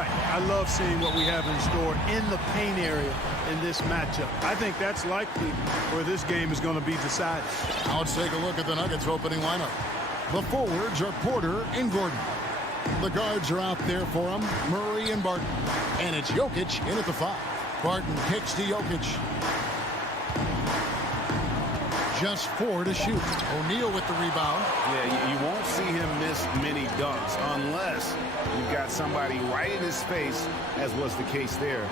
right. I love seeing what we have in store in the paint area in this matchup. I think that's likely where this game is going to be decided. Now let's take a look at the Nuggets opening lineup. The forwards are Porter and Gordon. The guards are out there for them, Murray and Barton. And it's Jokic in at the 5. Barton kicks to Jokic. Just 4 to shoot. O'Neal with the rebound. Yeah, you won't see him miss many dunks unless you've got somebody right in his face, as was the case there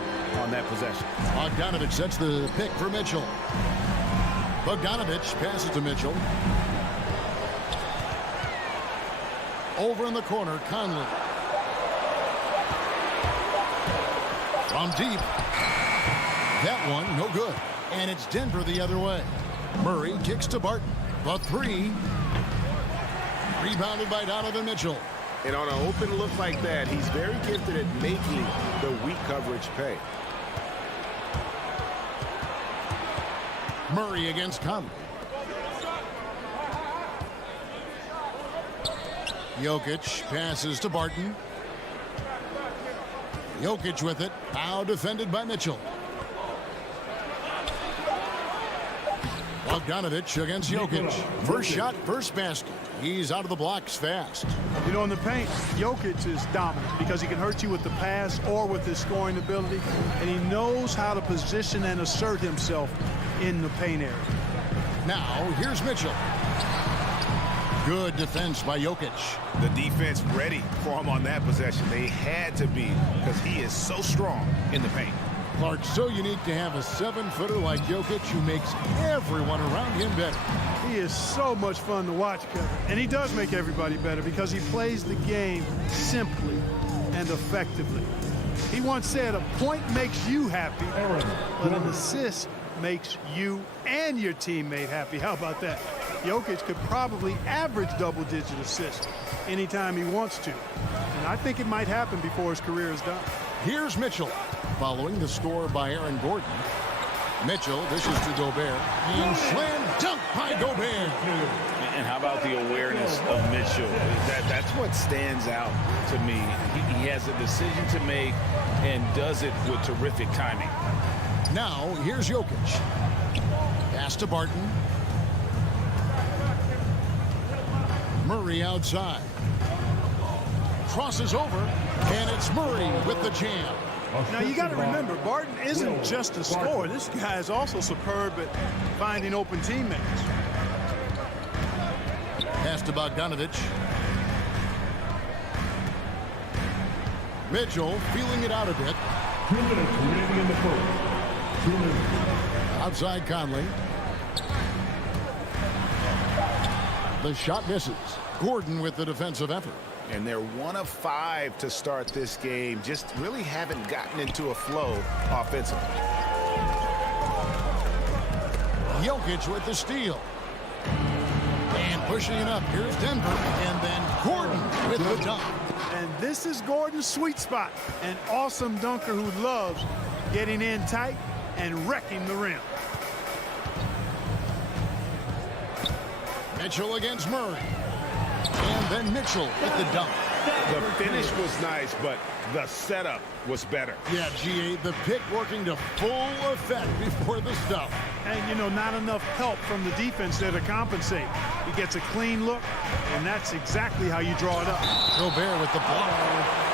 on that possession. Bogdanovich sets the pick for Mitchell. Bogdanovich passes to Mitchell. Over in the corner, Conley. From deep. That one, no good. And it's Denver the other way. Murray kicks to Barton. The 3. Rebounded by Donovan Mitchell. And on an open look like that, he's very gifted at making the weak coverage pay. Murray against Conley. Jokic passes to Barton. Jokic with it. Now defended by Mitchell. Bogdanovich against Jokic. First shot, first basket. He's out of the blocks fast. You know, in the paint, Jokic is dominant because he can hurt you with the pass or with his scoring ability, and he knows how to position and assert himself in the paint area. Now, here's Mitchell. Good defense by Jokic. The defense ready for him on that possession. They had to be because he is so strong in the paint. Clark, so unique to have a 7-footer like Jokic who makes everyone around him better. He is so much fun to watch, Kevin. And he does make everybody better because he plays the game simply and effectively. He once said, a point makes you happy, but an assist makes you and your teammate happy. How about that? Jokic could probably average double-digit assists anytime he wants to. And I think it might happen before his career is done. Here's Mitchell. Following the score by Aaron Gordon. Mitchell dishes to Gobert. And slam dunk by Gobert. And how about the awareness of Mitchell? That's what stands out to me. He has a decision to make and does it with terrific timing. Now, here's Jokic. Pass to Barton. Murray outside. Crosses over, and it's Murray with the jam. Now, you got to remember, Barton isn't just a scorer. This guy is also superb at finding open teammates. Pass to Bogdanovich. Mitchell feeling it out a bit. 2 minutes remaining in the first. 2 minutes. Outside Conley. The shot misses. Gordon with the defensive effort. And they're 1 of 5 to start this game. Just really haven't gotten into a flow offensively. Jokic with the steal. And pushing it up. Here's Denver. And then Gordon with the dunk. And this is Gordon's sweet spot. An awesome dunker who loves getting in tight and wrecking the rim. Mitchell against Murray. And then Mitchell with the dunk. The finish was nice, but the setup was better. Yeah, GA, the pick working to full effect before the stuff. And, you know, not enough help from the defense there to compensate. He gets a clean look, and that's exactly how you draw it up. Gobert with the block.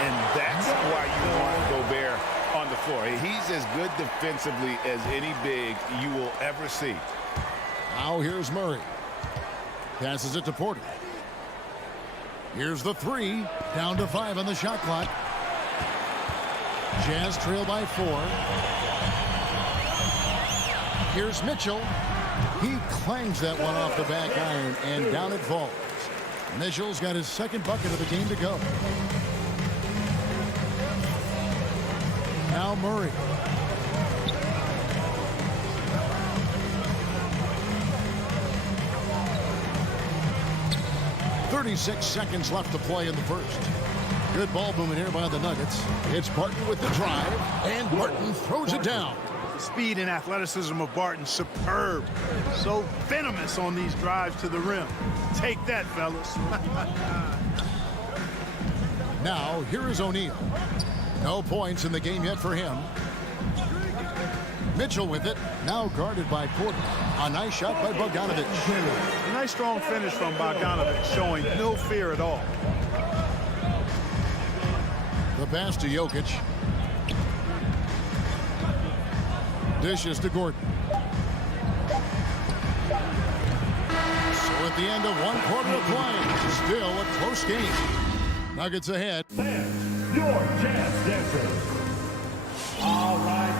And that's why you want Gobert on the floor. He's as good defensively as any big you will ever see. Now here's Murray. Passes it to Porter. Here's the 3. Down to 5 on the shot clock. Jazz trail by 4. Here's Mitchell. He clangs that one off the back iron, and down it falls. Mitchell's got his second bucket of the game to go. Now Murray. .36 seconds left to play in the first. Good ball movement here by the Nuggets. It's Barton with the drive, and Barton throws it down. The speed and athleticism of Barton, superb. So venomous on these drives to the rim. Take that, fellas. Now, here is O'Neal. No points in the game yet for him. Mitchell with it, now guarded by Porter. A nice shot by Bogdanovic. A nice strong finish from Bogdanovic, showing no fear at all. The pass to Jokic. Dishes to Gordon. So at the end of one quarter of play, still a close game. Nuggets ahead. Your Jazz Dancer. All right.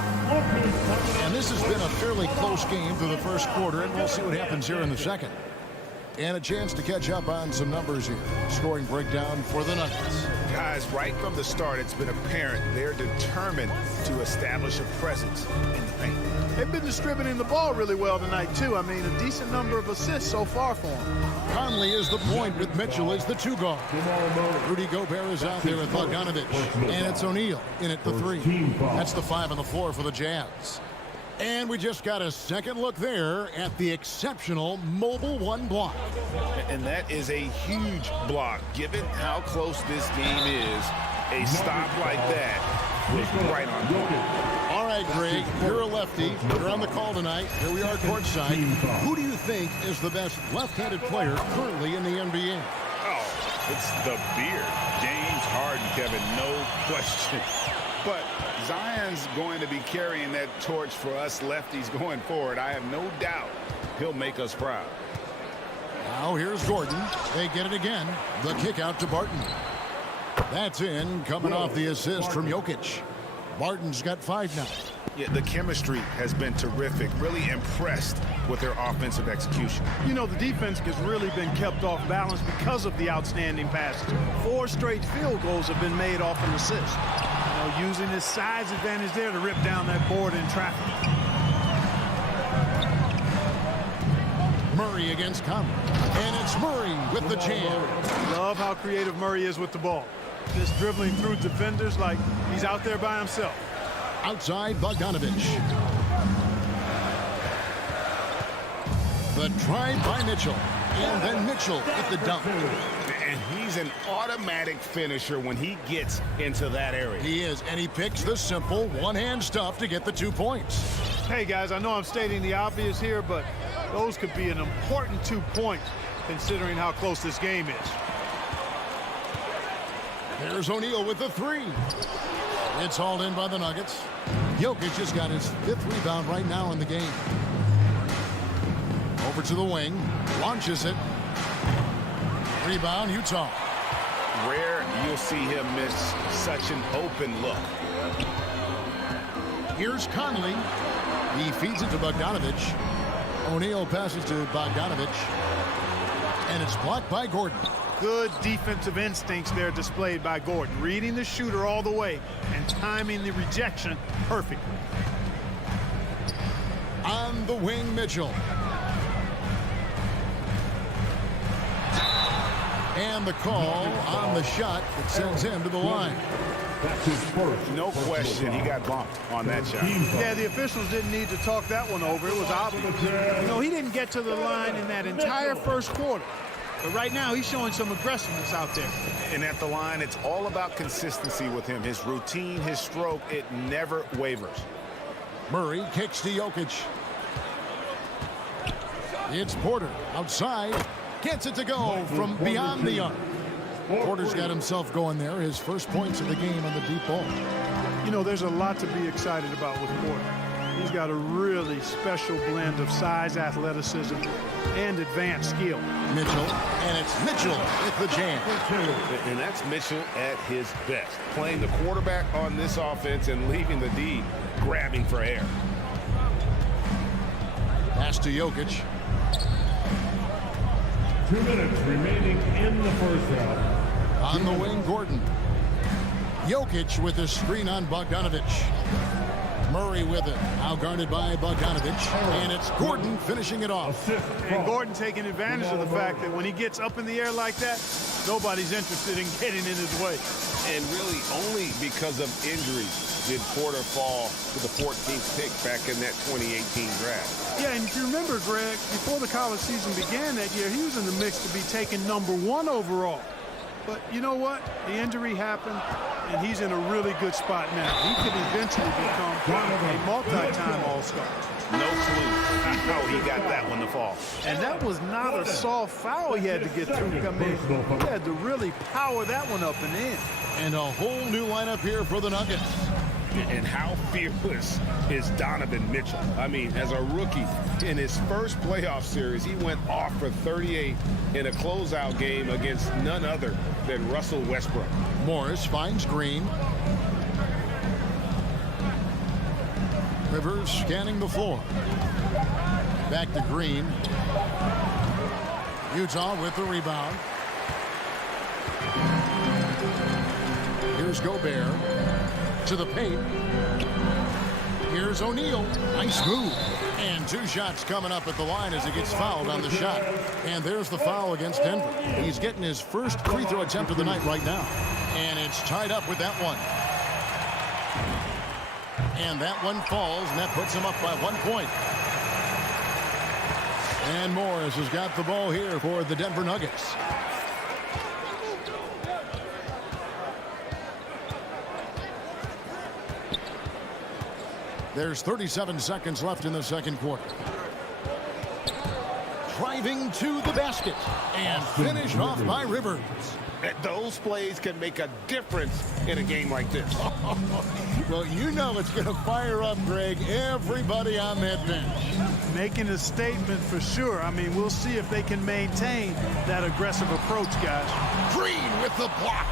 And this has been a fairly close game through the first quarter, and we'll see what happens here in the second. And a chance to catch up on some numbers here. Scoring breakdown for the Nuggets. Guys, right from the start, it's been apparent they're determined to establish a presence in the paint. They've been distributing the ball really well tonight, too. I mean, a decent number of assists so far for them. Conley is the point with Mitchell as the 2 guard. Rudy Gobert is out there with Bogdanovic. And it's O'Neal in at the 3. That's the 5 on the floor for the Jazz. And we just got a second look there at the exceptional Mobile One block. And that is a huge block. Given how close this game is, a stop like that was right on point. All right, Greg, you're a lefty. You're on the call tonight. Here we are courtside. Who do you think is the best left-handed player currently in the NBA? Oh, it's the beard. James Harden, Kevin, no question. But Zion's going to be carrying that torch for us lefties going forward. I have no doubt he'll make us proud. Now here's Gordon. They get it again. The kick out to Barton. That's in, coming off the assist from Jokic. Barton's got 5 now. Yeah, the chemistry has been terrific. Really impressed with their offensive execution. You know, the defense has really been kept off balance because of the outstanding passes. 4 straight field goals have been made off an assist. You know, using his size advantage there to rip down that board in traffic. Murray against Conley. And it's Murray with the jam. Love how creative Murray is with the ball. Just dribbling through defenders like he's out there by himself. Outside Bogdanovic. The drive by Mitchell. And then Mitchell with the dunk. And he's an automatic finisher when he gets into that area. He is, and he picks the simple one-hand stuff to get the 2 points. Hey, guys, I know I'm stating the obvious here, but those could be an important 2 points considering how close this game is. There's O'Neal with the 3. It's hauled in by the Nuggets. Jokic has got his 5th rebound right now in the game. Over to the wing. Launches it. Rebound, Utah. Rare you'll see him miss such an open look. Here's Conley. He feeds it to Bogdanovic. O'Neal passes to Bogdanovic. And it's blocked by Gordon. Good defensive instincts there displayed by Gordon. Reading the shooter all the way and timing the rejection perfectly. On the wing, Mitchell. And the call on the shot that sends him to the line. That's his first. No question, he got bumped on that shot. Yeah, the officials didn't need to talk that one over. It was obvious. You know, he didn't get to the line in that entire first quarter. But right now, he's showing some aggressiveness out there. And at the line, it's all about consistency with him. His routine, his stroke, it never wavers. Murray kicks to Jokic. It's Porter outside. Gets it to go from beyond the arc. Porter's got himself going there. His first points of the game on the deep ball. You know, there's a lot to be excited about with Porter. He's got a really special blend of size, athleticism, and advanced skill. Mitchell, and it's Mitchell with the jam. And that's Mitchell at his best. Playing the quarterback on this offense and leaving the D grabbing for air. Pass to Jokic. 2 minutes remaining in the first half. On the wing, Gordon. Jokic with a screen on Bogdanovic. Murray with it. Now guarded by Bogdanovic. And it's Gordon finishing it off. And Gordon taking advantage of the fact that when he gets up in the air like that, nobody's interested in getting in his way. And really only because of injuries did Porter fall to the 14th pick back in that 2018 draft. Yeah, and if you remember, Greg, before the college season began that year, he was in the mix to be taken #1 overall. But you know what? The injury happened, and he's in a really good spot now. He could eventually become a multi-time All-Star. No clue how he got that one to fall. And that was not a soft foul he had to get through. I mean, he had to really power that one up and in. And a whole new lineup here for the Nuggets. And how fearless is Donovan Mitchell? I mean, as a rookie, in his first playoff series, he went off for 38 in a closeout game against none other than Russell Westbrook. Morris finds Green. Rivers scanning the floor. Back to Green. Utah with the rebound. Here's Gobert to the paint. Here's O'Neal. Nice move. And 2 shots coming up at the line as he gets fouled on the shot. And there's the foul against Denver. He's getting his first free throw attempt of the night right now. And it's tied up with that one. And that one falls, and that puts him up by 1 point. And Morris has got the ball here for the Denver Nuggets. There's 37 seconds left in the second quarter. Driving to the basket and finished off by Rivers. Those plays can make a difference in a game like this. Well, you know it's going to fire up, Greg, everybody on that bench. Making a statement for sure. I mean, we'll see if they can maintain that aggressive approach, guys. Green with the block.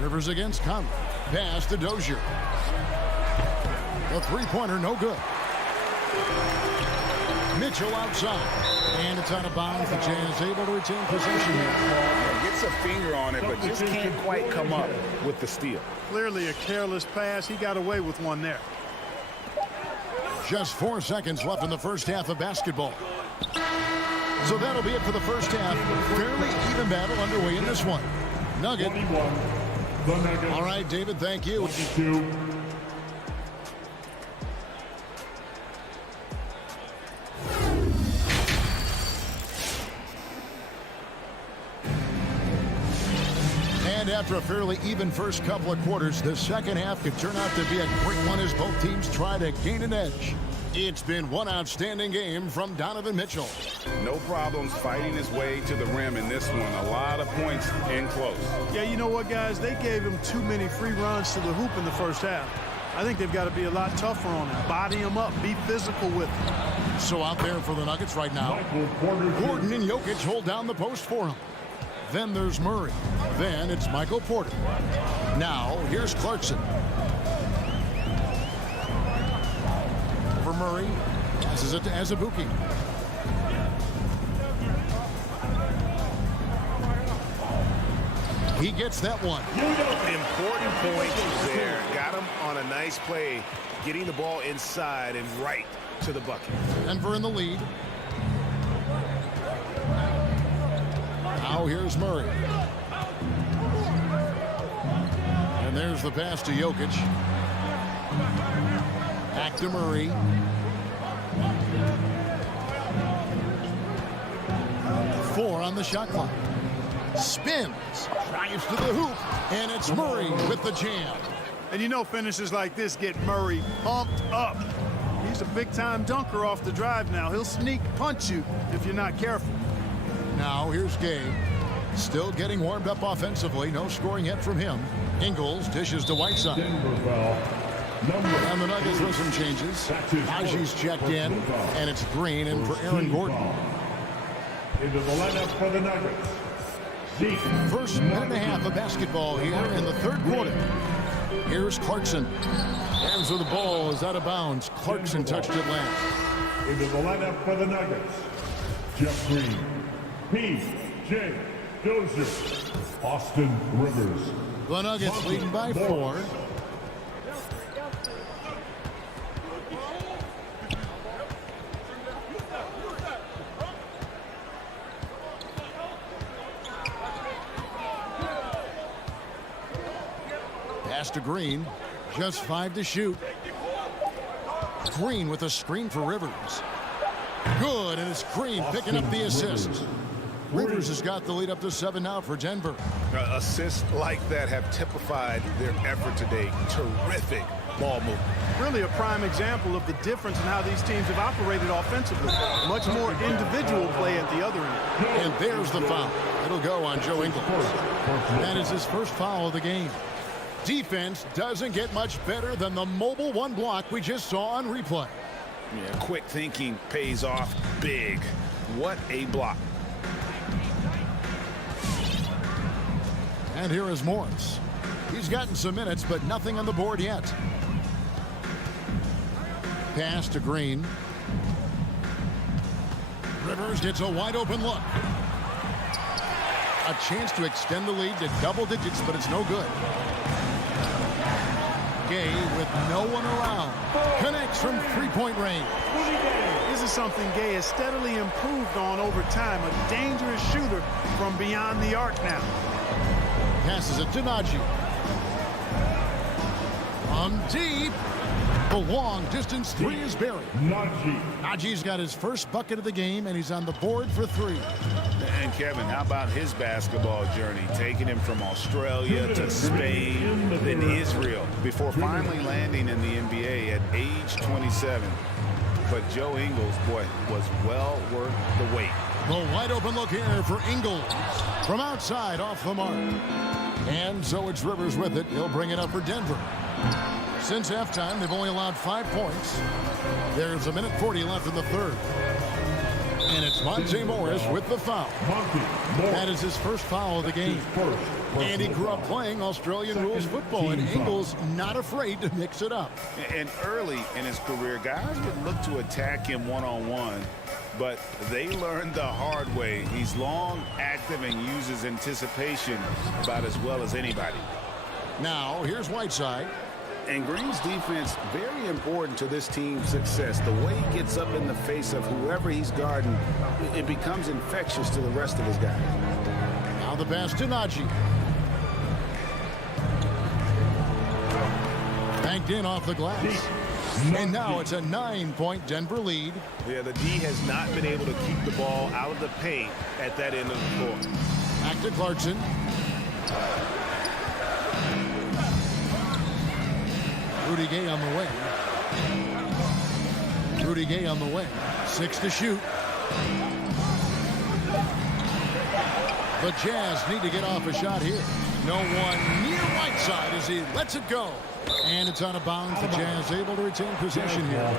Rivers against Conley. Pass to Dozier. The three-pointer, no good. Mitchell outside. And it's out of bounds. The Jazz able to retain possession here. Gets a finger on it, but just can't quite come up with the steal. Clearly a careless pass. He got away with one there. Just 4 seconds left in the first half of basketball. So that'll be it for the first half. Fairly even battle underway in this one. Nugget. 21. The Nuggets. All right, David, thank you. 22. And after a fairly even first couple of quarters, the second half could turn out to be a great one as both teams try to gain an edge. It's been one outstanding game from Donovan Mitchell. No problems fighting his way to the rim in this one. A lot of points in close. Yeah, you know what, guys? They gave him too many free runs to the hoop in the first half. I think they've got to be a lot tougher on him. Body him up. Be physical with him. So out there for the Nuggets right now, Gordon and Jokic hold down the post for him. Then there's Murray. Then it's Michael Porter. Now, here's Clarkson. For Murray. Passes it to Azubuike. He gets that one. Important point there. Got him on a nice play, getting the ball inside and right to the bucket. Denver in the lead. Now here's Murray. And there's the pass to Jokic. Back to Murray. Four on the shot clock. Spins. Drives to the hoop. And it's Murray with the jam. And you know finishes like this get Murray pumped up. He's a big-time dunker off the drive now. He'll sneak punch you if you're not careful. Now here's Gabe. Still getting warmed up offensively. No scoring yet from him. Ingles dishes to Whiteside. Denver foul. And the Nuggets with some changes. Haji's checked in. And it's Green in for Aaron Gordon. Into the lineup for the Nuggets. Zeke. First minute and a half of basketball here in the third quarter. Here's Clarkson. Hands with the ball is out of bounds. Clarkson touched it last. Into the lineup for the Nuggets. Jeff Green. P.J. Dozier. Austin Rivers. The Nuggets leading by 4. Pass to Green. Just 5 to shoot. Green with a screen for Rivers. Good, and it's Green picking up the assist. Rivers has got the lead up to 7 now for Denver. Assists like that have typified their effort today. Terrific ball movement. Really a prime example of the difference in how these teams have operated offensively. Much more individual play at the other end. And there's the foul. It'll go on Joe Ingles. That is his first foul of the game. Defense doesn't get much better than the mobile one block we just saw on replay. Yeah, quick thinking pays off big. What a block. And here is Morris. He's gotten some minutes, but nothing on the board yet. Pass to Green. Rivers gets a wide open look. A chance to extend the lead to double digits, but it's no good. Gay with no one around. Connects from three-point range. This is something Gay has steadily improved on over time. A dangerous shooter from beyond the arc now. Passes it to Najee. From deep. The long distance three is buried. Najee's got his first bucket of the game, and he's on the board for 3. And Kevin, how about his basketball journey? Taking him from Australia to Spain, then Israel, before finally landing in the NBA at age 27. But Joe Ingles, boy, was well worth the wait. The wide open look here for Ingles. From outside, off the mark. And so it's Rivers with it. He'll bring it up for Denver. Since halftime, they've only allowed 5 points. There's 1:40 left in the third. And it's Monte Morris with the foul. That is his first foul of the game. And he grew up playing Australian rules football, and Ingles not afraid to mix it up. And early in his career, guys would look to attack him one-on-one, but they learned the hard way. He's long, active, and uses anticipation about as well as anybody. Now, here's Whiteside. And Green's defense, very important to this team's success. The way he gets up in the face of whoever he's guarding, it becomes infectious to the rest of his guys. Now the pass to Najee. Banked in off the glass. And now it's a 9-point Denver lead. Yeah, the D has not been able to keep the ball out of the paint at that end of the court. Back to Clarkson. Rudy Gay on the wing. Rudy Gay on the wing. 6 to shoot. The Jazz need to get off a shot here. No one near Whiteside as he lets it go. And it's out of bounds. The Jazz able to retain possession here.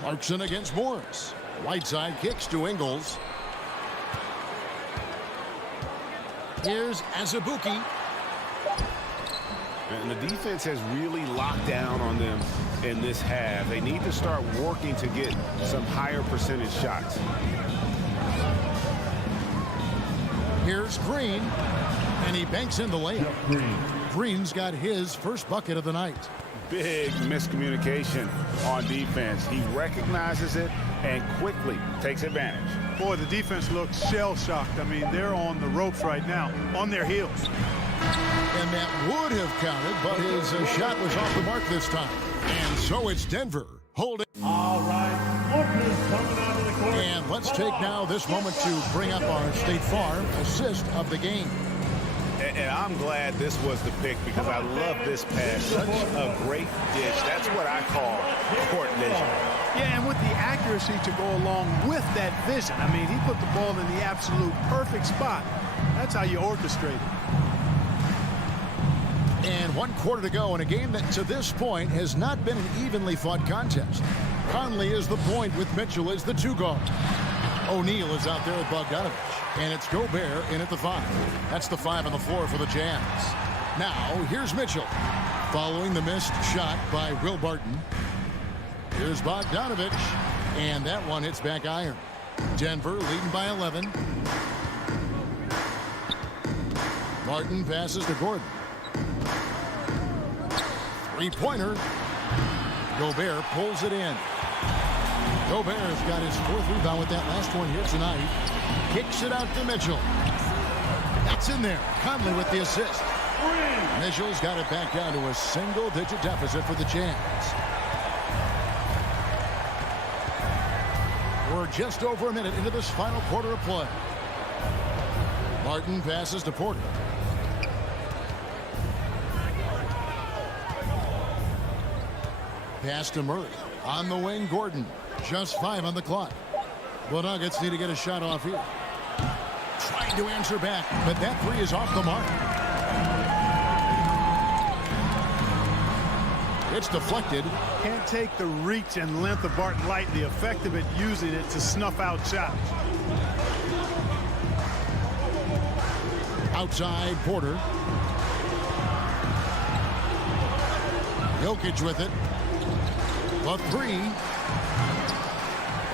Clarkson against Morris. Whiteside kicks to Ingles. Here's Azubuike. And the defense has really locked down on them in this half. They need to start working to get some higher percentage shots. Here's Green. And he banks in the layup. Green's got his first bucket of the night. Big miscommunication on defense. He recognizes it and quickly takes advantage. Boy, the defense looks shell-shocked. I mean, they're on the ropes right now, on their heels. And that would have counted, but his shot was off the mark this time. And so it's Denver holding. All right, Walker's coming out of the court. And let's take now this moment to bring up our State Farm assist of the game. And I'm glad this was the pick because I love this pass. Such a great dish. That's what I call court vision. Yeah, and with the accuracy to go along with that vision. I mean, he put the ball in the absolute perfect spot. That's how you orchestrate it. And 1 quarter to go in a game that to this point has not been an evenly fought contest. Conley is the point with Mitchell as the 2 guard. O'Neal is out there with Bogdanovich. And it's Gobert in at the 5. That's the 5 on the floor for the Jazz. Now, here's Mitchell. Following the missed shot by Will Barton. Here's Bogdanovich. And that one hits back iron. Denver leading by 11. Barton passes to Gordon. 3-pointer. Gobert pulls it in. Gobert's got his 4th rebound with that last one here tonight. Kicks it out to Mitchell. That's in there. Conley with the assist. Mitchell's got it back down to a single-digit deficit for the Jazz. We're just over a minute into this final quarter of play. Martin passes to Porter. Pass to Murray. On the wing, Gordon. Just 5 on the clock. The Nuggets need to get a shot off here. Trying to answer back, but that 3 is off the mark. It's deflected. Can't take the reach and length of Barton lightly. Effective at using it to snuff out shots. Outside, Porter. Jokic with it. The 3.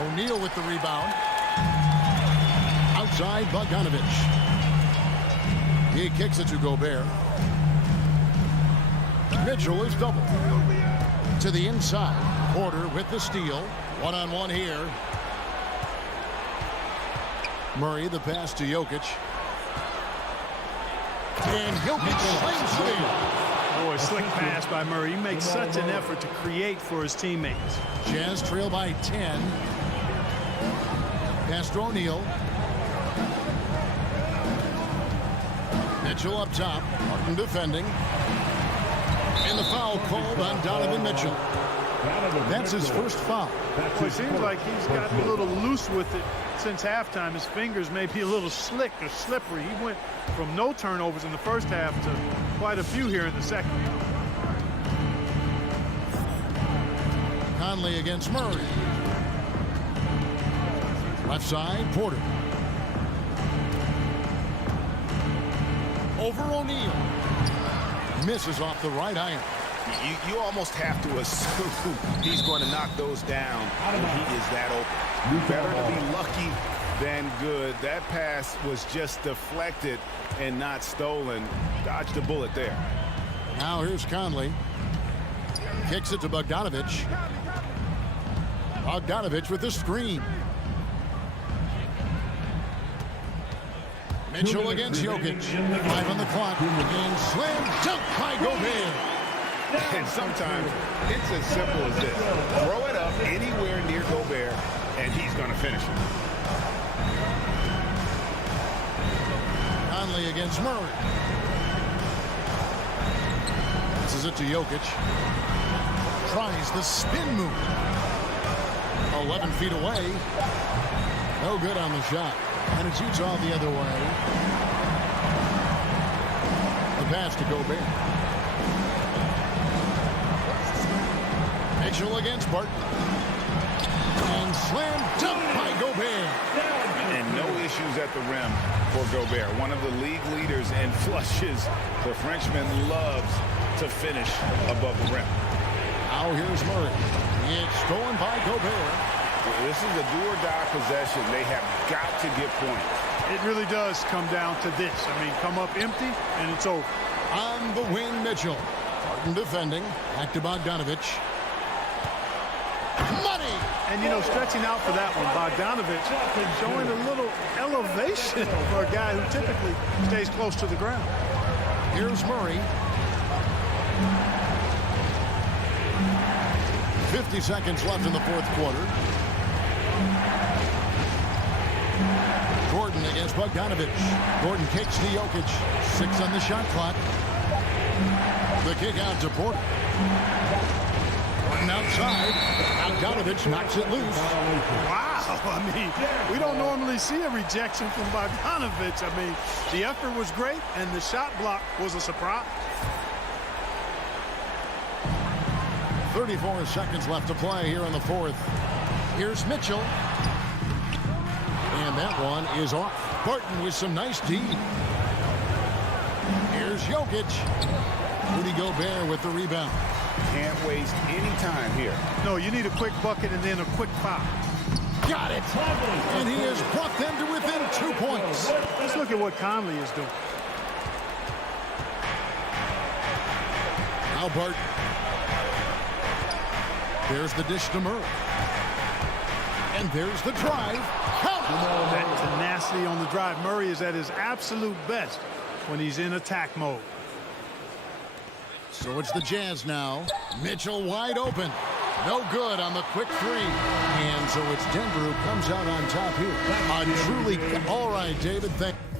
O'Neal with the rebound. Outside, Bogdanovic. He kicks it to Gobert. Mitchell is doubled. To the inside. Porter with the steal. One-on-one here. Murray, the pass to Jokic. And Jokic slings it in. Boy, slick pass by Murray. He makes such an effort to create for his teammates. Jazz trail by 10. Pass to O'Neal. Mitchell up top. Martin defending. And the foul called on Donovan Mitchell. That's his first foul. Well, it seems like he's gotten a little loose with it since halftime. His fingers may be a little slick or slippery. He went from no turnovers in the first half to quite a few here in the second. Conley against Murray. Left side, Porter. Over O'Neal. Misses off the right iron. You almost have to assume he's going to knock those down when he is that open. Better to be lucky than good. That pass was just deflected and not stolen. Dodged a bullet there. Now here's Conley. Kicks it to Bogdanovic. Bogdanovic with the screen. Mitchell against Jokic. 5 on the clock. And slam dunk by Gobert. And sometimes it's as simple as this. Throw it up anywhere near Gobert, and he's going to finish it. Conley against Murray. Passes it to Jokic. Tries the spin move. 11 feet away. No good on the shot. And it's Utah the other way. The pass to Gobert. Mitchell against Barton. And slam dunk by Gobert. And no issues at the rim for Gobert. One of the league leaders in flushes. The Frenchman loves to finish above the rim. Now here's Murray. It's stolen by Gobert. This is a do-or-die possession. They have got to get points. It really does come down to this. I mean, come up empty, and it's over. On the wing, Mitchell. Barton defending. Back to Bogdanovic. Money! And, you know, stretching out for that one, Bogdanovic showing a little elevation for a guy who typically stays close to the ground. Here's Murray. 50 seconds left in the fourth quarter. Gordon against Bogdanovic. Gordon kicks to Jokic. 6 on the shot clock. The kick out to Porter. Gordon outside. Bogdanovic knocks it loose. Wow. I mean, we don't normally see a rejection from Bogdanovic. I mean, the effort was great, and the shot block was a surprise. 34 seconds left to play here in the fourth. Here's Mitchell. And that one is off. Barton with some nice D. Here's Jokic. Rudy Gobert with the rebound. Can't waste any time here. No, you need a quick bucket and then a quick foul. Got it. And he has brought them to within 2 points. Let's look at what Conley is doing. Now Barton. There's the dish to Murray. And there's the drive. Count. That tenacity on the drive. Murray is at his absolute best when he's in attack mode. So it's the Jazz now. Mitchell wide open. No good on the quick three. And so it's Denver who comes out on top here. All right, David. Thank you.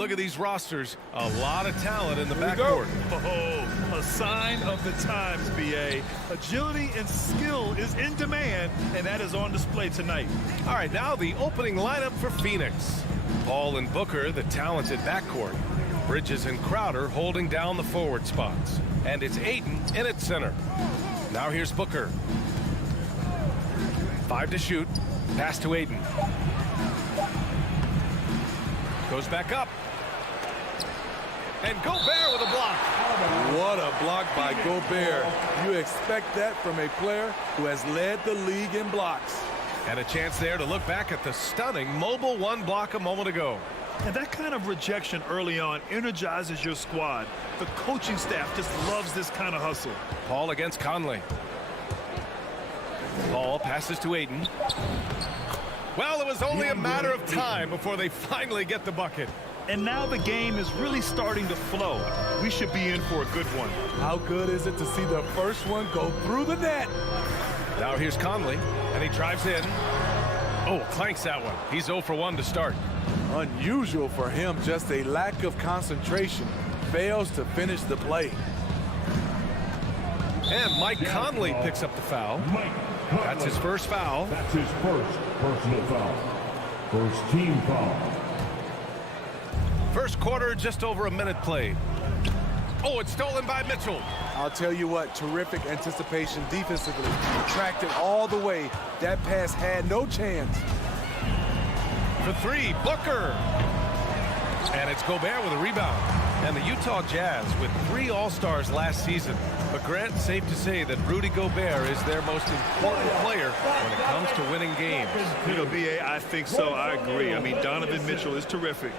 look at these rosters. A lot of talent in the backcourt. Oh, a sign of the times, B.A. Agility and skill is in demand, and that is on display tonight. All right, now the opening lineup for Phoenix. Paul and Booker, the talented backcourt. Bridges and Crowder holding down the forward spots. And it's Ayton in at center. Now here's Booker. 5 to shoot. Pass to Ayton. Goes back up. And Gobert with a block. What a block by Gobert. You expect that from a player who has led the league in blocks. And a chance there to look back at the stunning mobile one block a moment ago. And that kind of rejection early on energizes your squad. The coaching staff just loves this kind of hustle. Paul against Conley. Paul passes to Ayton. Well, it was only a matter of time before they finally get the bucket. And now the game is really starting to flow. We should be in for a good one. How good is it to see the first one go through the net? Now here's Conley, and he drives in. Oh, clanks that one. He's 0 for 1 to start. Unusual for him, just a lack of concentration. Fails to finish the play. And Mike Conley picks up the foul. That's his first foul. That's his first personal foul. First team foul. First quarter, just over a minute played. Oh, it's stolen by Mitchell. I'll tell you what, terrific anticipation defensively. Tracked it all the way. That pass had no chance. For 3, Booker. And it's Gobert with a rebound. And the Utah Jazz with 3 All-Stars last season. But Grant, safe to say that Rudy Gobert is their most important player when it comes to winning games. You know, B.A., I think so. I agree. I mean, Donovan Mitchell is terrific.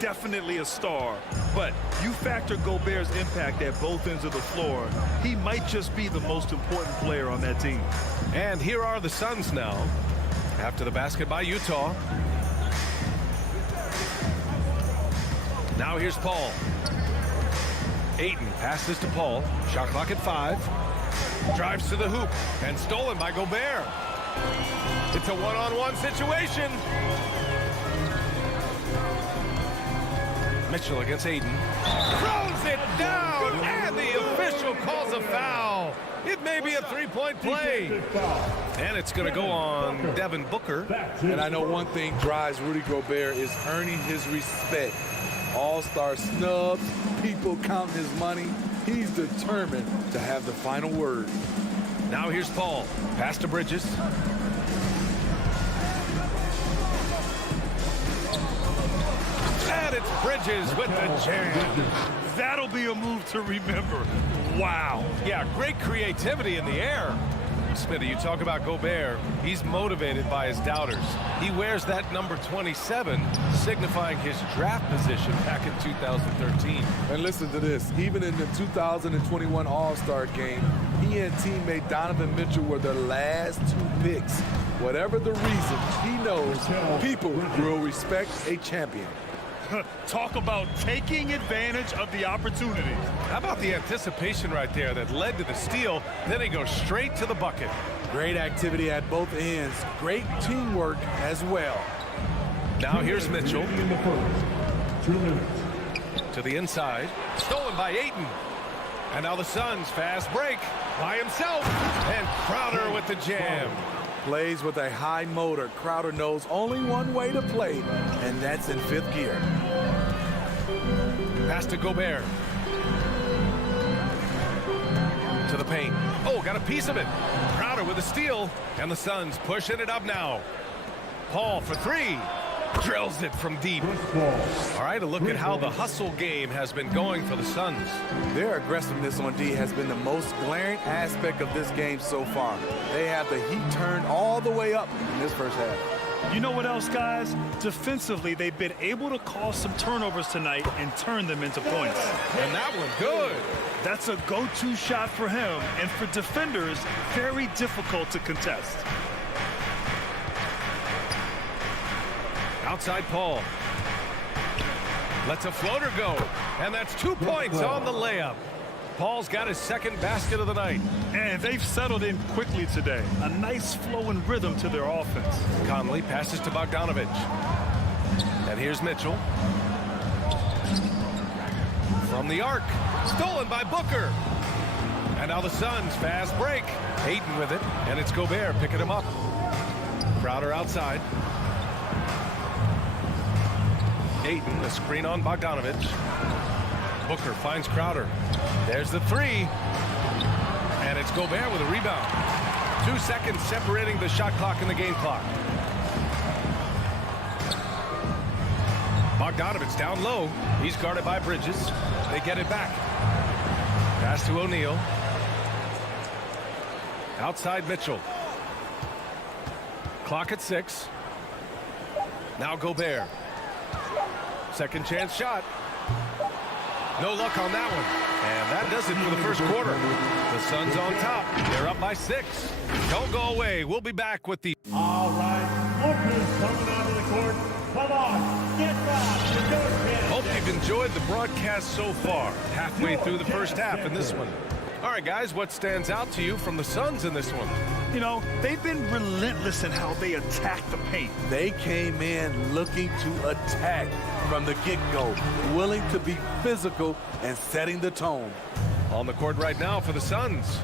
Definitely a star. But you factor Gobert's impact at both ends of the floor, he might just be the most important player on that team. And here are the Suns now. After the basket by Utah. Now here's Paul. Ayton passes to Paul. Shot clock at 5. Drives to the hoop and stolen by Gobert. It's a one-on-one situation. Mitchell against Ayton. Throws it down, and the official calls a foul. It may be a 3-point play. And it's going to go on Devin Booker. And I know one thing drives Rudy Gobert is earning his respect. All-star snubs, people counting his money. He's determined to have the final word. Now here's Paul. Pass to Bridges. And it's Bridges with the jam. That'll be a move to remember. Wow. Yeah, great creativity in the air. Smitty, you talk about Gobert. He's motivated by his doubters. He wears that number 27, signifying his draft position back in 2013. And listen to this. Even in the 2021 All-Star game, he and teammate Donovan Mitchell were the last 2 picks. Whatever the reason, he knows people will respect a champion. Talk about taking advantage of the opportunity. How about the anticipation right there that led to the steal? Then he goes straight to the bucket. Great activity at both ends. Great teamwork as well. Now here's Mitchell. In the first 2 minutes. To the inside. Stolen by Ayton. And now the Suns fast break by himself. And Crowder with the jam. Plays with a high motor. Crowder knows only one way to play, and that's in 5th gear. Pass to Gobert. To the paint. Oh, got a piece of it. Crowder with a steal. And the Suns pushing it up now. Paul for 3. Drills it from deep. All right, a look at how the hustle game has been going for the Suns. Their aggressiveness on D has been the most glaring aspect of this game so far. They have the heat turned all the way up in this first half. You know what else, guys? Defensively, they've been able to cause some turnovers tonight and turn them into points. And that one good. That's a go-to shot for him, and for defenders, very difficult to contest. Outside Paul. Lets a floater go. And that's 2 points on the layup. Paul's got his second basket of the night. And they've settled in quickly today. A nice flow and rhythm to their offense. Conley passes to Bogdanovich. And here's Mitchell. From the arc, stolen by Booker. And now the Suns fast break. Ayton with it, and it's Gobert picking him up. Crowder outside. Ayton, the screen on Bogdanovich. Booker finds Crowder. There's the three. And it's Gobert with a rebound. 2 seconds separating the shot clock and the game clock. Bogdanovich down low. He's guarded by Bridges. They get it back. Pass to O'Neal. Outside Mitchell. Clock at 6. Now Gobert. Second chance shot. No luck on that one. And that does it for the first quarter. The Suns on top. They're up by 6. Don't go away. We'll be back with the... All right, Booker's coming onto the court. Come on, get back. Hope you've enjoyed the broadcast so far. Halfway through the first half in this one. All right, guys, what stands out to you from the Suns in this one? You know, they've been relentless in how they attack the paint. They came in looking to attack from the get-go, willing to be physical and setting the tone. On the court right now for the Suns.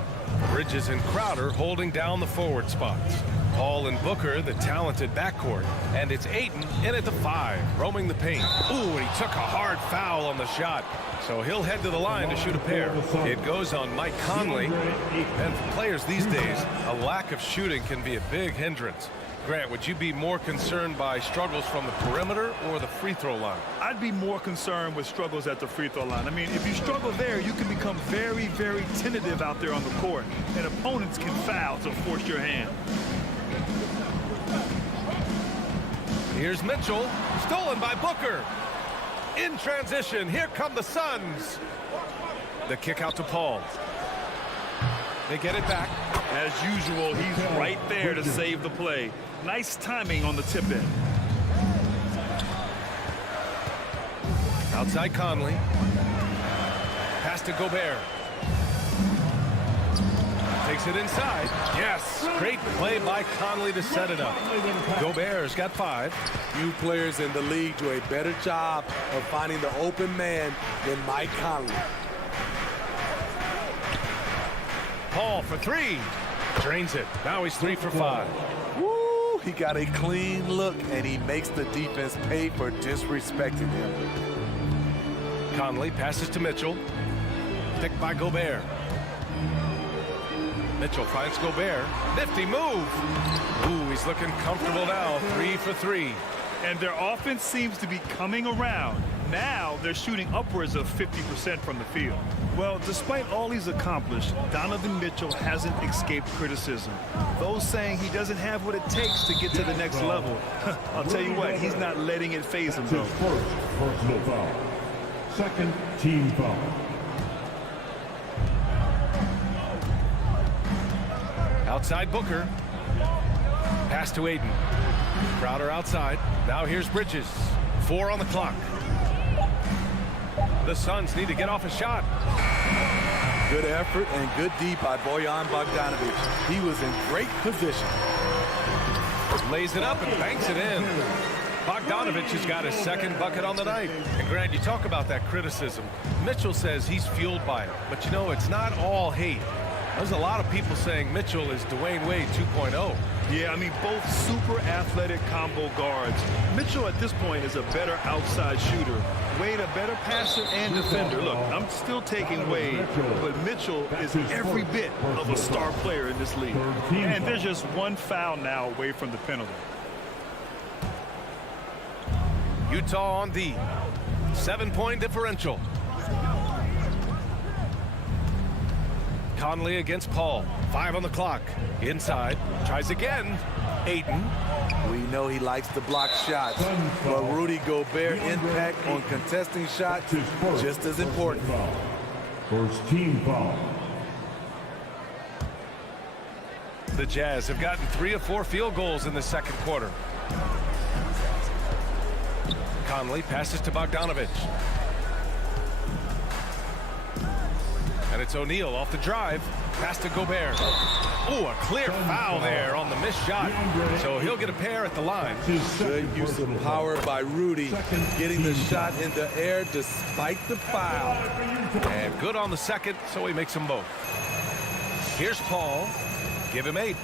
Bridges and Crowder holding down the forward spots. Paul and Booker, the talented backcourt. And it's Ayton in at the 5, roaming the paint. Ooh, and he took a hard foul on the shot. So he'll head to the line to shoot a pair. It goes on Mike Conley. And for players these days, a lack of shooting can be a big hindrance. Grant, would you be more concerned by struggles from the perimeter or the free throw line? I'd be more concerned with struggles at the free throw line. I mean, if you struggle there, you can become very, very tentative out there on the court. And opponents can foul to force your hand. Here's Mitchell, stolen by Booker. In transition, here come the Suns. The kick out to Paul. They get it back. As usual, he's right there to save the play. Nice timing on the tip in. Outside Conley. Pass to Gobert. Takes it inside. Yes, great play by Conley to set it up. Gobert's got 5. Few players in the league do a better job of finding the open man than Mike Conley. Paul for 3. Drains it. Now he's 3 for 5. Woo! He got a clean look, and he makes the defense pay for disrespecting him. Conley passes to Mitchell. Picked by Gobert. Mitchell finds Gobert. Nifty move. Ooh, he's looking comfortable now. 3 for 3. And their offense seems to be coming around. Now they're shooting upwards of 50% from the field. Well, despite all he's accomplished, Donovan Mitchell hasn't escaped criticism. Those saying he doesn't have what it takes to get to the next level. I'll tell you what, he's not letting it phase him, though. First personal foul. Second team foul. Outside Booker. Pass to Ayton. Crowder outside. Now here's Bridges. 4 on the clock. The Suns need to get off a shot. Good effort and good D by Bojan Bogdanovich. He was in great position. Lays it up and banks it in. Bogdanovich has got his second bucket on the night. And Grant, you talk about that criticism. Mitchell says he's fueled by it. But you know, it's not all hate. There's a lot of people saying Mitchell is Dwayne Wade 2.0. Yeah, I mean, both super athletic combo guards. Mitchell at this point is a better outside shooter. Wade a better passer and defender. Look, I'm still taking Wade, but Mitchell is every bit of a star player in this league. And there's just one foul now away from the penalty. Utah on D. 7-point differential. Conley against Paul. 5 on the clock. Inside. Tries again. Ayton. We know he likes to block shots, but Rudy Gobert impact on contesting shots just as important. First team foul. The Jazz have gotten 3 of 4 field goals in the second quarter. Conley passes to Bogdanovich. And it's O'Neal off the drive. Pass to Gobert. Oh, a clear foul there on the missed shot. So he'll get a pair at the line. Good use of power by Rudy, getting the shot in the air despite the foul. And good on the second, so he makes them both. Here's Paul. Give him 8.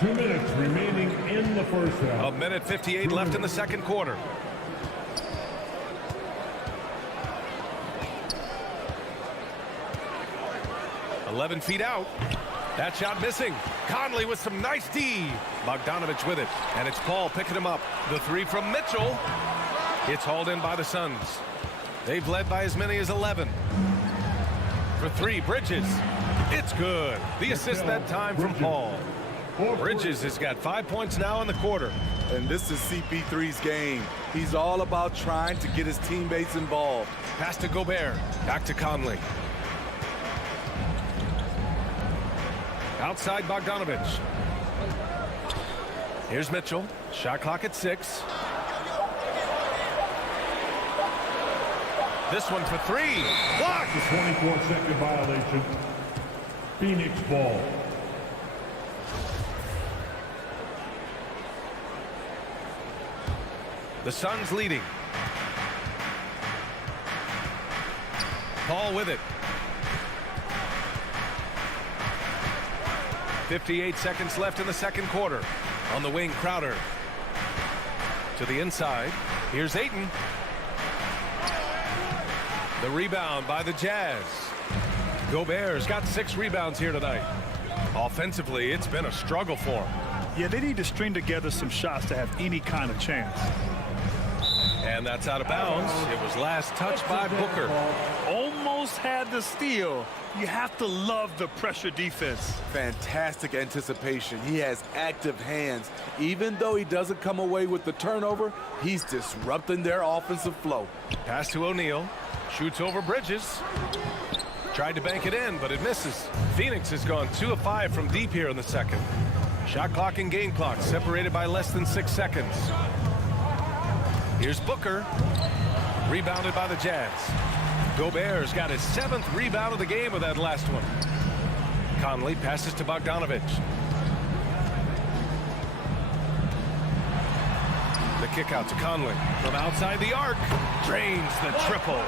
2 minutes remaining in the first half. 1:58 left in the second quarter. "11 feet out." That shot missing. Conley with some nice D. Bogdanovich with it. And it's Paul picking him up. The 3 from Mitchell. It's hauled in by the Suns. They've led by as many as 11. For 3, Bridges. It's good. The assist that time from Paul. Bridges has got 5 points now in the quarter. And this is CP3's game. He's all about trying to get his teammates involved. Pass to Gobert. Back to Conley. Outside Bogdanovich. Here's Mitchell. Shot clock at 6. This one for 3. Blocked. The 24-second violation. Phoenix ball. The Suns leading. Paul with it. 58 seconds left in the second quarter. On the wing, Crowder. To the inside. Here's Ayton. The rebound by the Jazz. Gobert's got 6 rebounds here tonight. Offensively, it's been a struggle for him. Yeah, they need to string together some shots to have any kind of chance. And that's out of bounds. It was last touched by Booker. Almost had the steal. You have to love the pressure defense. Fantastic anticipation. He has active hands. Even though he doesn't come away with the turnover, he's disrupting their offensive flow. Pass to O'Neal. Shoots over Bridges. Tried to bank it in, but it misses. Phoenix has gone 2 of 5 from deep here in the second. Shot clock and game clock separated by less than 6 seconds. Here's Booker. Rebounded by the Jazz. Gobert's got his 7th rebound of the game with that last one. Conley passes to Bogdanovich. The kick out to Conley. From outside the arc. Drains the triple.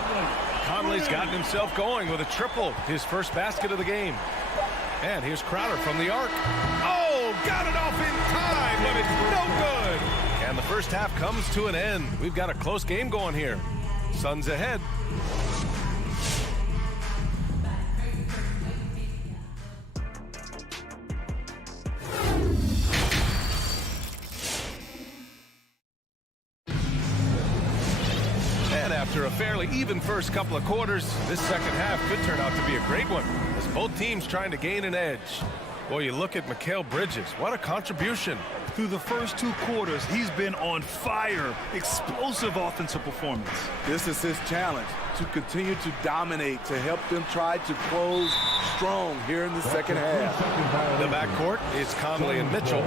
Conley's gotten himself going with a triple. His first basket of the game. And here's Crowder from the arc. Oh, got it off in time, but it's no good. And the first half comes to an end. We've got a close game going here. Suns ahead. And after a fairly even first couple of quarters, this second half could turn out to be a great one, as both teams trying to gain an edge. Boy, you look at Mikal Bridges. What a contribution. Through the first 2 quarters, he's been on fire. Explosive offensive performance. This is his challenge, to continue to dominate, to help them try to close strong here in the second half. The backcourt is Conley and Mitchell.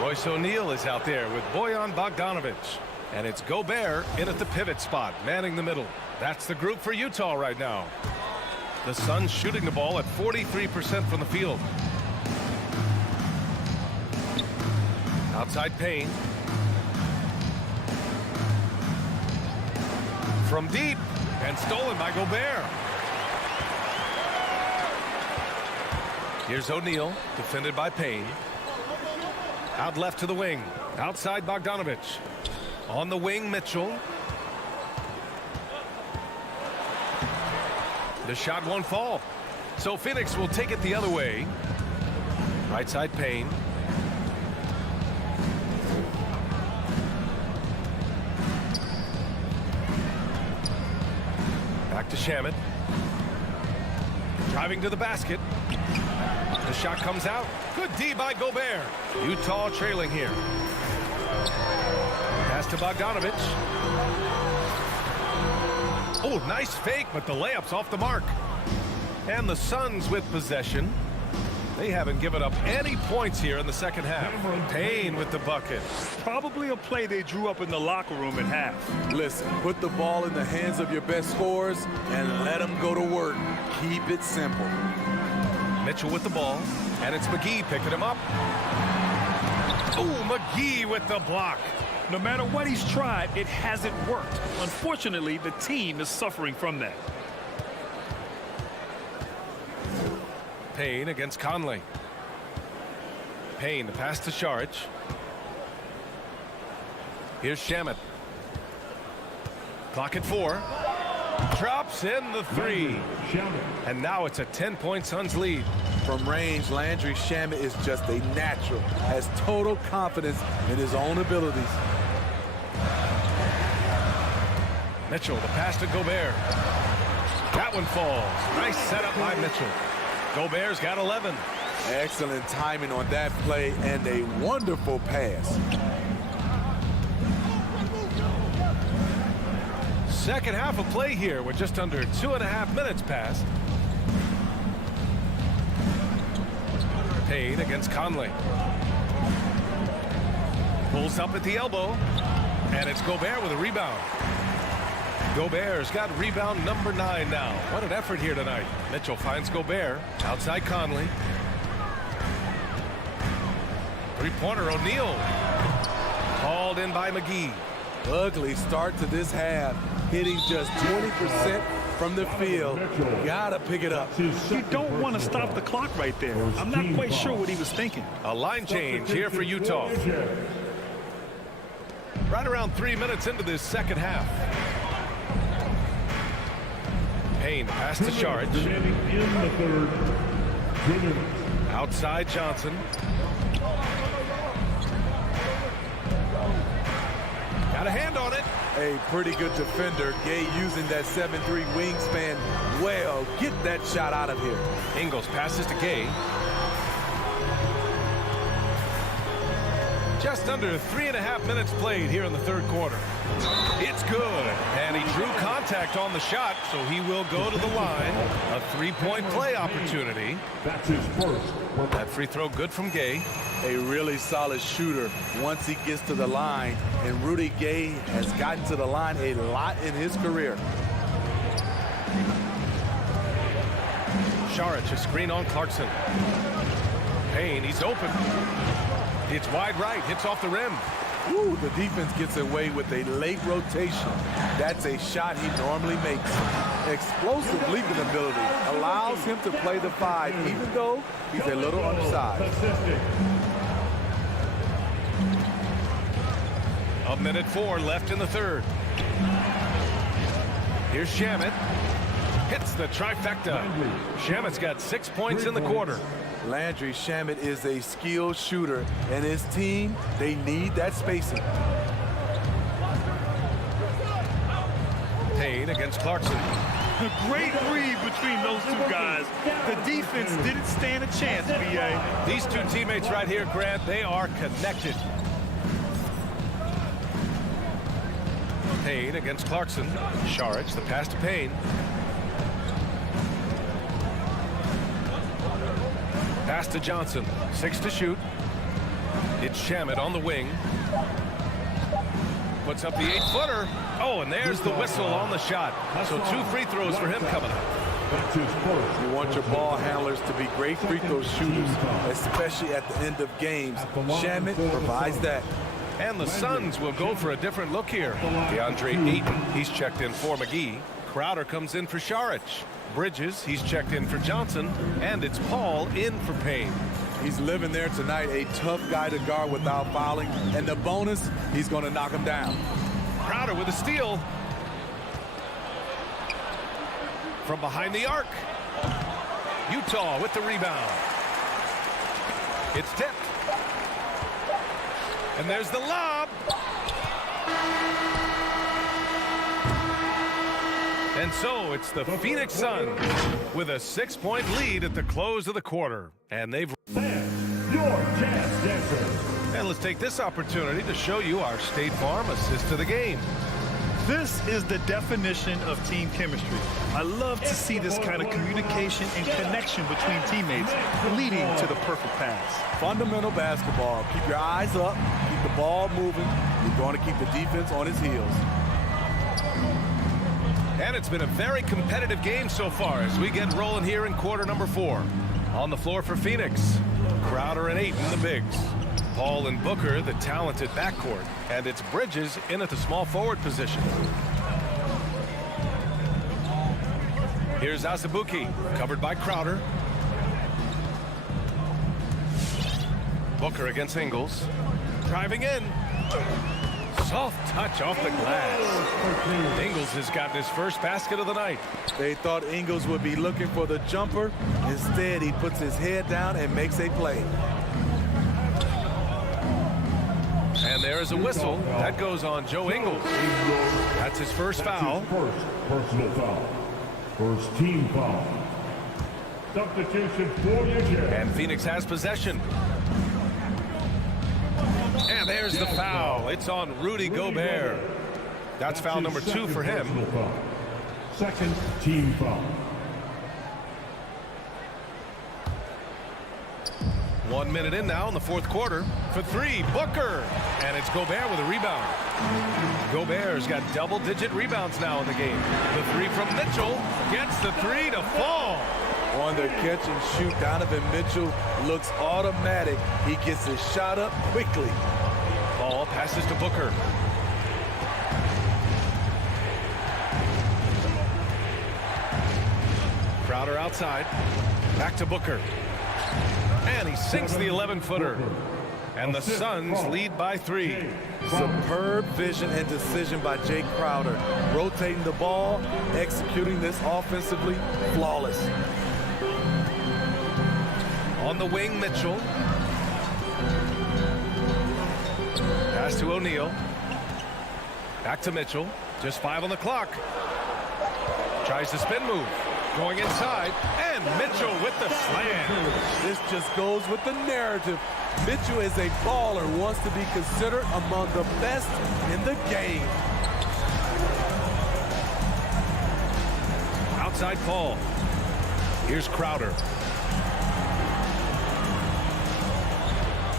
Royce O'Neal is out there with Bojan Bogdanovich. And it's Gobert in at the pivot spot, manning the middle. That's the group for Utah right now. The Suns shooting the ball at 43% from the field. Outside Payne. From deep, and stolen by Gobert. Here's O'Neal, defended by Payne. Out left to the wing. Outside Bogdanovich. On the wing, Mitchell. The shot won't fall. So Phoenix will take it the other way. Right side Payne. Back to Shamet. Driving to the basket. The shot comes out. Good D by Gobert. Utah trailing here. Pass to Bogdanovich. Oh, nice fake, but the layup's off the mark. And the Suns with possession. They haven't given up any points here in the second half. Payne with the bucket. Probably a play they drew up in the locker room at half. Listen, put the ball in the hands of your best scorers and let them go to work. Keep it simple. Mitchell with the ball, and it's McGee picking him up. Ooh, McGee with the block. No matter what he's tried, it hasn't worked. Unfortunately, the team is suffering from that. Payne against Conley. Payne, the pass to Saric. Here's Shamet. Clock at 4. Drops in the 3. And now it's a 10-point Suns lead. From range, Landry Shamet is just a natural, has total confidence in his own abilities. Mitchell, the pass to Gobert. That one falls. Nice setup by Mitchell. Gobert's got 11. Excellent timing on that play and a wonderful pass. Second half of play here with just under 2.5 minutes passed. Payne against Conley. Pulls up at the elbow. And it's Gobert with a rebound. Gobert's got rebound number 9 now. What an effort here tonight. Mitchell finds Gobert. Outside Conley. Three-pointer O'Neal. Called in by McGee. Ugly start to this half. Hitting just 20% from the field. Gotta pick it up. You don't want to stop the clock right there. I'm not quite sure what he was thinking. A line change here for Utah. Right around 3 minutes into this second half. Payne, pass to Saric. In the third, 2 minutes. Outside Johnson. Got a hand on it. A pretty good defender. Gay using that 7'3" wingspan well. Get that shot out of here. Ingles passes to Gay. Just under 3.5 minutes played here in the third quarter. It's good. And he drew contact on the shot, so he will go to the line. A 3-point play opportunity. That's his first. That free throw good from Gay. A really solid shooter once he gets to the line. And Rudy Gay has gotten to the line a lot in his career. Saric, a screen on Clarkson. Payne, he's open. It's wide right, hits off the rim. Ooh, the defense gets away with a late rotation. That's a shot he normally makes. Explosive leaping ability allows him to play the 5, even though he's a little undersized. A minute 4 left in the third. Here's Shamet. Hits the trifecta. Shamet's got 6 points in the quarter. Landry Shamet is a skilled shooter, and his team, they need that spacing. Payne against Clarkson. A great read between those two guys. The defense didn't stand a chance, B.A. These two teammates right here, Grant, they are connected. Payne against Clarkson. Saric, the pass to Payne. Pass to Johnson. 6 to shoot. It's Shamet on the wing. Puts up the 8-footer. Oh, and there's the whistle on the shot. So 2 free throws for him coming up. That's his first. You want your ball handlers to be great free throw shooters, especially at the end of games. Shamet provides that. And the Suns will go for a different look here. DeAndre Ayton, he's checked in for McGee. Crowder comes in for Saric. Bridges, he's checked in for Johnson. And it's Paul in for Payne. He's living there tonight, a tough guy to guard without fouling. And the bonus, he's going to knock him down. Crowder with a steal. From behind the arc. Utah with the rebound. It's tipped. And there's the lob. And so it's the Phoenix Suns with a 6-point lead at the close of the quarter. And they've... Your Jazz Dancer. And let's take this opportunity to show you our State Farm assist to the game. This is the definition of team chemistry. I love to see this kind of communication and connection between teammates leading to the perfect pass. Fundamental basketball. Keep your eyes up, keep the ball moving. You're going to keep the defense on its heels. And it's been a very competitive game so far as we get rolling here in quarter number 4. On the floor for Phoenix, Crowder and Ayton, the bigs. Paul and Booker, the talented backcourt. And it's Bridges in at the small forward position. Here's Azubuike, covered by Crowder. Booker against Ingles. Driving in. Soft touch off the glass. Ingles has gotten his first basket of the night. They thought Ingles would be looking for the jumper. Instead, he puts his head down and makes a play. And there's a whistle. That goes on Joe Ingles. That's his first foul. First personal foul. First team foul. Substitution for your Jazz. And Phoenix has possession. And there's the foul. It's on Rudy Gobert. That's foul number 2 for him. Foul. Second team foul. 1 minute in now in the fourth quarter. For 3, Booker. And it's Gobert with a rebound. Gobert's got double-digit rebounds now in the game. The 3 from Mitchell gets the 3 to fall. On their catch and shoot, Donovan Mitchell looks automatic. He gets his shot up quickly. Ball passes to Booker. Crowder outside. Back to Booker. And he sinks the 11-footer. And the Suns lead by 3. Superb vision and decision by Jay Crowder. Rotating the ball, executing this offensively, flawless. On the wing, Mitchell. Pass to O'Neal. Back to Mitchell. Just 5 on the clock. Tries the spin move. Going inside. And Mitchell with the slam. This just goes with the narrative. Mitchell is a baller, wants to be considered among the best in the game. Outside Paul. Here's Crowder.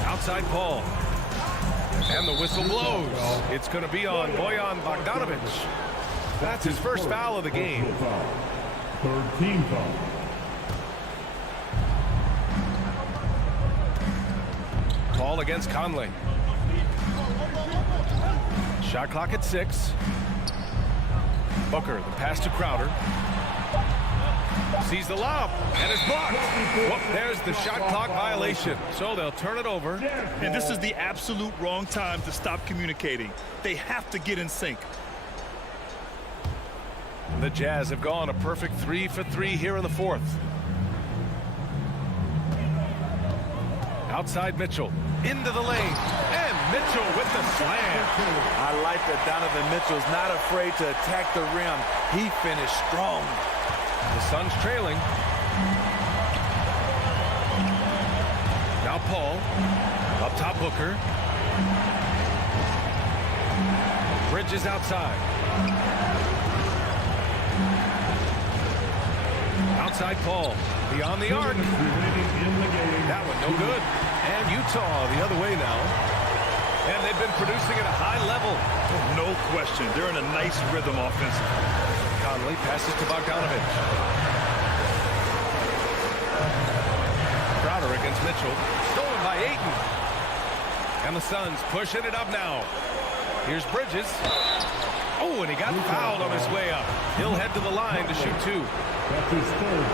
Outside Paul. And the whistle blows. It's going to be on Bojan Bogdanovic. That's his first foul of the game. Third team foul. Call against Conley. Shot clock at 6. Booker, the pass to Crowder. Sees the lob, and it's blocked. Whoop, there's the shot clock violation. So they'll turn it over. And this is the absolute wrong time to stop communicating. They have to get in sync. The Jazz have gone a perfect 3 for 3 here in the fourth. Outside Mitchell, into the lane, and Mitchell with the slam. I like that Donovan Mitchell's not afraid to attack the rim. He finished strong. The Suns trailing. Now Paul, up top Booker. Bridges outside. Outside Paul, beyond the arc. That one no good. And Utah the other way now. And they've been producing at a high level. No question. They're in a nice rhythm offensively. Conley passes to Bogdanovic. Crowder against Mitchell. Stolen by Ayton. And the Suns pushing it up now. Here's Bridges. Oh, and he got fouled on his way up. He'll head to the line to shoot 2.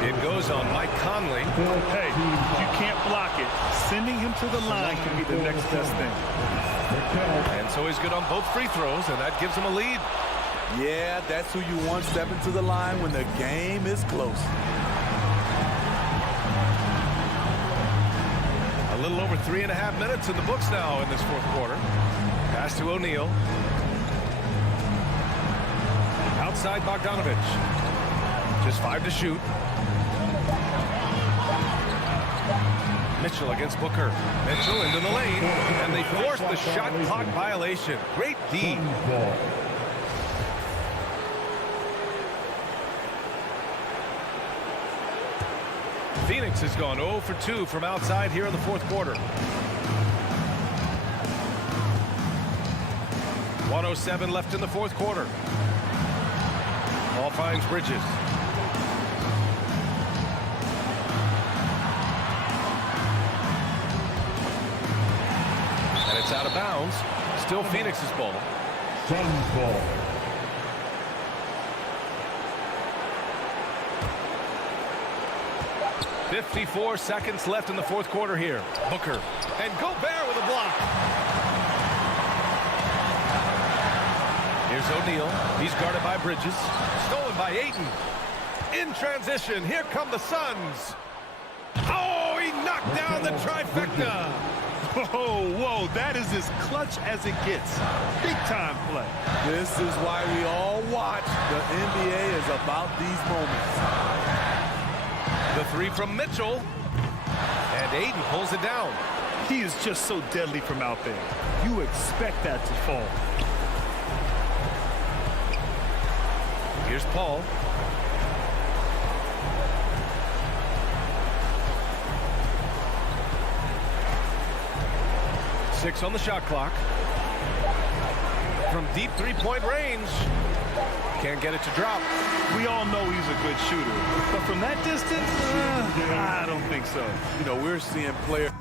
It goes on Mike Conley. Hey, you can't block it. Sending him to the line can be the next best thing. And so he's good on both free throws, and that gives him a lead. Yeah, that's who you want stepping to the line when the game is close. A little over 3.5 minutes in the books now in this fourth quarter. Pass to O'Neal. Outside Bogdanovic. Just 5 to shoot. Mitchell against Booker. Mitchell into the lane, and they force the shot clock violation. Great D. Phoenix has gone 0 for 2 from outside here in the fourth quarter. 1:07 left in the fourth quarter. Ball finds Bridges. And it's out of bounds. Still Phoenix's ball. Suns ball. .54 seconds left in the fourth quarter here. Booker. And Gobert with a block. Here's O'Neal. He's guarded by Bridges. Stolen by Ayton. In transition, here come the Suns. Oh, he knocked down the trifecta. Whoa, that is as clutch as it gets. Big time play. This is why we all watch. The NBA is about these moments. The three from Mitchell. And Ayton pulls it down. He is just so deadly from out there. You expect that to fall. Here's Paul. Six on the shot clock. From deep three-point range. Can't get it to drop. We all know he's a good shooter. But from that distance, I don't think so. You know, we're seeing players.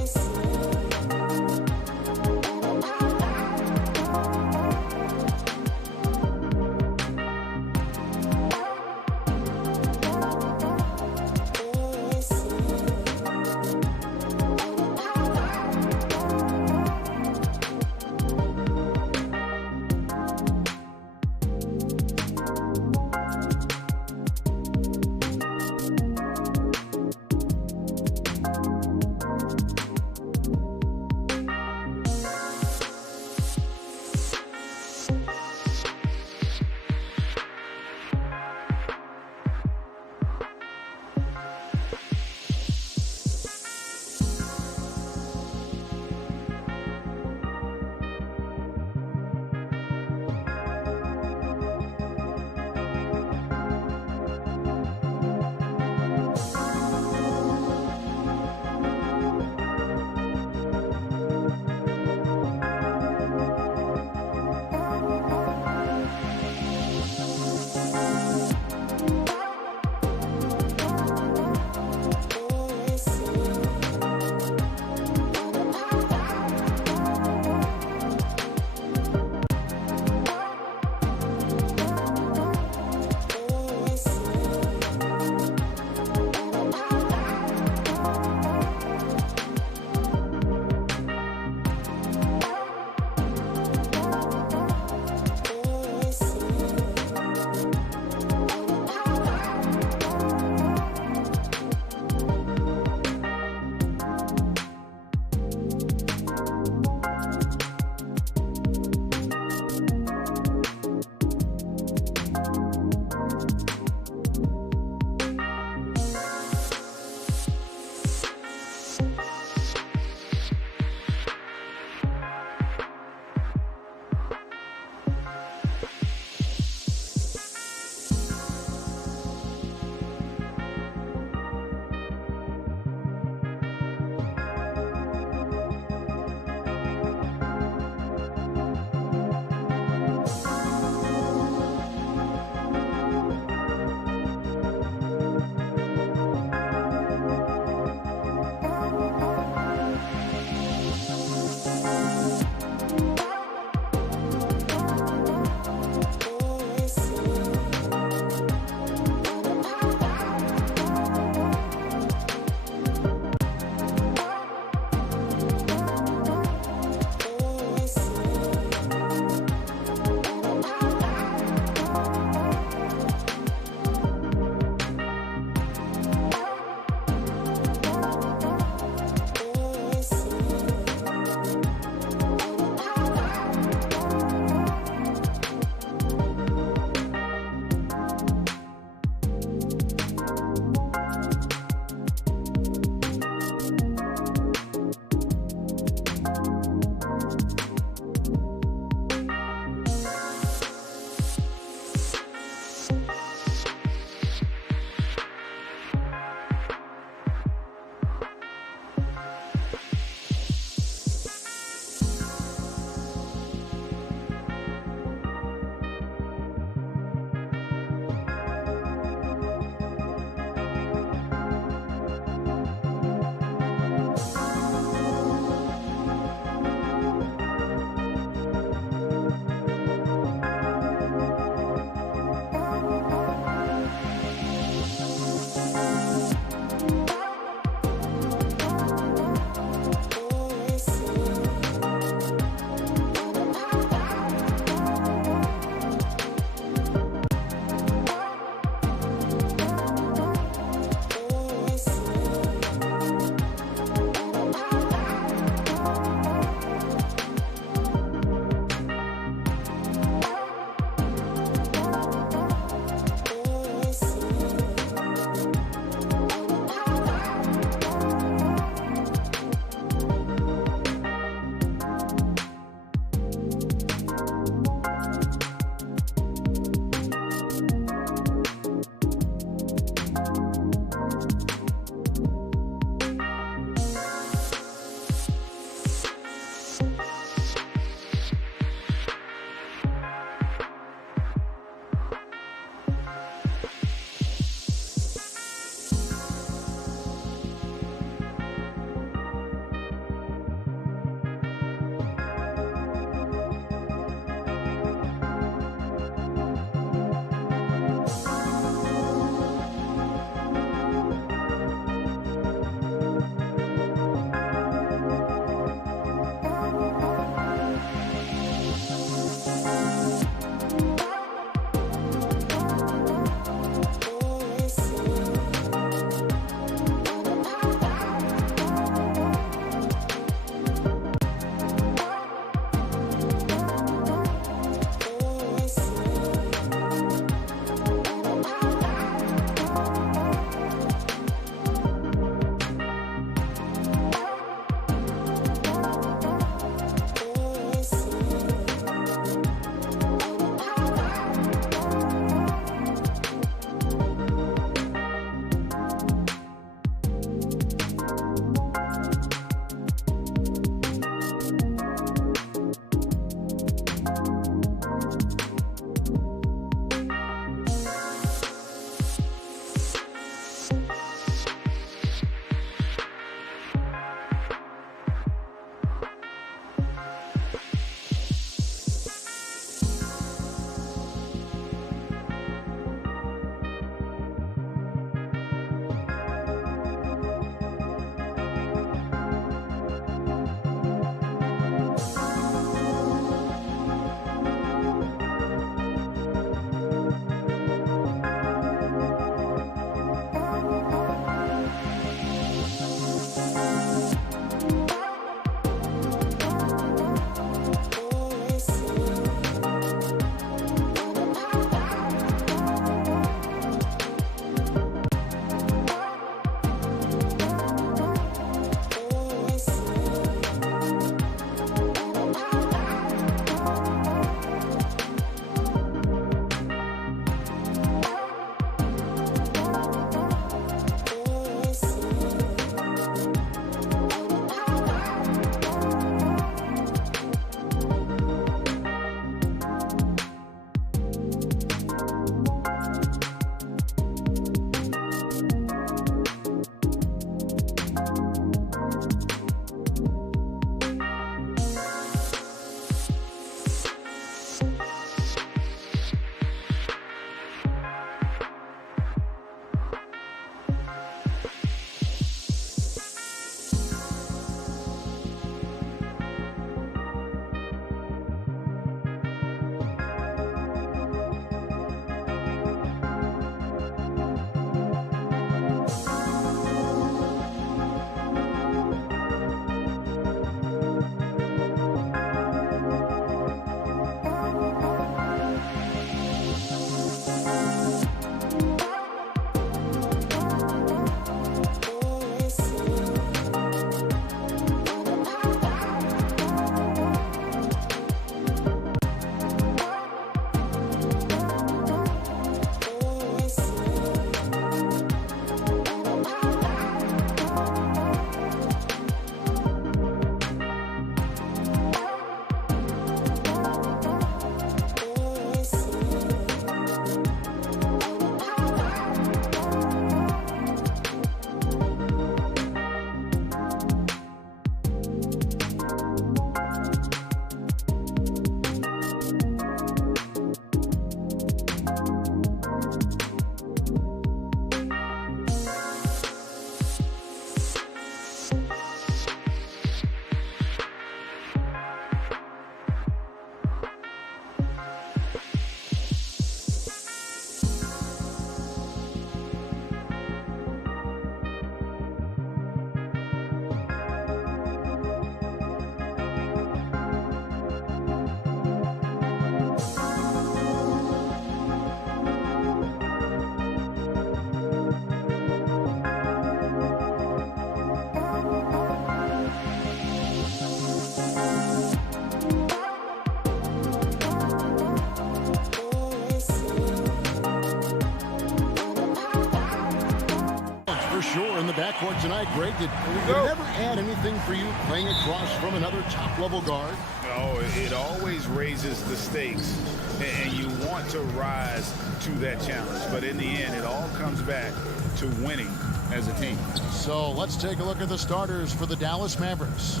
court tonight, Greg. Did it ever add anything for you playing across from another top-level guard? Oh, it always raises the stakes, and you want to rise to that challenge. But in the end, it all comes back to winning as a team. So let's take a look at the starters for the Dallas Mavericks.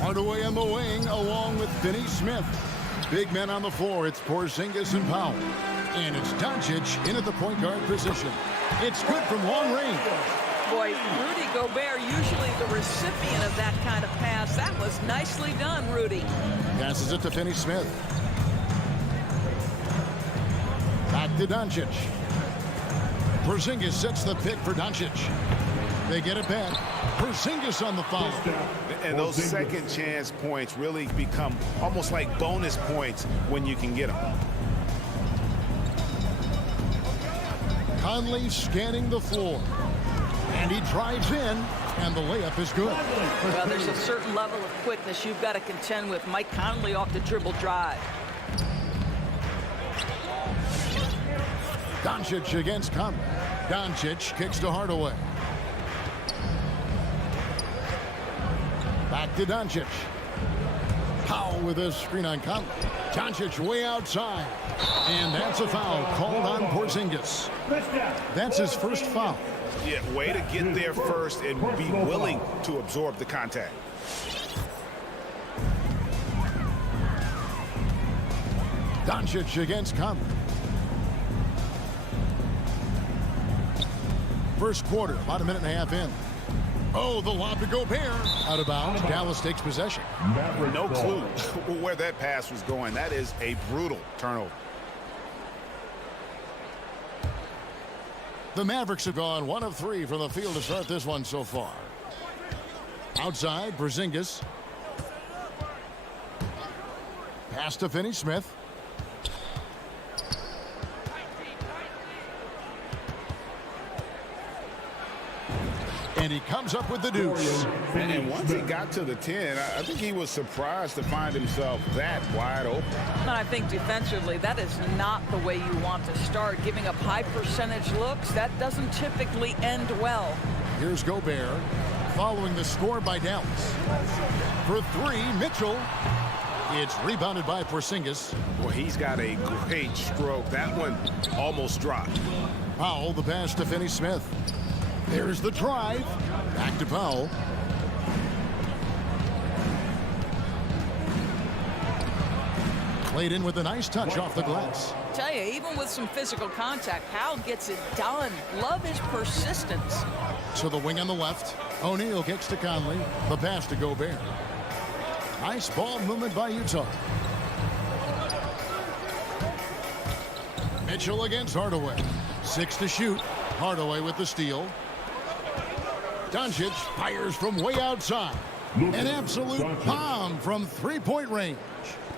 Hardaway on the wing, along with Finney Smith. Big men on the floor, it's Porzingis and Powell. And it's Doncic in at the point guard position. It's good from long range. Boy, Rudy Gobert, usually the recipient of that kind of pass. That was nicely done, Rudy. Passes it to Finney Smith. Back to Doncic. Porzingis sets the pick for Doncic. They get it back. Porzingis on the foul. And those second chance points really become almost like bonus points when you can get them. Conley scanning the floor. And he drives in, and the layup is good. Well, there's a certain level of quickness you've got to contend with. Mike Conley off the dribble drive. Doncic against Conley. Doncic kicks to Hardaway. Back to Doncic. Powell with a screen on Conley. Doncic way outside. And that's a foul called on Porzingis. That's his first foul. Yeah, way to get there first and be willing to absorb the contact. Doncic against Conley. First quarter, about a minute and a half in. Oh, the lob to Gobert. Out of bounds. Dallas takes possession. No clue where that pass was going. That is a brutal turnover. The Mavericks have gone 1 of 3 from the field to start this one so far. Outside, Porzingis. Pass to Finney Smith. And he comes up with the deuce. And once he got to the 10, I think he was surprised to find himself that wide open. And I think defensively, that is not the way you want to start. Giving up high percentage looks, that doesn't typically end well. Here's Gobert following the score by Dallas. For 3, Mitchell. It's rebounded by Porzingis. Well, he's got a great stroke. That one almost dropped. Powell, the pass to Finney Smith. There's the drive. Back to Powell. Played in with a nice touch off the glass. Tell you, even with some physical contact, Powell gets it done. Love his persistence. So the wing on the left. O'Neal kicks to Conley. The pass to Gobert. Nice ball movement by Utah. Mitchell against Hardaway. 6 to shoot. Hardaway with the steal. Doncic fires from way outside. An absolute bomb from three-point range.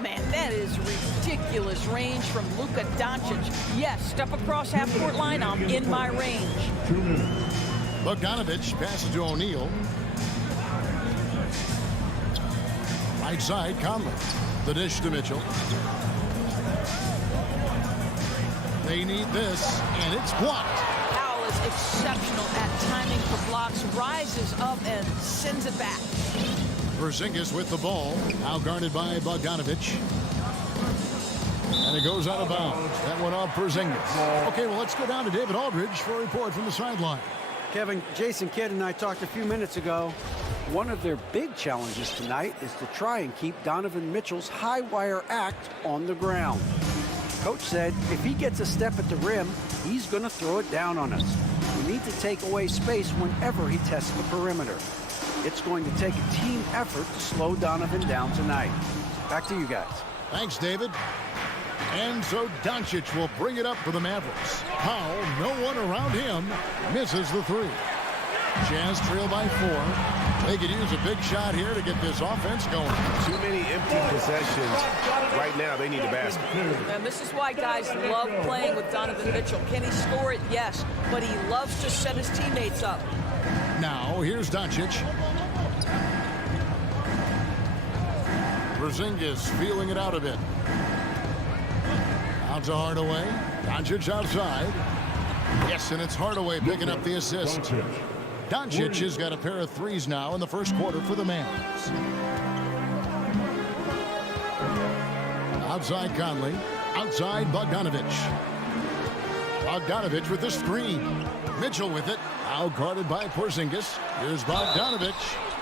Man, that is ridiculous range from Luka Doncic. Yes, step across half-court line, I'm in my range. Bogdanovich passes to O'Neal. Right side, Conley. The dish to Mitchell. They need this, and it's blocked. Powell is exceptional at timing for blocks, rises up and sends it back. Porzingis with the ball, now guarded by Bogdanovich. And it goes out of bounds. That went off Porzingis. Okay, well, let's go down to David Aldridge for a report from the sideline. Kevin, Jason Kidd and I talked a few minutes ago. One of their big challenges tonight is to try and keep Donovan Mitchell's high wire act on the ground. Coach said if he gets a step at the rim, he's going to throw it down on us. We need to take away space whenever he tests the perimeter. It's going to take a team effort to slow Donovan down tonight. Back to you guys. Thanks, David. And so Doncic will bring it up for the Mavericks. Powell, no one around him, misses the 3. Jazz trail by 4. They could use a big shot here to get this offense going. Too many empty possessions. Right now, they need a basket. And this is why guys love playing with Donovan Mitchell. Can he score it? Yes. But he loves to set his teammates up. Now, here's Doncic. Porzingis feeling it out a bit. Out to Hardaway. Doncic outside. Yes, and it's Hardaway picking up the assist. Doncic has got a pair of threes now in the first quarter for the Mavs. Outside Conley. Outside Bogdanovic. Bogdanovic with the screen. Mitchell with it. Now guarded by Porzingis. Here's Bogdanovic.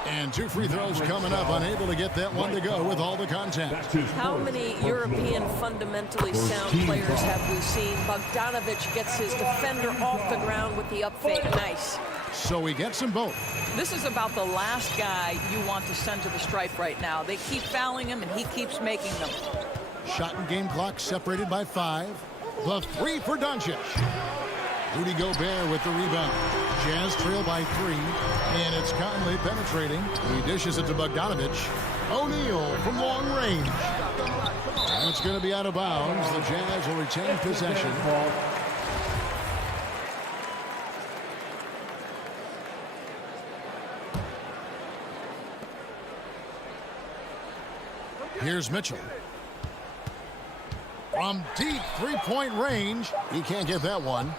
And 2 free throws coming up. Unable to get that one to go with all the contact. How many European fundamentally sound players have we seen? Bogdanovic gets his defender off the ground with the up fake. Nice. So he gets them both. This is about the last guy you want to send to the stripe right now. They keep fouling him, and he keeps making them. Shot and game clock separated by 5. The 3 for Doncic. Rudy Gobert with the rebound. Jazz trail by 3. And it's Conley penetrating. He dishes it to Bogdanovic. O'Neal from long range. And it's going to be out of bounds. The Jazz will retain possession. Here's Mitchell. From deep three-point range. He can't get that one.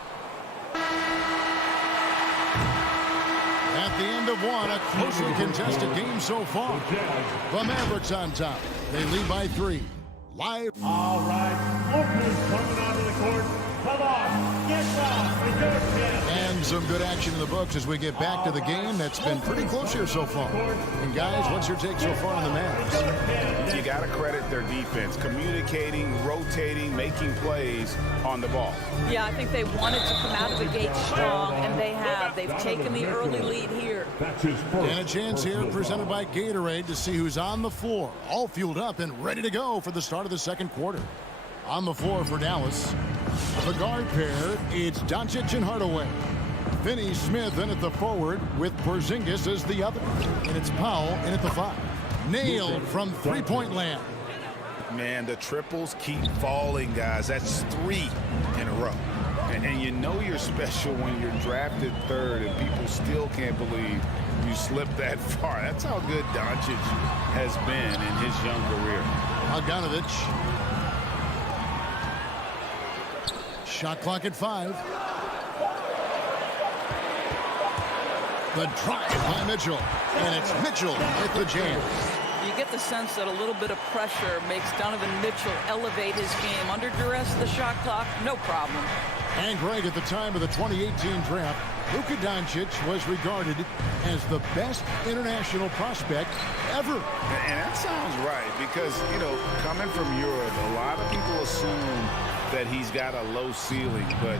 At the end of one, a closely contested game so far. The Mavericks on top. They lead by 3. Live. All right, Oakland's coming onto the court. Come on, get down with your chest. And some good action in the books as we get back to the game. That's been pretty close here so far. And guys, what's your take so far on the Mavs? You got to credit their defense, communicating, rotating, making plays on the ball. Yeah, I think they wanted to come out of the gate strong, and they have. They've taken the early lead here. And a chance here presented by Gatorade to see who's on the floor. All fueled up and ready to go for the start of the second quarter. On the floor for Dallas. The guard pair, it's Doncic and Hardaway. Finney Smith in at the forward with Porzingis as the other. And it's Powell in at the 5. Nailed from three-point land. Man, the triples keep falling, guys. That's 3 in a row. And you know you're special when you're drafted 3rd and people still can't believe you slipped that far. That's how good Doncic has been in his young career. Bogdanovic. Shot clock at 5. The drive by Mitchell. And it's Mitchell with the jam. You get the sense that a little bit of pressure makes Donovan Mitchell elevate his game. Under duress, the shot clock, no problem. And Greg, at the time of the 2018 draft, Luka Doncic was regarded as the best international prospect ever. And that sounds right because, you know, coming from Europe, a lot of people assume that he's got a low ceiling, but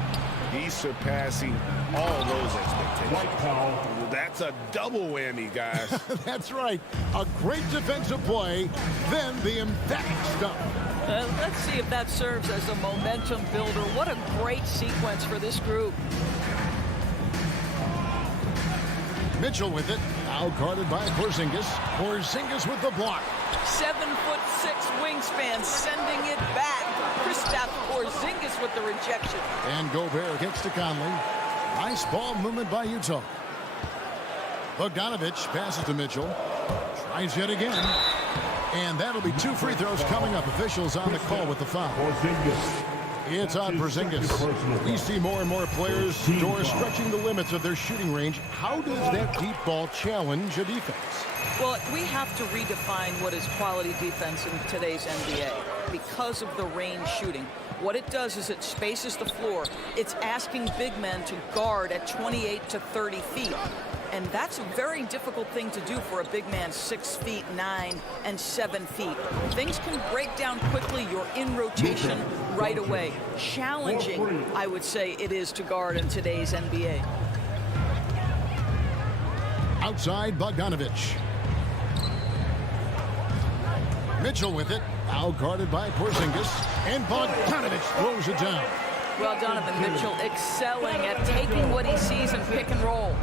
he's surpassing all those expectations. That's a double whammy, guys. That's right. A great defensive play, then the emphatic stuff. Let's see if that serves as a momentum builder. What a great sequence for this group. Mitchell with it. Now guarded by Porzingis. Porzingis with the block. 7'6" wingspan, sending it back. Kristaps Porzingis with the rejection. And Gobert gets to Conley. Nice ball movement by Utah. Bogdanovic passes to Mitchell. Tries yet again. And that'll be 2 free throws coming up. Officials on the call with the foul. It's on Porzingis. We see more and more players stretching the limits of their shooting range. How does that deep ball challenge a defense? Well, we have to redefine what is quality defense in today's NBA because of the range shooting. What it does is it spaces the floor. It's asking big men to guard at 28 to 30 feet. And that's a very difficult thing to do for a big man 6 feet 9 and 7 feet. Things can break down quickly. You're in rotation right away. Challenging, I would say, it is to guard in today's NBA. Outside Bogdanovic. Mitchell with it. Now guarded by Porzingis. And Bogdanovic throws it down. Well, Donovan Mitchell excelling at taking what he sees in pick and roll.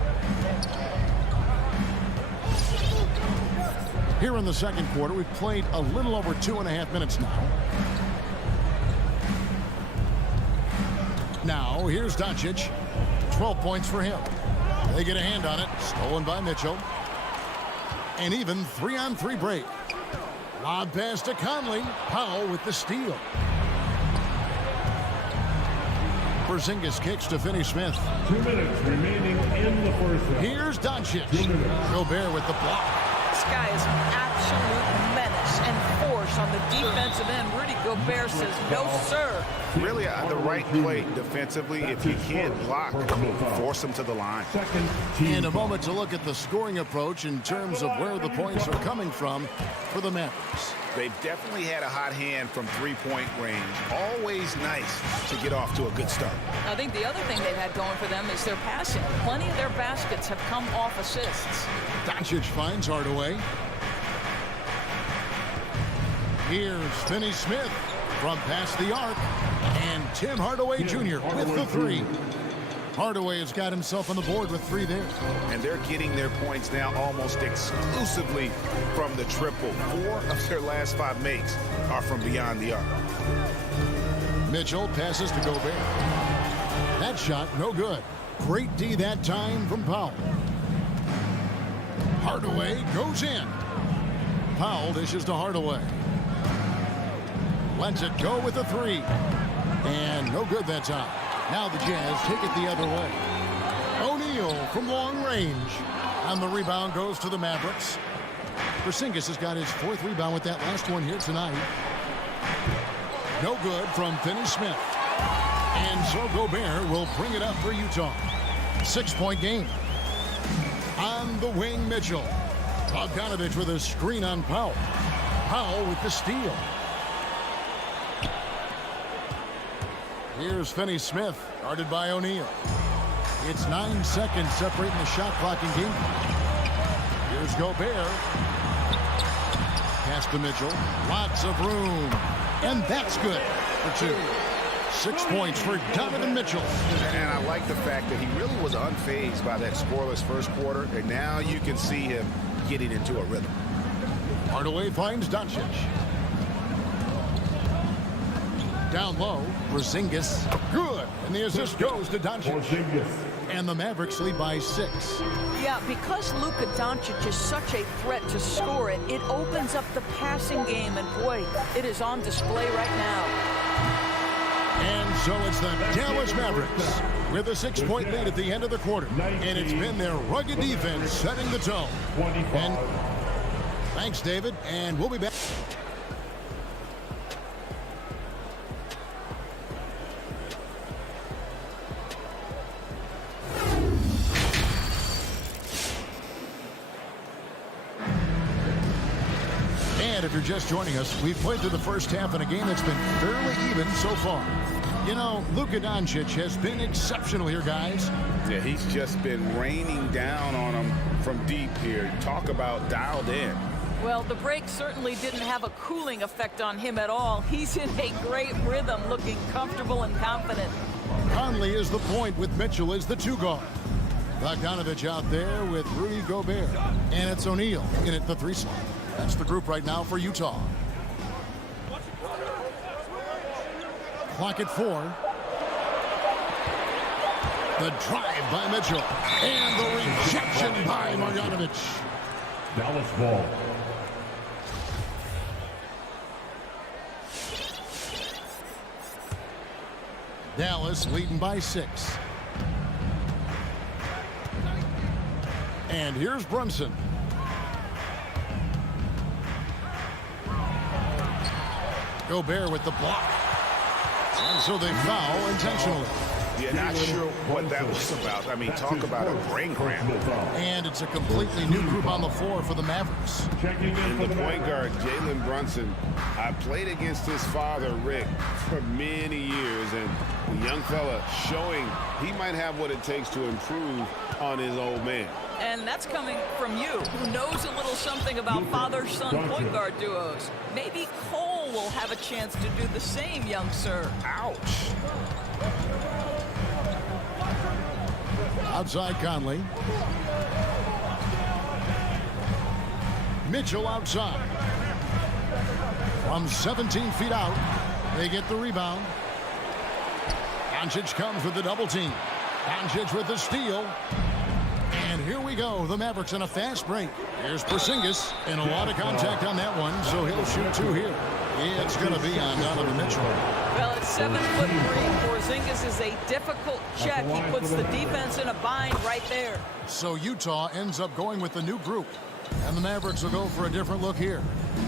Here in the second quarter, we've played a little over 2.5 minutes now. Now, here's Doncic. 12 points for him. They get a hand on it. Stolen by Mitchell. And even 3-on-3 break. Lob pass to Conley. Powell with the steal. Porzingis kicks to Finney Smith. 2 minutes remaining in the first half. Here's Doncic. Gobert with the block. This guy is an absolute menace and force on the defensive end. Rudy Gobert says, no, sir. Really the right play defensively. If you can't block, force him to the line. Second team. And a moment to look at the scoring approach in terms of where the points are coming from for the Mavericks. They've definitely had a hot hand from three-point range. Always nice to get off to a good start. I think the other thing they've had going for them is their passing. Plenty of their baskets have come off assists. Doncic finds Hardaway. Here's Finney Smith from past the arc. And Tim Hardaway Jr. with the three. Hardaway has got himself on the board with 3 there. And they're getting their points now almost exclusively from the triple. 4 of their last 5 makes are from beyond the arc. Mitchell passes to Gobert. That shot, no good. Great D that time from Powell. Hardaway goes in. Powell dishes to Hardaway. Lets it go with a 3. And no good that time. Now the Jazz take it the other way. O'Neal from long range. And the rebound goes to the Mavericks. Porzingis has got his 4th rebound with that last one here tonight. No good from Finney Smith. And so Gobert will bring it up for Utah. 6-point game. On the wing, Mitchell. Bogdanovich with a screen on Powell. Powell with the steal. Here's Finney Smith, guarded by O'Neal. It's 9 seconds separating the shot clock in game. Here's Gobert. Pass to Mitchell. Lots of room. And that's good for 2. 6 points for Donovan Mitchell. And I like the fact that he really was unfazed by that scoreless first quarter. And now you can see him getting into a rhythm. Hardaway finds Doncic. Down low, Porzingis. Good. And the assist goes to Doncic. And the Mavericks lead by 6. Yeah, because Luka Doncic is such a threat to score it, it opens up the passing game. And boy, it is on display right now. And so it's the Dallas Mavericks with a 6-point lead at the end of the quarter. And it's been their rugged defense setting the tone. And thanks, David. And we'll be back. And if you're just joining us, we've played through the first half in a game that's been fairly even so far. You know, Luka Doncic has been exceptional here, guys. Yeah, he's just been raining down on them from deep here. Talk about dialed in. Well, the break certainly didn't have a cooling effect on him at all. He's in a great rhythm, looking comfortable and confident. Conley is the point with Mitchell as the 2 guard. Bogdanovich out there with Rudy Gobert. And it's O'Neal in at the 3 slot. That's the group right now for Utah. Clock at 4. The drive by Mitchell. And the rejection by Bogdanovich. Dallas ball. Dallas leading by 6. And here's Brunson. Gobert with the block. And so they foul intentionally. Yeah, not sure what that was about. I mean, talk about a brain cramp. And it's a completely new group on the floor for the Mavericks. And the point guard, Jalen Brunson, I played against his father, Rick, for many years. And the young fella showing he might have what it takes to improve on his old man. And that's coming from you, who knows a little something about father-son point guard duos. Maybe Cole will have a chance to do the same, young sir. Ouch. Outside Conley. Mitchell outside. From 17 feet out, they get the rebound. Doncic comes with the double team. Doncic with the steal. And here we go, the Mavericks in a fast break. Here's Porzingis, and a lot of contact on that one, so he'll shoot 2 here. It's going to be on Donovan Mitchell. Well, it's 7'3". Porzingis is a difficult check. He puts the defense in a bind right there. So Utah ends up going with the new group. And the Mavericks will go for a different look here.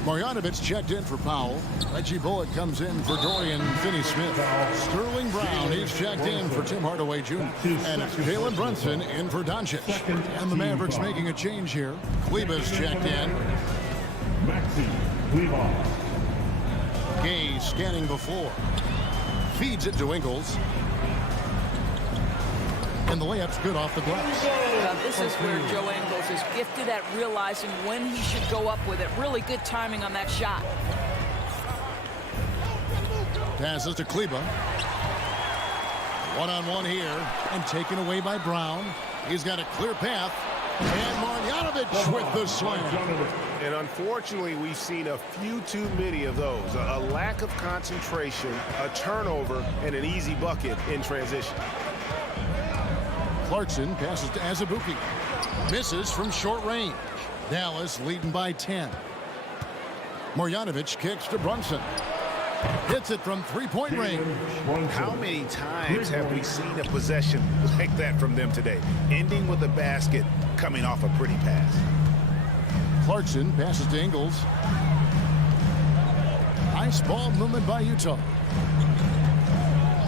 Marjanovic checked in for Powell. Reggie Bullock comes in for Dorian Finney-Smith. Sterling Brown is checked in for Tim Hardaway Jr. And it's Jalen Brunson in for Doncic. And the Mavericks making a change here. Kleba's checked in. Maxi Kleber. Gay scanning the floor. Feeds it to Ingles. And the layup's good off the glass. This is where Joe Ingles is gifted at realizing when he should go up with it. Really good timing on that shot. Passes to Kleber. One-on-one here. And taken away by Brown. He's got a clear path. And Marjanovic with the slam. And unfortunately, we've seen a few too many of those. A lack of concentration, a turnover, and an easy bucket in transition. Clarkson passes to Azubuike. Misses from short range. Dallas leading by 10. Marjanovic kicks to Brunson. Hits it from three-point range. How many times have we seen a possession like that from them today? Ending with a basket, coming off a pretty pass. Clarkson passes to Ingles. Nice ball movement by Utah.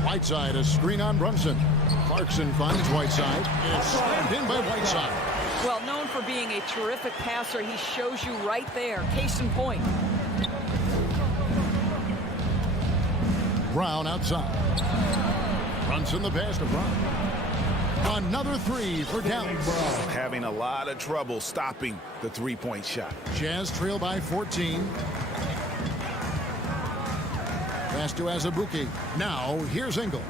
Whiteside, a screen on Brunson. Clarkson finds Whiteside. It's slammed in by Whiteside. Well, known for being a terrific passer, he shows you right there. Case in point. Brown outside. Brunson the pass to Brown. Another three for Dallas. Having a lot of trouble stopping the three-point shot. Jazz trail by 14. Pass to Azubuike. Now, here's Ingles.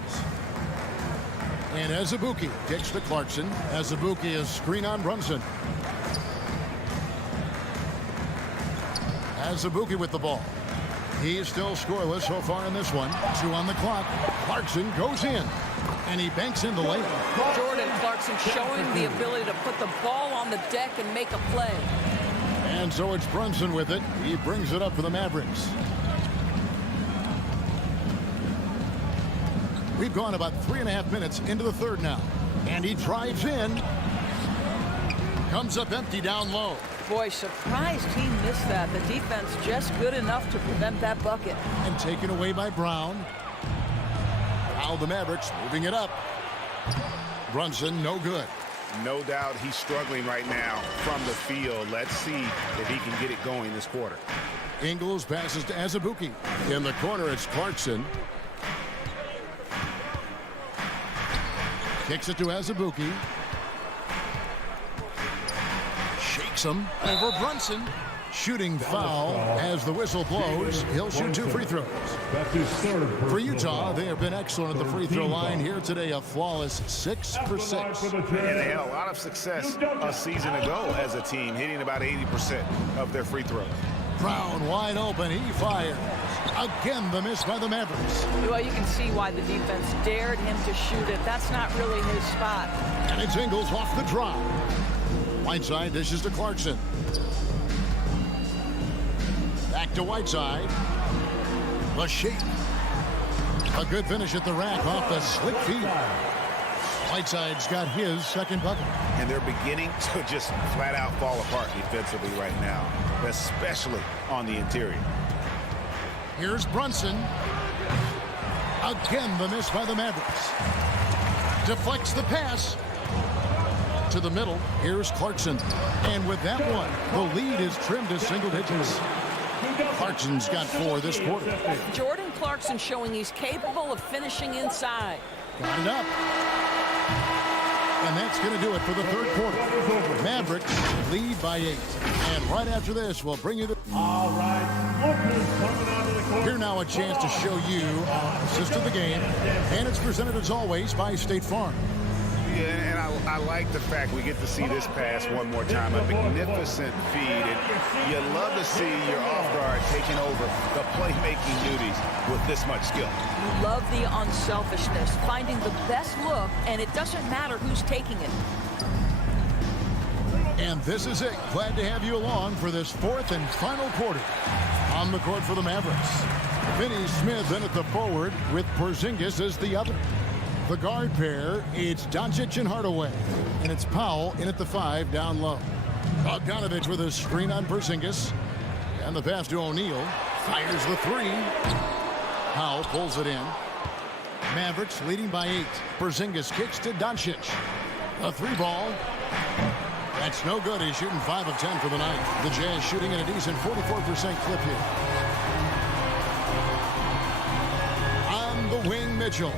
And Azubuike kicks to Clarkson. Azubuike is screen on Brunson. Azubuike with the ball. He is still scoreless so far in this one. 2 on the clock. Clarkson goes in. And he banks in the layup. Jordan Clarkson showing the ability to put the ball on the deck and make a play. And so it's Brunson with it. He brings it up for the Mavericks. We've gone about 3.5 minutes into the third now. And he drives in. Comes up empty down low. Boy, surprised he missed that. The defense just good enough to prevent that bucket. And taken away by Brown. Now the Mavericks moving it up. Brunson, no good. No doubt he's struggling right now from the field. Let's see if he can get it going this quarter. Ingles passes to Azubuike. In the corner, it's Clarkson. Kicks it to Azubuike. Shakes him over Brunson. Shooting foul as the whistle blows. He'll shoot 2 free throws. That's his third. For Utah, they have been excellent at the free throw line here today. A flawless 6 for 6. And they had a lot of success a season ago as a team, hitting about 80% of their free throws. Brown wide open. He fires. Again, the miss by the Mavericks. Well, you can see why the defense dared him to shoot it. That's not really his spot. And it's Ingles off the drop. Whiteside dishes to Clarkson. Back to Whiteside. The shape. A good finish at the rack off the slick feed. Whiteside's got his second bucket. And they're beginning to just flat out fall apart defensively right now, especially on the interior. Here's Brunson. Again, the miss by the Mavericks. Deflects the pass. To the middle. Here's Clarkson. And with that one, the lead is trimmed to single digits. Clarkson's got 4 this quarter. Jordan Clarkson showing he's capable of finishing inside. Got it up. And that's going to do it for the third quarter. Mavericks lead by 8. And right after this, we'll bring you the... All right. Here now a chance to show you assist of the game. And it's presented as always by State Farm. Yeah, and I like the fact we get to see this pass one more time. A magnificent feed. And you love to see your off guard taking over the playmaking duties with this much skill. You love the unselfishness, finding the best look, and it doesn't matter who's taking it. And this is it. Glad to have you along for this fourth and final quarter On the court for the Mavericks, Finney Smith in at the forward with Porzingis as the other. The guard pair, it's Doncic and Hardaway. And it's Powell in at the 5 down low. Bogdanovich with a screen on Porzingis. And the pass to O'Neal. Fires the 3. Powell pulls it in. Mavericks leading by 8. Porzingis kicks to Doncic. A 3-ball. That's no good. He's shooting 5 of 10 for the night. The Jazz shooting at a decent 44% clip here. On the wing, Mitchell.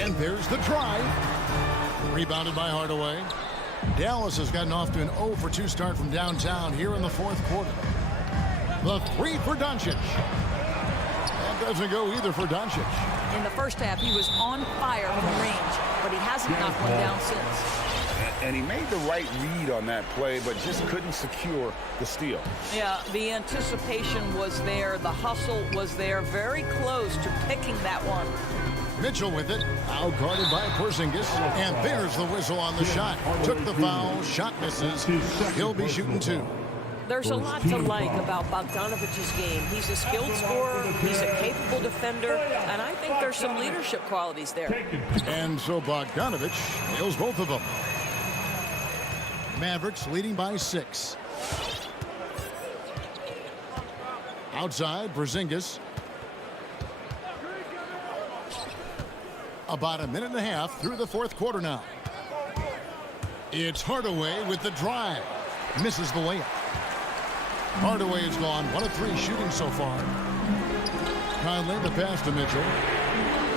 And there's the drive. Rebounded by Hardaway. Dallas has gotten off to an 0 for 2 start from downtown here in the 4th quarter. The 3 for Doncic. That doesn't go either for Doncic. In the first half, he was on fire from range, but he hasn't knocked one down since. And he made the right read on that play, but just couldn't secure the steal. Yeah, the anticipation was there. The hustle was there. Very close to picking that one. Mitchell with it, out guarded by Porzingis, and there's the whistle on the shot. Took the foul, shot misses. He'll be shooting 2. There's a lot to like about Bogdanovich's game. He's a skilled scorer, he's a capable defender, and I think there's some leadership qualities there. And so Bogdanovich nails both of them. Mavericks leading by 6. Outside, Porzingis. About a minute and a half through the 4th quarter now. It's Hardaway with the drive. Misses the layup. Hardaway is gone 1 of 3 shooting so far. Conley the pass to Mitchell.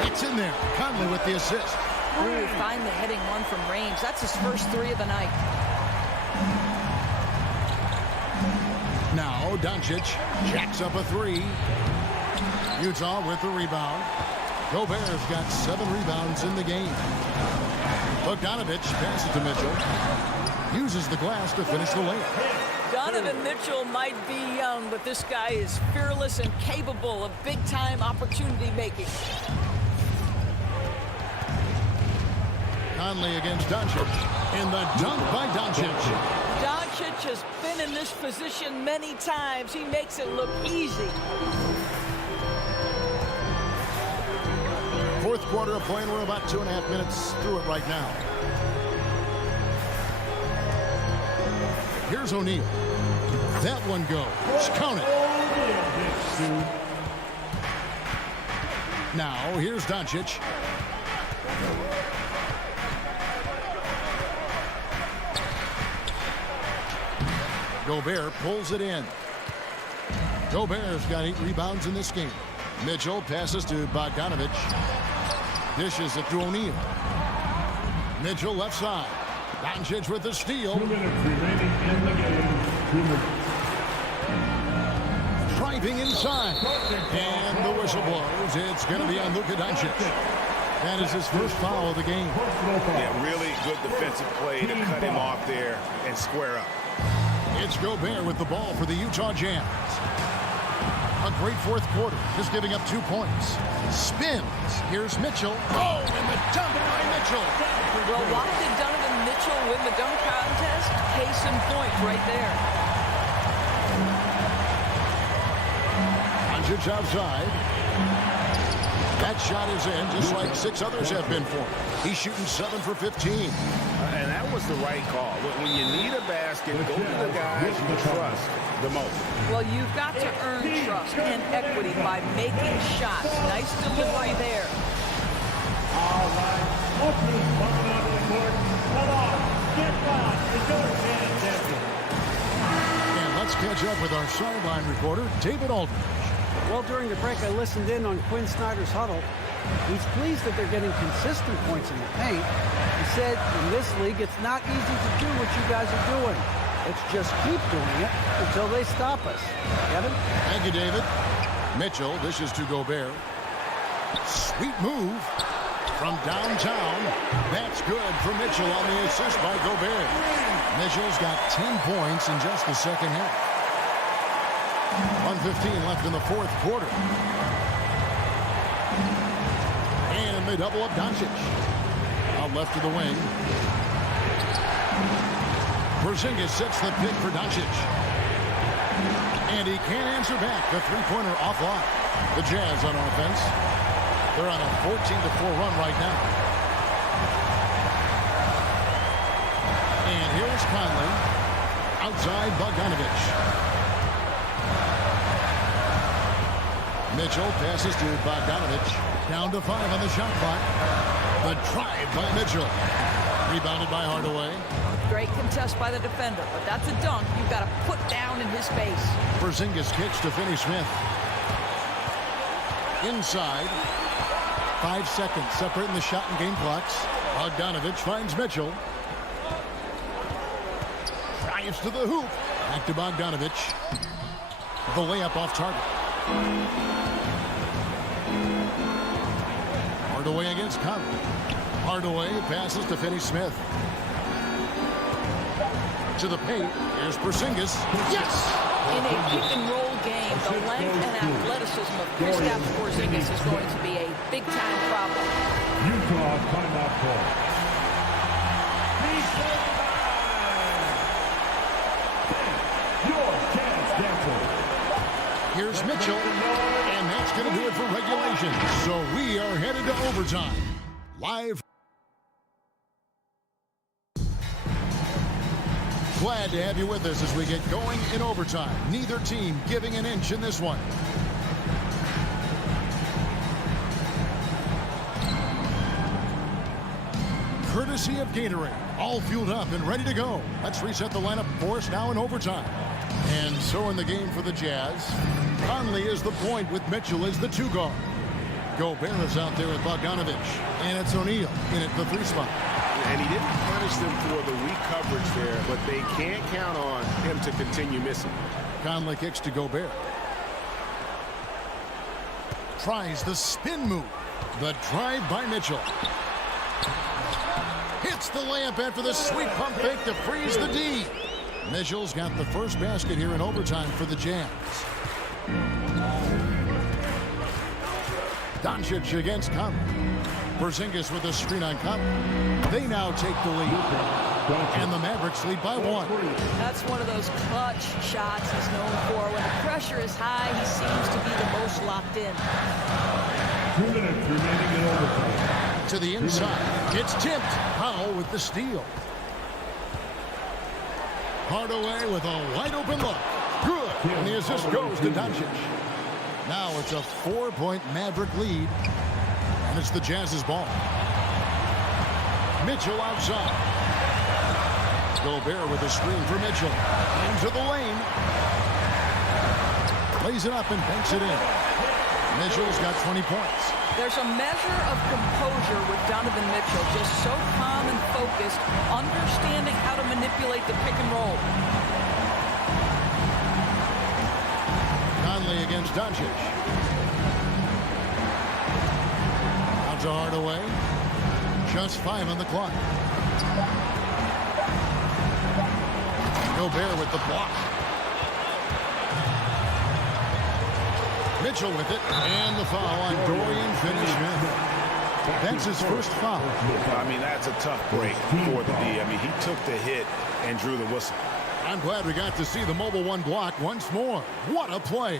It's in there. Conley with the assist. Ooh, finally hitting one from range. That's his first 3 of the night. Now Doncic jacks up a 3. Utah with the rebound. Gobert's got 7 rebounds in the game. Bogdanovich passes to Mitchell. Uses the glass to finish the layup. Donovan Mitchell might be young, but this guy is fearless and capable of big-time opportunity making. Conley against Doncic. And the dunk by Doncic. Doncic has been in this position many times. He makes it look easy. 4th quarter of play, and we're about 2.5 minutes through it right now. Here's O'Neal. That one goes. Count it. Now, here's Doncic. Gobert pulls it in. Gobert's got 8 rebounds in this game. Mitchell passes to Bogdanovich. Dishes it to O'Neal. Mitchell left side. Doncic with the steal. 2 minutes remaining in the game. 2 minutes. Driving inside. And the whistle blows. It's going to be on Luka Doncic. That is his first foul of the game. Yeah, really good defensive play to cut him off there and square up. It's Gobert with the ball for the Utah Jazz. A great 4th quarter, just giving up 2 points. Spins. Here's Mitchell. Oh, and the dunk by Mitchell. Well, why did Donovan Mitchell win the dunk contest? Case in point right there. Doncic outside. That shot is in, just like 6 others have been for him. He's shooting 7 for 15. And that was the right call. When you need a basket, go to the guys you trust the most. Well, you've got to earn trust and equity by making shots. Nice delivery there. All right. Opening ball on the court. Come on. Get down. It's your chance, Denver. And let's catch up with our sideline reporter, David Aldridge. Well, during the break, I listened in on Quinn Snyder's huddle. He's pleased that they're getting consistent points in the paint. He said, in this league, it's not easy to do what you guys are doing. Let's just keep doing it until they stop us. Kevin? Thank you, David. Mitchell dishes to Gobert. Sweet move from downtown. That's good for Mitchell on the assist by Gobert. Mitchell's got 10 points in just the second half. 1:15 left in the 4th quarter. And they double up Doncic. Out left to the wing. Porzingis sets the pick for Doncic. And he can't answer back. The three-pointer offline. The Jazz on offense. They're on a 14-4 run right now. And here's Conley. Outside Bogdanovich. Mitchell passes to Bogdanovich. Down to 5 on the shot clock. The drive by Mitchell. Rebounded by Hardaway. Great contest by the defender, but that's a dunk you've got to put down in his face. Porzingis kicks to Finney-Smith. Inside. 5 seconds separating the shot and game clocks. Bogdanovich finds Mitchell. Drives to the hoop. Back to Bogdanovich. The layup off target. Hardaway against Conley. Hardaway passes to Finney-Smith. To the paint. Here's Porzingis. Yes! In a pick-and-roll game, the length and athleticism of Kristaps Porzingis is going to be a big-time problem. Utah timeout call. Your chance canceled. Here's Mitchell, and that's going to do it for regulation. So we are headed to overtime. Live. Glad to have you with us as we get going in overtime. Neither team giving an inch in this one. Courtesy of Gatorade. All fueled up and ready to go. Let's reset the lineup for us now in overtime. And so in the game for the Jazz, Conley is the point with Mitchell as the 2 guard. Gobert is out there with Bogdanovich. And it's O'Neal in at the 3 spot. And he didn't punish them for the weak coverage there, but they can't count on him to continue missing. Conley kicks to Gobert. Tries the spin move. The drive by Mitchell. Hits the layup after the sweet pump fake to freeze the D. Mitchell's got the first basket here in overtime for the Jazz. Doncic against Conley. Porzingis with a screen on Conley. They now take the lead. And the Mavericks lead by 1. That's one of those clutch shots he's known for. When the pressure is high, he seems to be the most locked in. 2 minutes remaining in overtime. To the inside. It's tipped. Powell with the steal. Hardaway with a wide open look. Good. And the assist goes to Doncic. Now it's a 4-point Maverick lead. And it's the Jazz's ball. Mitchell outside. Gobert with a screen for Mitchell. Into the lane. Lays it up and banks it in. Mitchell's got 20 points. There's a measure of composure with Donovan Mitchell. Just so calm and focused, understanding how to manipulate the pick and roll. Conley against Doncic. Out to Hardaway. Just 5 on the clock. Gobert with the block. Mitchell with it. And the foul on Dorian Finney-Smith. That's his first foul. I mean, that's a tough break for the D. I mean, he took the hit and drew the whistle. I'm glad we got to see the Mobile One block once more. What a play.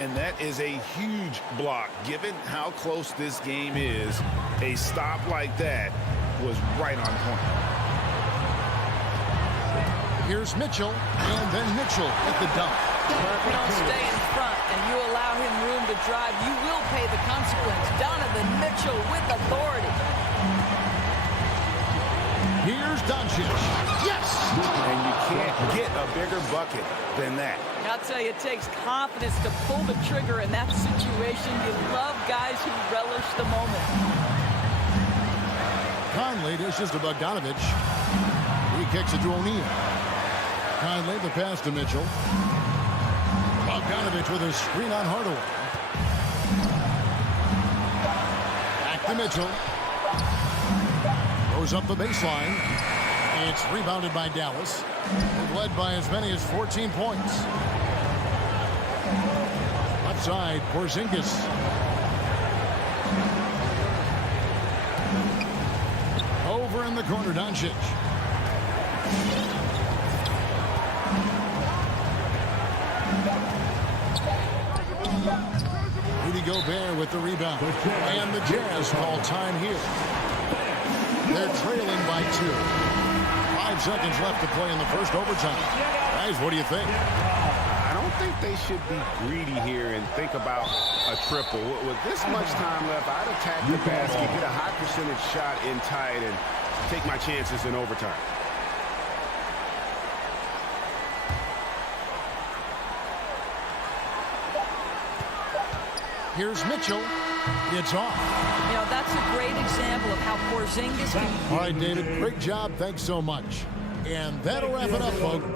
And that is a huge block. Given how close this game is, a stop like that was right on point. Here's Mitchell, and then Mitchell at the dunk. If you don't stay in front and you allow him room to drive, you will pay the consequence. Donovan Mitchell with authority. Here's Doncic. Yes! And you can't get a bigger bucket than that. I'll tell you, it takes confidence to pull the trigger in that situation. You love guys who relish the moment. Conley dishes to Bogdanovich. He kicks it to O'Neal. Conley the pass to Mitchell. Bogdanovich with a screen on Hardaway. Back to Mitchell. Goes up the baseline. It's rebounded by Dallas. They've led by as many as 14 points. Left side, Porzingis. Over in the corner, Doncic. Gobert with the rebound. And the Jazz call time here. They're trailing by 2. 5 seconds left to play in the first overtime. Guys, what do you think? I don't think they should be greedy here and think about a triple. With this much time left, I'd attack the basket, get a high percentage shot in tight, and take my chances in overtime. Here's Mitchell. It's off. You know, that's a great example of how Porzingis can... All right, David, great job. Thanks so much. And that'll wrap it up, folks.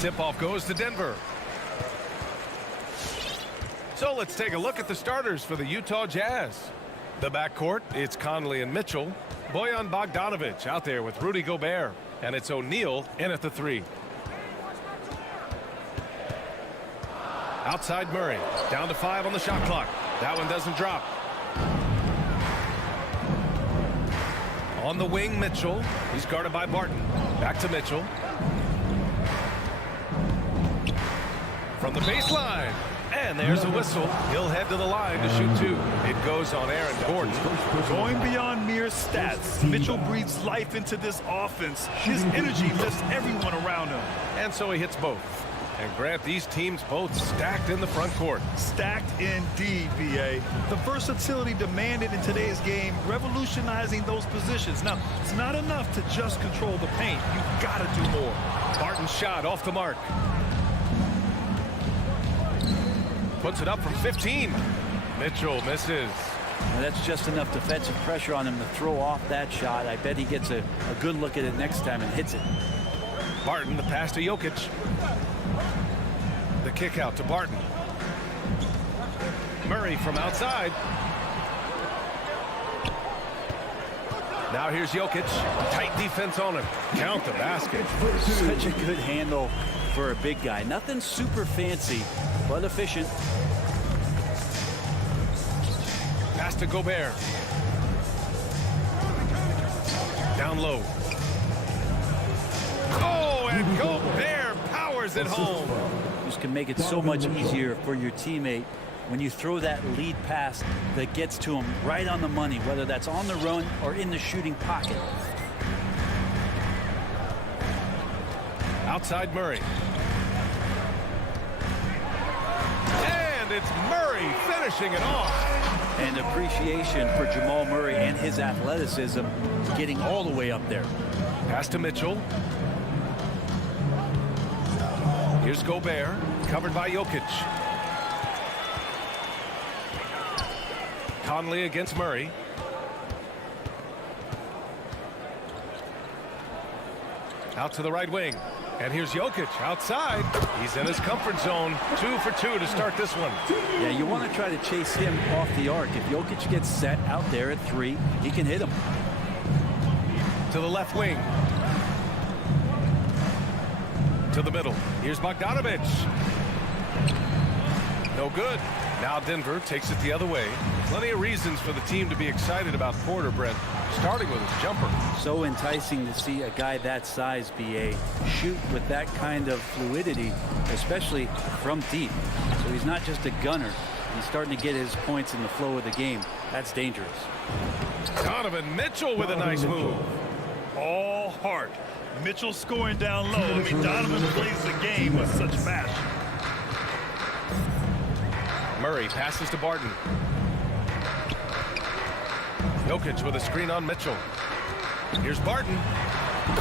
Tip-off goes to Denver. So let's take a look at the starters for the Utah Jazz. The backcourt, it's Conley and Mitchell. Bojan Bogdanovic out there with Rudy Gobert. And it's O'Neal in at the 3. Outside Murray. Down to 5 on the shot clock. That one doesn't drop. On the wing, Mitchell. He's guarded by Barton. Back to Mitchell. From the baseline. And there's a whistle. He'll head to the line to shoot 2. It goes on Aaron Gordon. Going beyond mere stats, Mitchell breathes life into this offense. His energy lifts everyone around him. And so he hits both. And Grant, these teams both stacked in the front court. Stacked indeed, B.A. The versatility demanded in today's game, revolutionizing those positions. Now, it's not enough to just control the paint. You've got to do more. Barton's shot off the mark. Puts it up from 15. Mitchell misses. Now that's just enough defensive pressure on him to throw off that shot. I bet he gets a good look at it next time and hits it. Barton, the pass to Jokic. The kick out to Barton. Murray from outside. Now here's Jokic. Tight defense on him. Count the basket. Such a good handle for a big guy. Nothing super fancy, but efficient. Pass to Gobert. Down low. Oh, and Gobert powers it home. This can make it so much easier for your teammate when you throw that lead pass that gets to him right on the money, whether that's on the run or in the shooting pocket. Outside Murray. And it's Murray finishing it off. And appreciation for Jamal Murray and his athleticism getting all the way up there. Pass to Mitchell. Here's Gobert, covered by Jokic. Conley against Murray. Out to the right wing. And here's Jokic outside. He's in his comfort zone. 2 for 2 to start this one. Yeah, you want to try to chase him off the arc. If Jokic gets set out there at 3, he can hit him. To the left wing. To the middle. Here's Bogdanovic. No good. Now Denver takes it the other way. Plenty of reasons for the team to be excited about Porter, Brent, starting with his jumper. So enticing to see a guy that size, B.A., shoot with that kind of fluidity, especially from deep. So he's not just a gunner. He's starting to get his points in the flow of the game. That's dangerous. Donovan Mitchell with a nice move. All heart. Mitchell scoring down low. I mean, Donovan plays the game with such passion. Murray passes to Barton. Jokic with a screen on Mitchell. Here's Barton.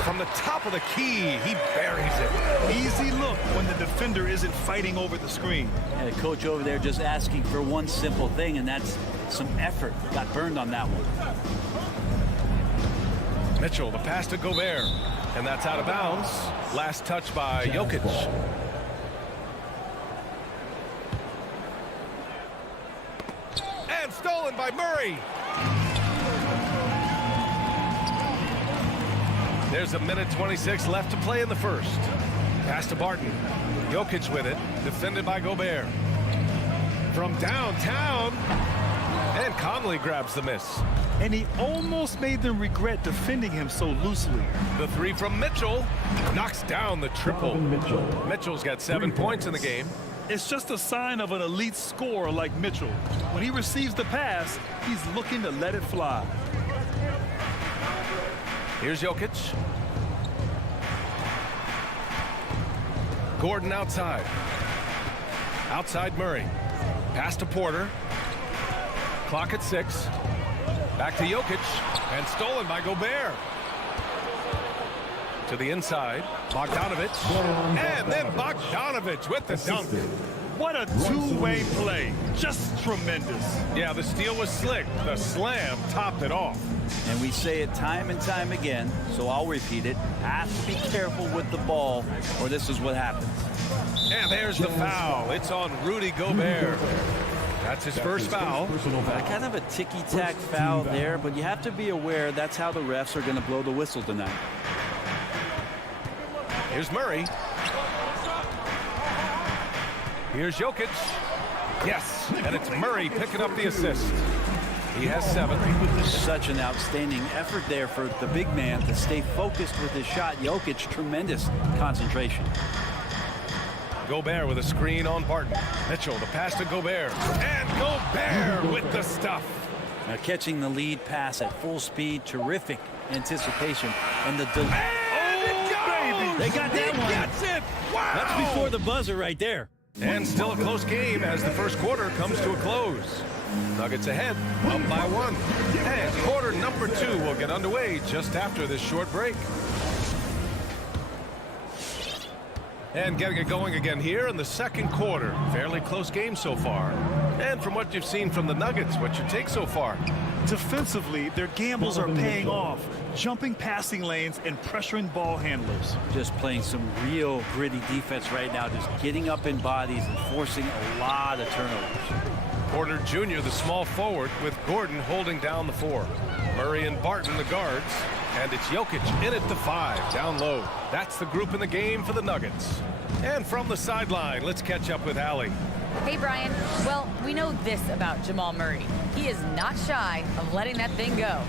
From the top of the key, he buries it. Easy look when the defender isn't fighting over the screen. And the coach over there just asking for one simple thing, and that's some effort. Got burned on that one. Mitchell, the pass to Gobert. And that's out of bounds. Last touch by Jokic. And stolen by Murray. There's a minute 26 left to play in the first. Pass to Barton. Jokic with it. Defended by Gobert. From downtown. And Conley grabs the miss. And he almost made them regret defending him so loosely. The 3 from Mitchell knocks down the triple. Mitchell's got 7 points in the game. It's just a sign of an elite scorer like Mitchell. When he receives the pass, he's looking to let it fly. Here's Jokic. Gordon outside. Outside Murray. Pass to Porter. Clock at 6. Back to Jokic, and stolen by Gobert. To the inside, Bogdanovic, and then Bogdanovic with the dunk. What a two-way play. Just tremendous. Yeah, the steal was slick. The slam topped it off. And we say it time and time again, so I'll repeat it. Have to be careful with the ball, or this is what happens. And there's the foul. It's on Rudy Gobert. That's his first foul. Kind of a ticky-tack foul there, but you have to be aware that's how the refs are going to blow the whistle tonight. Here's Murray. Here's Jokic. Yes, and it's Murray picking up the assist. He has 7. Such an outstanding effort there for the big man to stay focused with his shot. Jokic, tremendous concentration. Gobert with a screen on Barton. Mitchell, the pass to Gobert. And Gobert with the stuff. Now catching the lead pass at full speed. Terrific anticipation. And the delay. Oh, they got that one. Gets it. Wow. That's before the buzzer right there. And still a close game as the first quarter comes to a close. Nuggets ahead, up by 1. And quarter number 2 will get underway just after this short break. And getting it going again here in the second quarter. Fairly close game so far. And from what you've seen from the Nuggets, what's your take so far? Defensively, their gambles are paying off. Jumping passing lanes and pressuring ball handlers. Just playing some real gritty defense right now. Just getting up in bodies and forcing a lot of turnovers. Porter Jr., the small forward, with Gordon holding down the 4. Murray and Barton, the guards. And it's Jokic in at the 5, down low. That's the group in the game for the Nuggets. And from the sideline, let's catch up with Allie. Hey, Brian. Well, we know this about Jamal Murray. He is not shy of letting that thing go.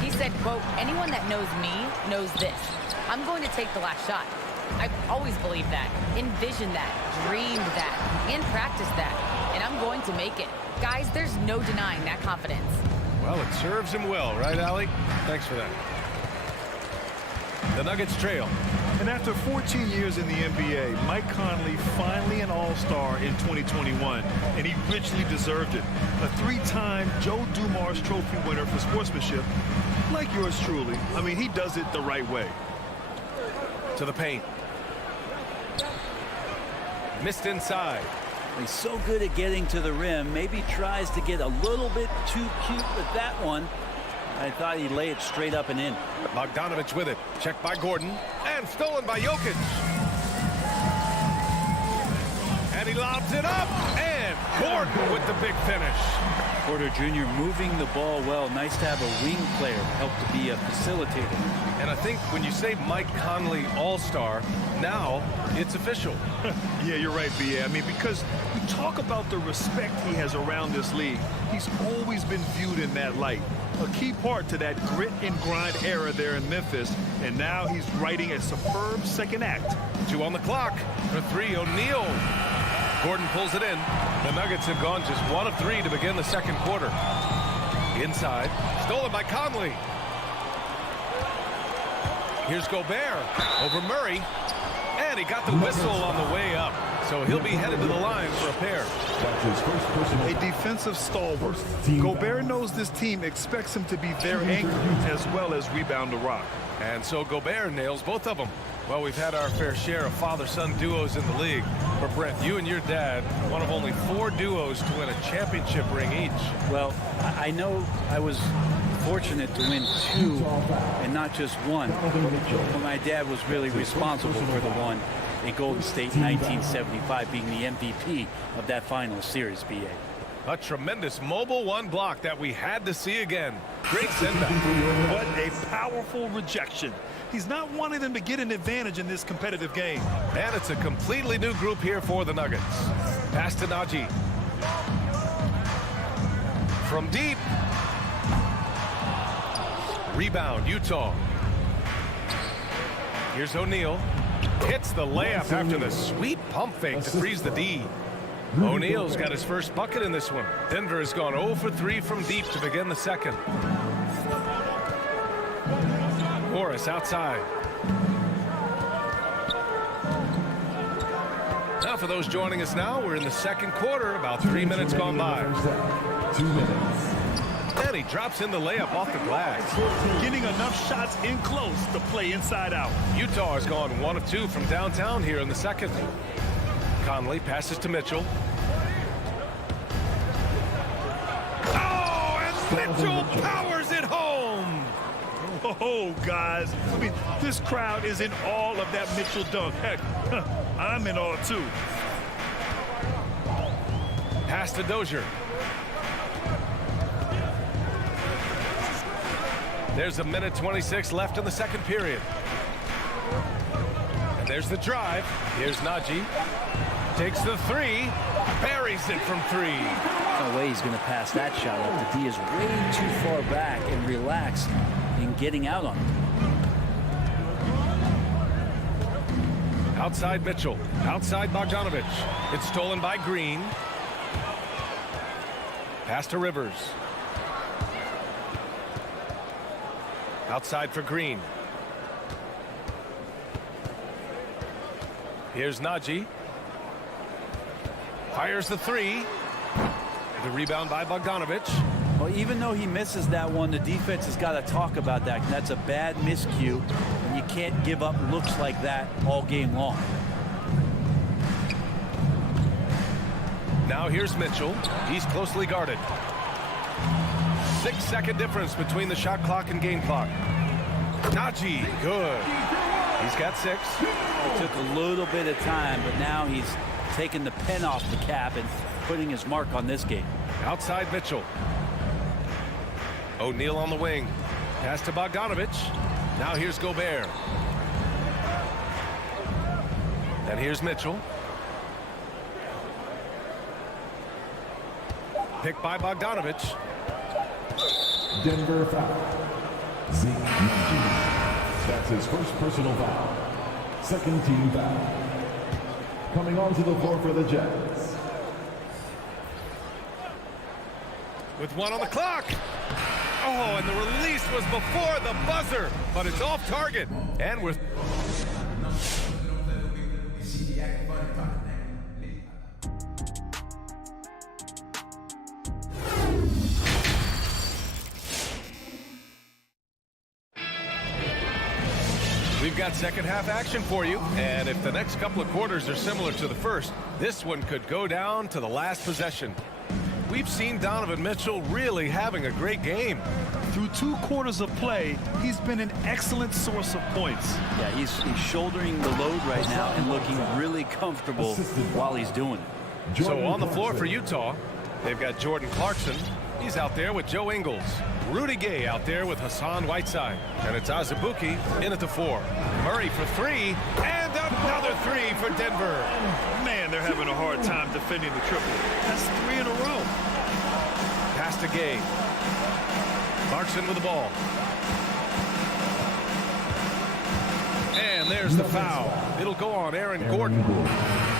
He said, quote, anyone that knows me knows this. I'm going to take the last shot. I've always believed that, envisioned that, dreamed that, and practiced that. And I'm going to make it. Guys, there's no denying that confidence. Well, it serves him well, right, Allie? Thanks for that. The Nuggets trail. And after 14 years in the NBA, Mike Conley finally an All-Star in 2021, and he richly deserved it. A 3-time Joe Dumars Trophy winner for sportsmanship, like yours truly. I mean, he does it the right way. To the paint. Missed inside. He's so good at getting to the rim. Maybe tries to get a little bit too cute with that one. I thought he'd lay it straight up and in. Bogdanovich with it. Checked by Gordon. And stolen by Jokic. And he lobs it up. And Gordon with the big finish. Porter Jr. moving the ball well. Nice to have a wing player help to be a facilitator. And I think when you say Mike Conley All-Star, now it's official. Yeah, you're right, B.A. I mean, because we talk about the respect he has around this league. He's always been viewed in that light. A key part to that grit and grind era there in Memphis. And now he's writing a superb second act. 2 on the clock. For 3, O'Neal. Gordon pulls it in. The Nuggets have gone just 1 of 3 to begin the second quarter. Inside. Stolen by Conley. Here's Gobert over Murray. And he got the whistle on the way up. So he'll be headed to the line for a pair. A defensive stalwart. Gobert knows this team expects him to be their anchor as well as rebound the rock. And so Gobert nails both of them. Well, we've had our fair share of father-son duos in the league. But Brett, you and your dad, one of only 4 duos to win a championship ring each. Well, I know I was fortunate to win 2 and not just 1. But my dad was really responsible for the one in Golden State in 1975, being the MVP of that final series, B.A. A tremendous mobile 1 block that we had to see again. Great send-back. What a powerful rejection. He's not wanting them to get an advantage in this competitive game. And it's a completely new group here for the Nuggets. Pass to Najee. From deep. Rebound, Utah. Here's O'Neal. Hits the layup after the sweet pump fake to freeze the D. O'Neal's got his first bucket in this one. Denver has gone 0 for 3 from deep to begin the second. Morris outside. Now for those joining us now, we're in the second quarter, about 3 minutes gone by. 2 minutes. And he drops in the layup off the glass. Getting enough shots in close to play inside out. Utah has gone 1 of 2 from downtown here in the second. Conley passes to Mitchell. Mitchell powers it home. Oh, guys. I mean, this crowd is in awe of that Mitchell dunk. Heck, I'm in awe, too. Pass to Dozier. There's 1:26 left in the second period. And there's the drive. Here's Najee. Takes the three. Buries it from three. No way he's going to pass that shot up. The D is way too far back and relaxed in getting out on it. Outside Mitchell. Outside Bogdanovich. It's stolen by Green. Pass to Rivers. Outside for Green. Here's Najee. Fires the three. The rebound by Bogdanovich. Well, even though he misses that one, the defense has got to talk about that. That's a bad miscue, and you can't give up looks like that all game long. Now here's Mitchell. He's closely guarded. 6-second difference between the shot clock and game clock. Najee, good. He's got 6. It took a little bit of time, but now he's taking the pen off the cap and putting his mark on this game. Outside Mitchell. O'Neal on the wing. Pass to Bogdanovich. Now here's Gobert. And here's Mitchell. Picked by Bogdanovich. Denver foul. Zeke Najee. That's his first personal foul. Second team foul. Coming onto the floor for the Jazz. With 1 on the clock. Oh, and the release was before the buzzer, but it's off target. And we're... We've got second half action for you, and if the next couple of quarters are similar to the first, this one could go down to the last possession. We've seen Donovan Mitchell really having a great game. Through 2 quarters of play, he's been an excellent source of points. Yeah, he's shouldering the load right now and looking really comfortable while he's doing it. So on the floor for Utah, they've got Jordan Clarkson. He's out there with Joe Ingles. Rudy Gay out there with Hassan Whiteside. And it's Azubuike in at the 4. Murray for 3. And another 3 for Denver. Man, they're having a hard time defending the triple. That's 3 in a row. Pass to Gay. Clarkson with the ball. And there's the foul. It'll go on Aaron Gordon.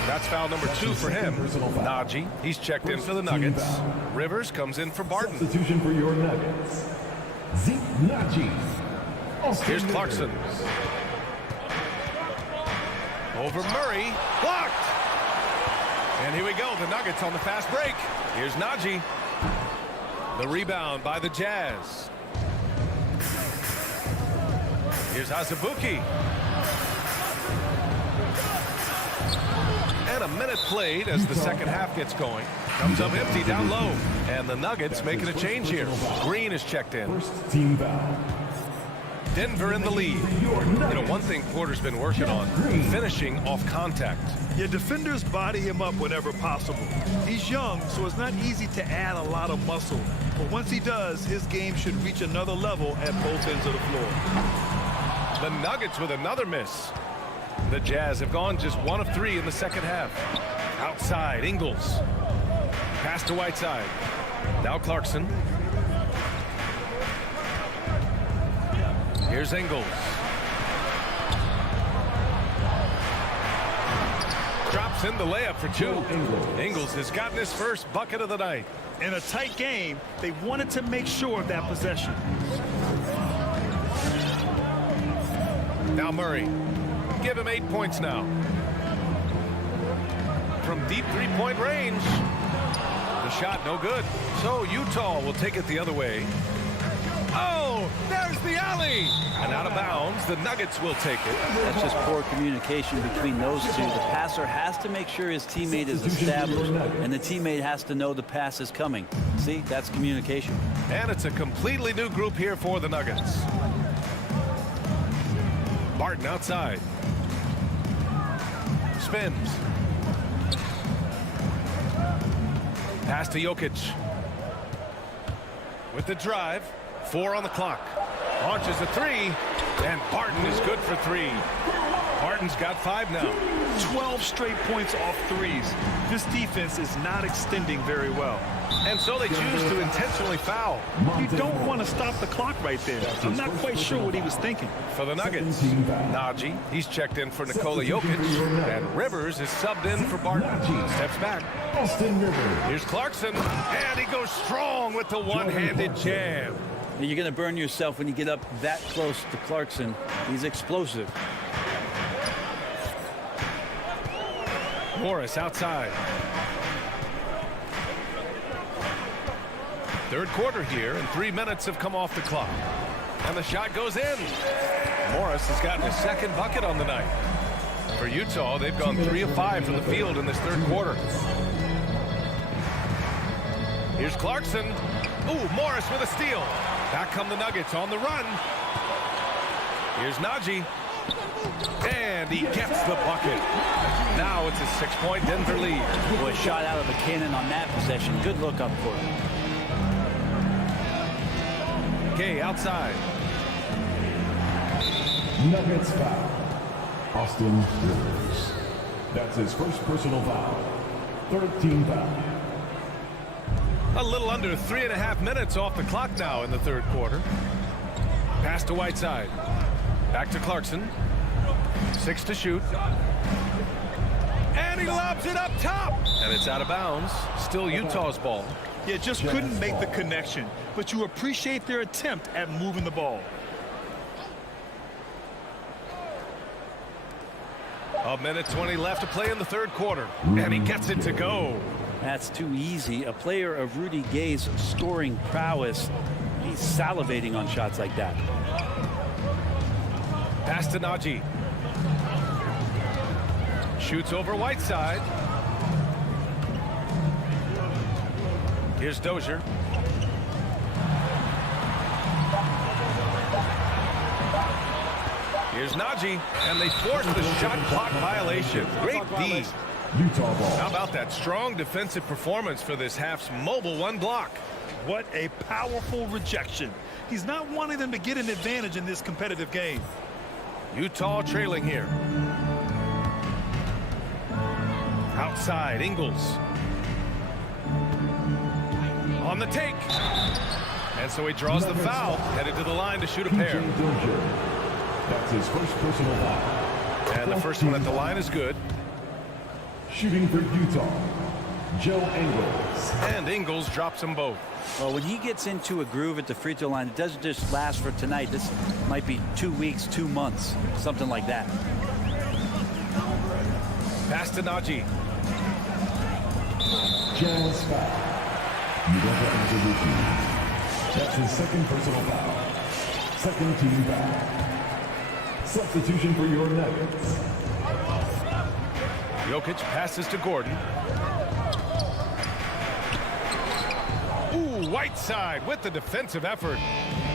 That's foul number 2 for him. Najee, he's checked in for the Nuggets. Rivers comes in for Barton. Substitution for your Nuggets. Zeke Najee. Here's Clarkson. Over Murray. Blocked. And here we go. The Nuggets on the fast break. Here's Najee. The rebound by the Jazz. Here's Azubuike. And a minute played as the second half gets going. Comes up empty down low. And the Nuggets making a change here. Green is checked in. First team foul. Denver in the lead. You know, one thing Porter's been working on, finishing off contact. Yeah, defenders body him up whenever possible. He's young, so it's not easy to add a lot of muscle. But once he does, his game should reach another level at both ends of the floor. The Nuggets with another miss. The Jazz have gone just 1 of 3 in the second half. Outside, Ingles. Pass to Whiteside. Now Clarkson. Here's Ingles. Drops in the layup for 2. Ingles has gotten his first bucket of the night. In a tight game, they wanted to make sure of that possession. Now Murray. Give him 8 points now. From deep 3-point range. The shot no good. So Utah will take it the other way. Oh, there's the alley. And out of bounds, the Nuggets will take it. That's just poor communication between those two. The passer has to make sure his teammate is established, and the teammate has to know the pass is coming. See, that's communication. And it's a completely new group here for the Nuggets. Barton outside. Spins. Pass to Jokic. With the drive. 4 on the clock. Launches a 3. And Barton is good for 3. Barton's got 5 now. 12 straight points off threes. This defense is not extending very well. And so they choose to intentionally foul. You don't want to stop the clock right there. I'm not quite sure what he was thinking. For the Nuggets, Najee, he's checked in for Nikola Jokic. And Rivers is subbed in for Barton. Steps back. Austin Rivers. Here's Clarkson. And he goes strong with the one-handed jam. You're going to burn yourself when you get up that close to Clarkson. He's explosive. Morris outside. Third quarter here, and 3 minutes have come off the clock. And the shot goes in. Morris has gotten his second bucket on the night. For Utah, they've gone 3 of 5 from the field in this third quarter. Here's Clarkson. Ooh, Morris with a steal. Back come the Nuggets on the run. Here's Najee. And he gets the bucket. Now it's a 6-point Denver lead. Boy, shot out of a cannon on that possession. Good look up for him. Gay outside. Nuggets foul. Austin Rivers. That's his first personal foul. 13 foul. A little under 3.5 minutes off the clock now in the third quarter. Pass to Whiteside. Back to Clarkson. 6 to shoot. And he lobs it up top. And it's out of bounds. Still Utah's ball. Yeah, just couldn't make the connection. But you appreciate their attempt at moving the ball. A minute 20 left to play in the third quarter. And he gets it to go. That's too easy. A player of Rudy Gay's scoring prowess, he's salivating on shots like that. Pass to Najee. Shoots over Whiteside. Here's Dozier. Here's Najee, and they force the shot clock violation. Great D. Utah ball. How about that strong defensive performance for this half's mobile one block? What a powerful rejection. He's not wanting them to get an advantage in this competitive game. Utah trailing here. Outside, Ingles. On the take. And so he draws the foul, headed to the line to shoot a pair. That's his first personal foul. And the first one at the line is good. Shooting for Utah, Joe Ingles. And Ingles drops them both. Well, when he gets into a groove at the free throw line, it doesn't just last for tonight. This might be 2 weeks, 2 months, something like that. Pass to Najee. Jazz foul. Udoka Azubuike. That's his second personal foul. Second team foul. Substitution for your Nuggets. Jokic passes to Gordon. Ooh, Whiteside with the defensive effort.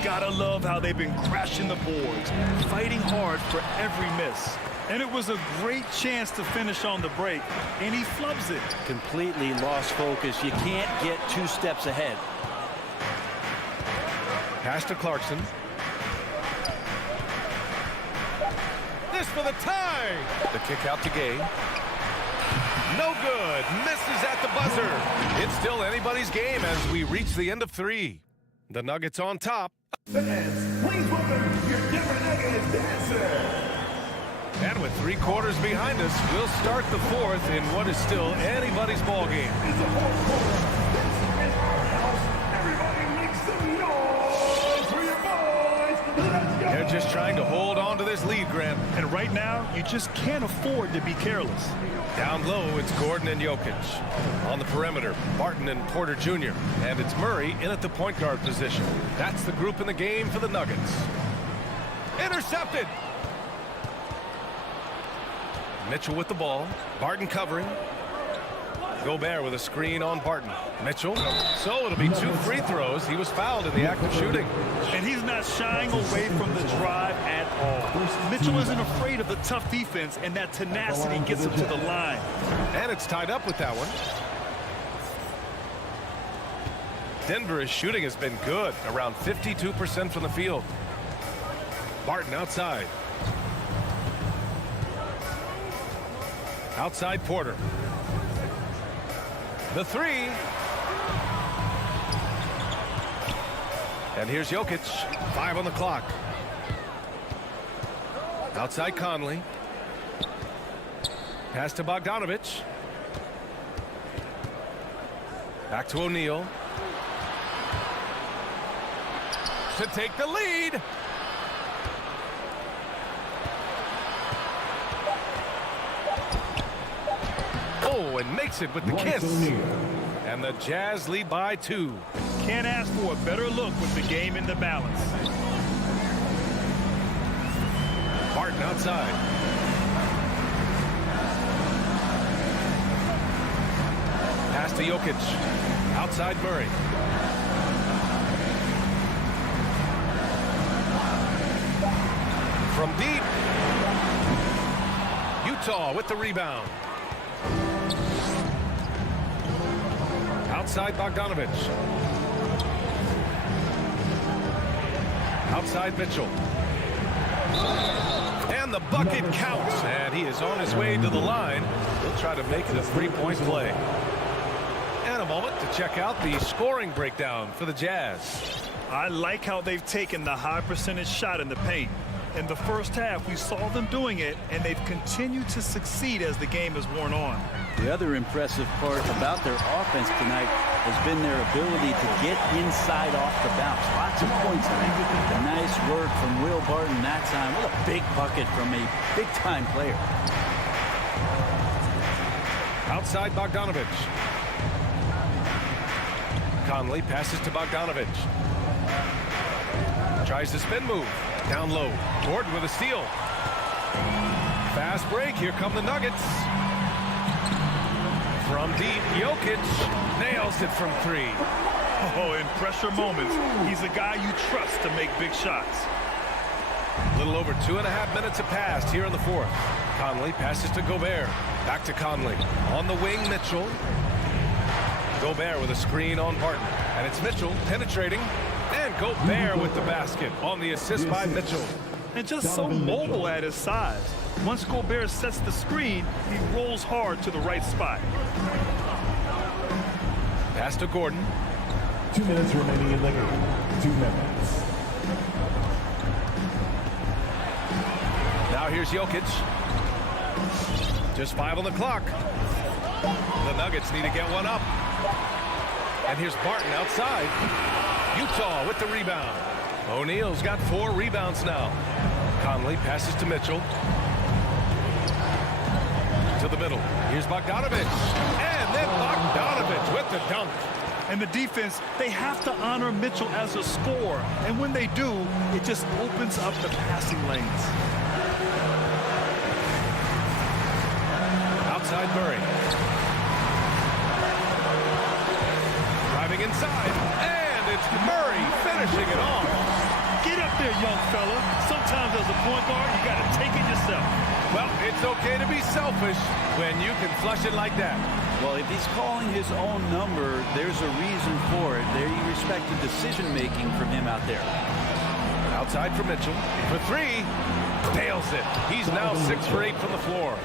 Gotta love how they've been crashing the boards, fighting hard for every miss. And it was a great chance to finish on the break, and he flubs it. Completely lost focus. You can't get 2 steps ahead. Pass to Clarkson. This for the tie. The kick out to Gay. No good. Misses at the buzzer. It's still anybody's game as we reach the end of 3. The Nuggets on top. Fans, please welcome your Denver Nuggets dancer. And with 3 quarters behind us, we'll start the 4th in what is still anybody's ball game. It's the 4th quarter. This is our house. Everybody make some noise for your boys. Let's go. They're just trying to hold on to this lead, Grant. And right now, you just can't afford to be careless. Down low, it's Gordon and Jokic. On the perimeter, Barton and Porter Jr. And it's Murray in at the point guard position. That's the group in the game for the Nuggets. Intercepted. Mitchell with the ball. Barton covering. Gobert with a screen on Barton. Mitchell. So it'll be 2 free throws. He was fouled in the act of shooting. And he's not shying away from the drive at all. Mitchell isn't afraid of the tough defense, and that tenacity gets him to the line. And it's tied up with that one. Denver's shooting has been good, around 52% from the field. Barton outside. Outside Porter. The 3. And here's Jokic. 5 on the clock. Outside Conley. Pass to Bogdanovich. Back to O'Neal. To take the lead. Oh, and makes it with the kiss. And the Jazz lead by 2. Can't ask for a better look with the game in the balance. Barton outside. Pass to Jokic. Outside Murray. From deep. Utah with the rebound. Outside Bogdanovich. Outside Mitchell. And the bucket counts. And he is on his way to the line. He'll try to make it a 3-point play. And a moment to check out the scoring breakdown for the Jazz. I like how they've taken the high percentage shot in the paint. In the first half, we saw them doing it, and they've continued to succeed as the game has worn on. The other impressive part about their offense tonight has been their ability to get inside off the bounce. Lots of points tonight. Nice work from Will Barton that time. What a big bucket from a big-time player. Outside Bogdanovich. Conley passes to Bogdanovich. Tries the spin move. Down low. Gordon with a steal. Fast break. Here come the Nuggets. From deep, Jokic nails it from 3. Oh, in pressure moments, he's a guy you trust to make big shots. A little over 2.5 minutes have passed here in the 4th. Conley passes to Gobert. Back to Conley. On the wing, Mitchell. Gobert with a screen on Barton. And it's Mitchell penetrating. And Gobert with the basket on the assist by Mitchell. And just so mobile at his size. Once Gobert sets the screen, he rolls hard to the right spot. Pass to Gordon. 2 minutes remaining in the game. 2 minutes. Now here's Jokic. Just 5 on the clock. The Nuggets need to get one up. And here's Barton outside. Utah with the rebound. O'Neal's got 4 rebounds now. Conley passes to Mitchell. To the middle. Here's Bogdanovich. And then Bogdanovich with the dunk. And the defense, they have to honor Mitchell as a scorer. And when they do, it just opens up the passing lanes. Outside Murray. Driving inside. And it's Murray finishing it off. Get up there, young fella. Sometimes as a point guard, you got to take it yourself. Well, it's okay to be selfish when you can flush it like that. Well, if he's calling his own number, there's a reason for it. There you respect the decision-making from him out there. Outside for Mitchell. For 3. Nails it. He's now 6 for 8 from the floor.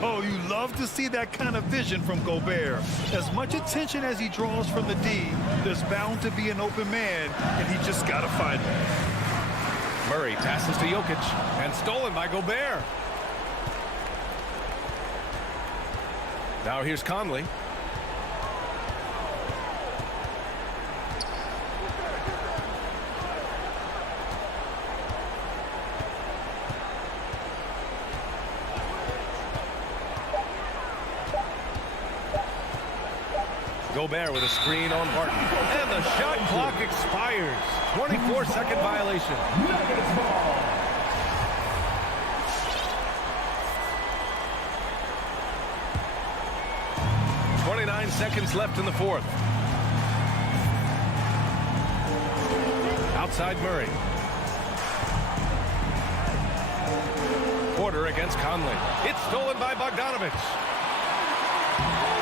Oh, you love to see that kind of vision from Gobert. As much attention as he draws from the D, there's bound to be an open man, and he just got to find it. Murray passes to Jokic, and stolen by Gobert. Now here's Conley. Gobert with a screen on Barton. And the shot clock expires. 24-second violation. Nuggets ball. Seconds left in the fourth. Outside Murray. Porter against Conley. It's stolen by Bogdanovich.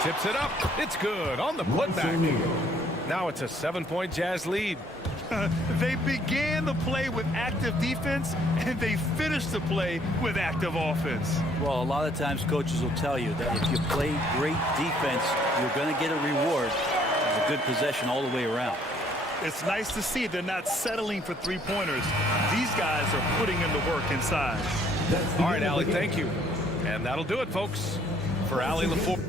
Tips it up. It's good on the putback. Now it's a 7-point Jazz lead. They began the play with active defense, and they finished the play with active offense. Well, a lot of times coaches will tell you that if you play great defense, you're going to get a reward. It's a good possession all the way around. It's nice to see they're not settling for three-pointers. These guys are putting in the work inside. All right, Allie, thank you. And that'll do it, folks, for Allie LaForge.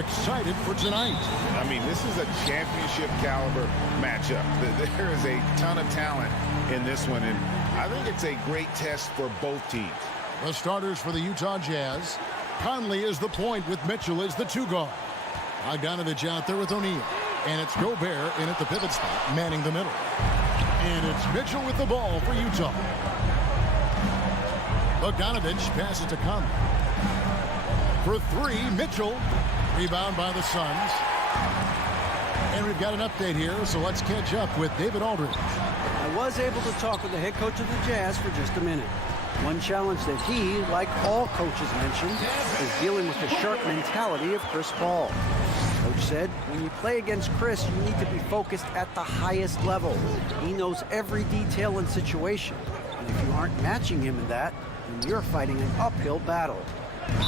excited for tonight. I mean, this is a championship caliber matchup. There is a ton of talent in this one, and I think it's a great test for both teams. The starters for the Utah Jazz. Conley is the point with Mitchell as the 2 guard. Bogdanovich out there with O'Neal. And it's Gobert in at the pivot spot, manning the middle. And it's Mitchell with the ball for Utah. Bogdanovich passes to Conley. For 3, Mitchell. Rebound by the Suns. And we've got an update here, so let's catch up with David Aldridge. I was able to talk with the head coach of the Jazz for just a minute. One challenge that he, like all coaches mentioned, is dealing with the sharp mentality of Chris Paul. Coach said, when you play against Chris, you need to be focused at the highest level. He knows every detail and situation. And if you aren't matching him in that, then you're fighting an uphill battle.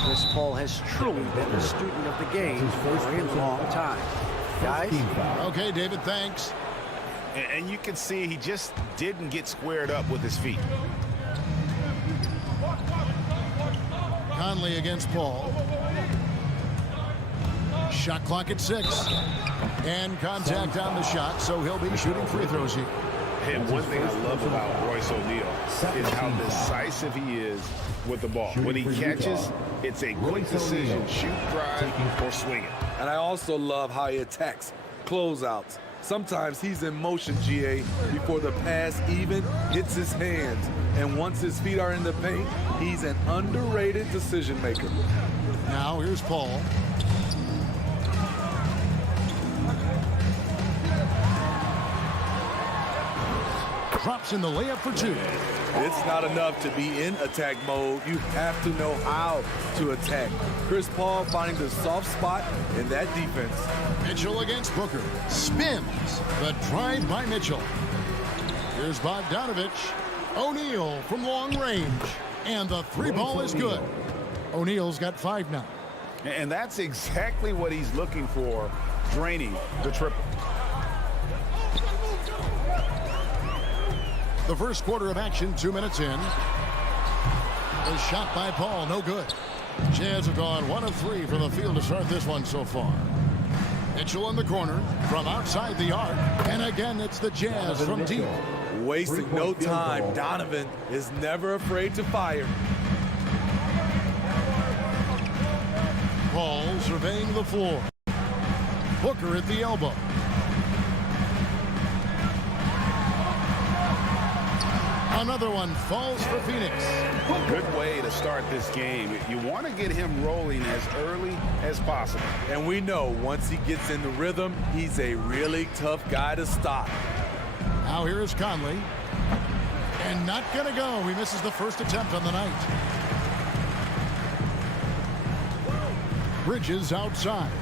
Chris Paul has truly been a student of the game for a long time. Guys? Okay, David, thanks. And you can see he just didn't get squared up with his feet. Conley against Paul. Shot clock at 6. And contact on the shot, so he'll be shooting free throws here. And one thing I love about Royce O'Neal is how decisive he is with the ball. When he catches, it's a quick decision, shoot, drive, or swing it. And I also love how he attacks closeouts. Sometimes he's in motion, GA, before the pass even hits his hands. And once his feet are in the paint, he's an underrated decision maker. Now here's Paul. Drops in the layup for 2. It's not enough to be in attack mode. You have to know how to attack. Chris Paul finding the soft spot in that defense. Mitchell against Booker. Spins. The drive by Mitchell. Here's Bogdanovich. O'Neal from long range. And the 3-ball is good. O'Neal's got 5 now. And that's exactly what he's looking for, draining the triple. The first quarter of action, 2 minutes in. A shot by Paul, no good. Jazz have gone 1 of 3 from the field to start this one so far. Mitchell in the corner from outside the arc. And again, it's the Jazz from deep. Wasting no time. Donovan is never afraid to fire. Paul surveying the floor. Booker at the elbow. Another one falls for Phoenix. Good way to start this game. You want to get him rolling as early as possible. And we know once he gets in the rhythm, he's a really tough guy to stop. Now here is Conley. And not going to go. He misses the first attempt on the night. Bridges outside.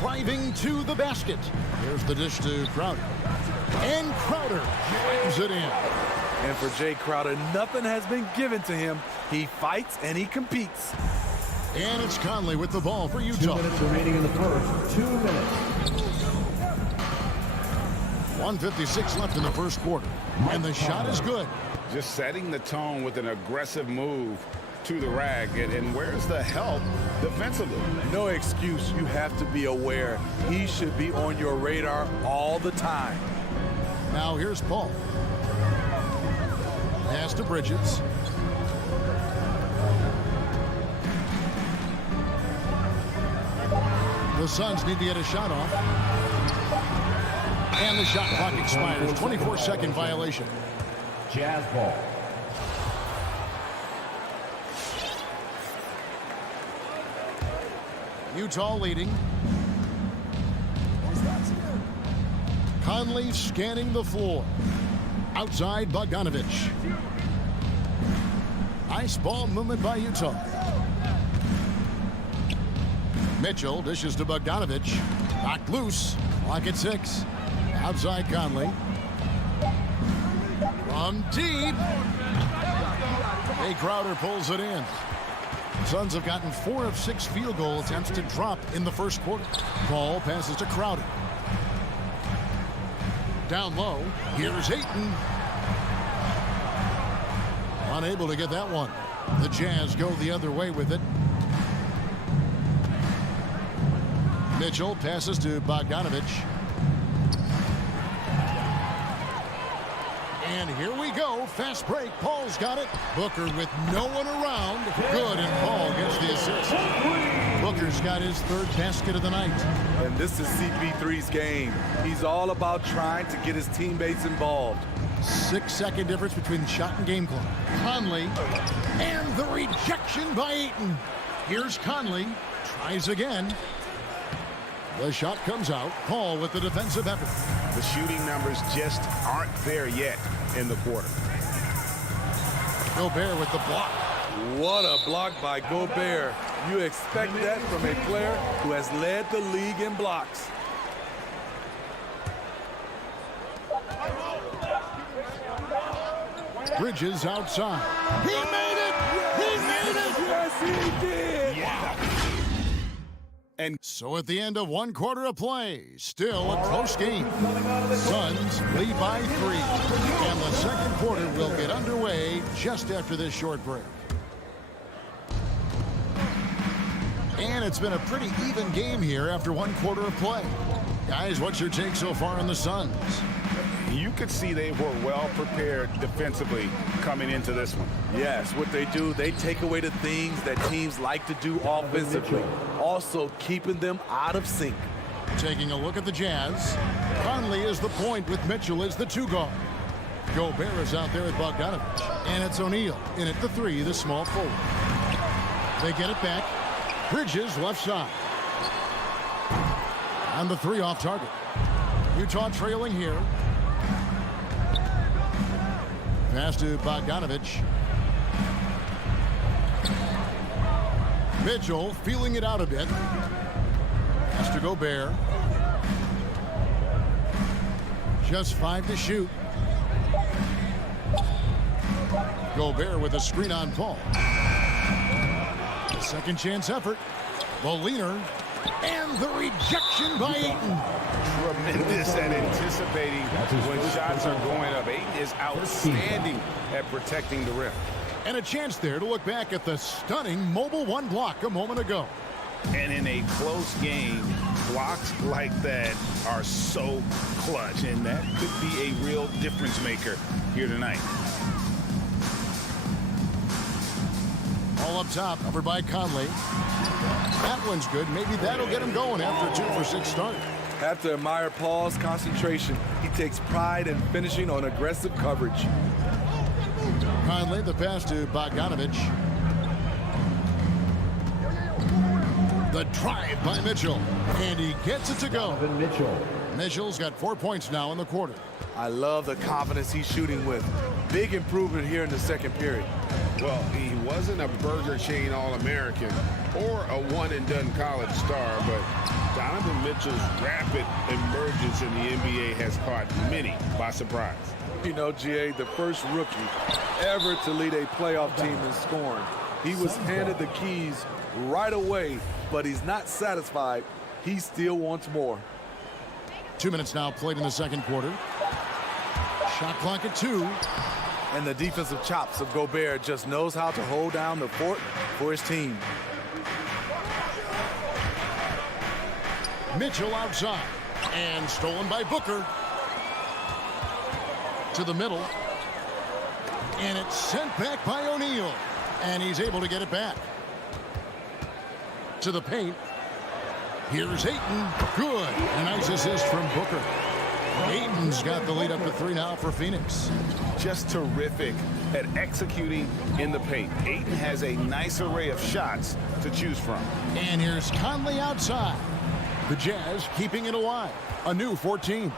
Driving to the basket. Here's the dish to Crowder. And Crowder jams it in. And for Jay Crowder, nothing has been given to him. He fights and he competes. And it's Conley with the ball for Utah. 2 minutes remaining in the first. 2 minutes. 1:56 left in the first quarter. And the shot is good. Just setting the tone with an aggressive move to the rack. And where's the help defensively? No excuse. You have to be aware. He should be on your radar all the time. Now here's Paul. Pass to Bridges. The Suns need to get a shot off. And the shot clock expires. 24-second violation. Jazz ball. Utah leading. Conley scanning the floor. Outside Bogdanovich. Nice ball movement by Utah. Mitchell dishes to Bogdanovich. Knocked loose. Clock at 6. Outside Conley. From deep. Jay Crowder pulls it in. Suns have gotten 4 of 6 field goal attempts to drop in the first quarter. Ball passes to Crowder. Down low. Here's Ayton. Unable to get that one. The Jazz go the other way with it. Mitchell passes to Bogdanovich. And here we go. Fast break. Paul's got it. Booker with no one around. Good, and Paul gets the assist. Booker's got his third basket of the night. And this is CP3's game. He's all about trying to get his teammates involved. 6-second difference between shot and game clock. Conley, and the rejection by Ayton. Here's Conley, tries again. The shot comes out. Paul with the defensive effort. The shooting numbers just aren't there yet in the quarter. Gobert with the block. What a block by Gobert. You expect that from a player who has led the league in blocks. Bridges outside. He made it! He made it! Yes, he did! Yeah. And so at the end of one quarter of play, still a close game. Suns lead by 3. And the second quarter will get underway just after this short break. And it's been a pretty even game here after one quarter of play. Guys, what's your take so far on the Suns? You could see they were well prepared defensively coming into this one. Yes, what they do, they take away the things that teams like to do offensively, also keeping them out of sync. Taking a look at the Jazz, Conley is the point with Mitchell as the 2 guard. Gobert is out there with Bogdanovich, and it's O'Neal in at the 3, the small forward. They get it back. Bridges left side. And the 3 off target. Utah trailing here. Pass to Bogdanovich. Mitchell feeling it out a bit. Pass to Gobert. Just 5 to shoot. Gobert with a screen on Paul. A second chance effort. The leaner. And the rejection by Ayton. Tremendous at anticipating when shots are going up. Ayton is outstanding at protecting the rim. And a chance there to look back at the stunning Mobile 1 block a moment ago. And in a close game, blocks like that are so clutch, and that could be a real difference maker here tonight. All up top, covered by Conley. That one's good. Maybe that'll get him going after a 2-for-6 start. Have to admire Paul's concentration. He takes pride in finishing on aggressive coverage. Conley, the pass to Bogdanovich. The drive by Mitchell. And he gets it to go. Mitchell's got 4 points now in the quarter. I love the confidence he's shooting with. Big improvement here in the second period. Well, he wasn't a Burger Chain All-American or a one-and-done college star, but Donovan Mitchell's rapid emergence in the NBA has caught many by surprise. You know, GA, the first rookie ever to lead a playoff team in scoring. He was handed the keys right away, but he's not satisfied. He still wants more. 2 minutes now played in the second quarter. Shot clock at 2. And the defensive chops of Gobert just knows how to hold down the fort for his team. Mitchell outside. And stolen by Booker. To the middle. And it's sent back by O'Neal. And he's able to get it back. To the paint. Here's Ayton. Good. A nice assist from Booker. Ayton's got the lead up to 3 now for Phoenix. Just terrific at executing in the paint. Ayton has a nice array of shots to choose from. And here's Conley outside. The Jazz keeping it alive. A new 14.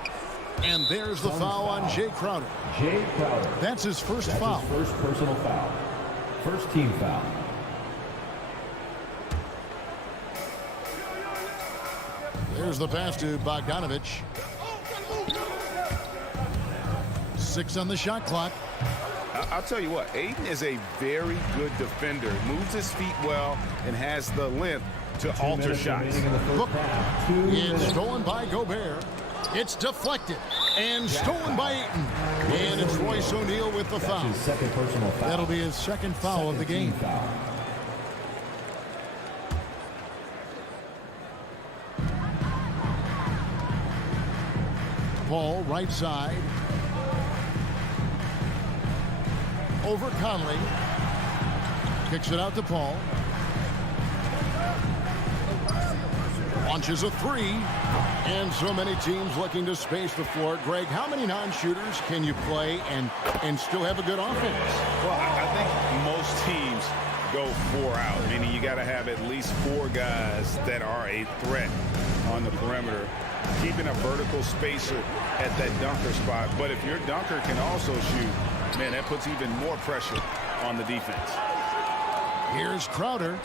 And there's the foul on Jay Crowder. Jay Crowder. That's his first foul. His first personal foul. First team foul. There's the pass to Bogdanovich. 6 on the shot clock. I'll tell you what, Ayton is a very good defender. Moves his feet well and has the length to alter shots. It's stolen by Gobert. It's deflected and stolen by Ayton. And it's Royce O'Neal with the foul. Second personal foul. That'll be his second foul of the game. Paul, right side. Over Conley. Kicks it out to Paul. Launches a three. And so many teams looking to space the floor. Greg, how many non-shooters can you play and still have a good offense? Well, I think most teams go 4 out, meaning you got to have at least 4 guys that are a threat on the perimeter, keeping a vertical spacer at that dunker spot. But if your dunker can also shoot, man, that puts even more pressure on the defense. Here's Crowder.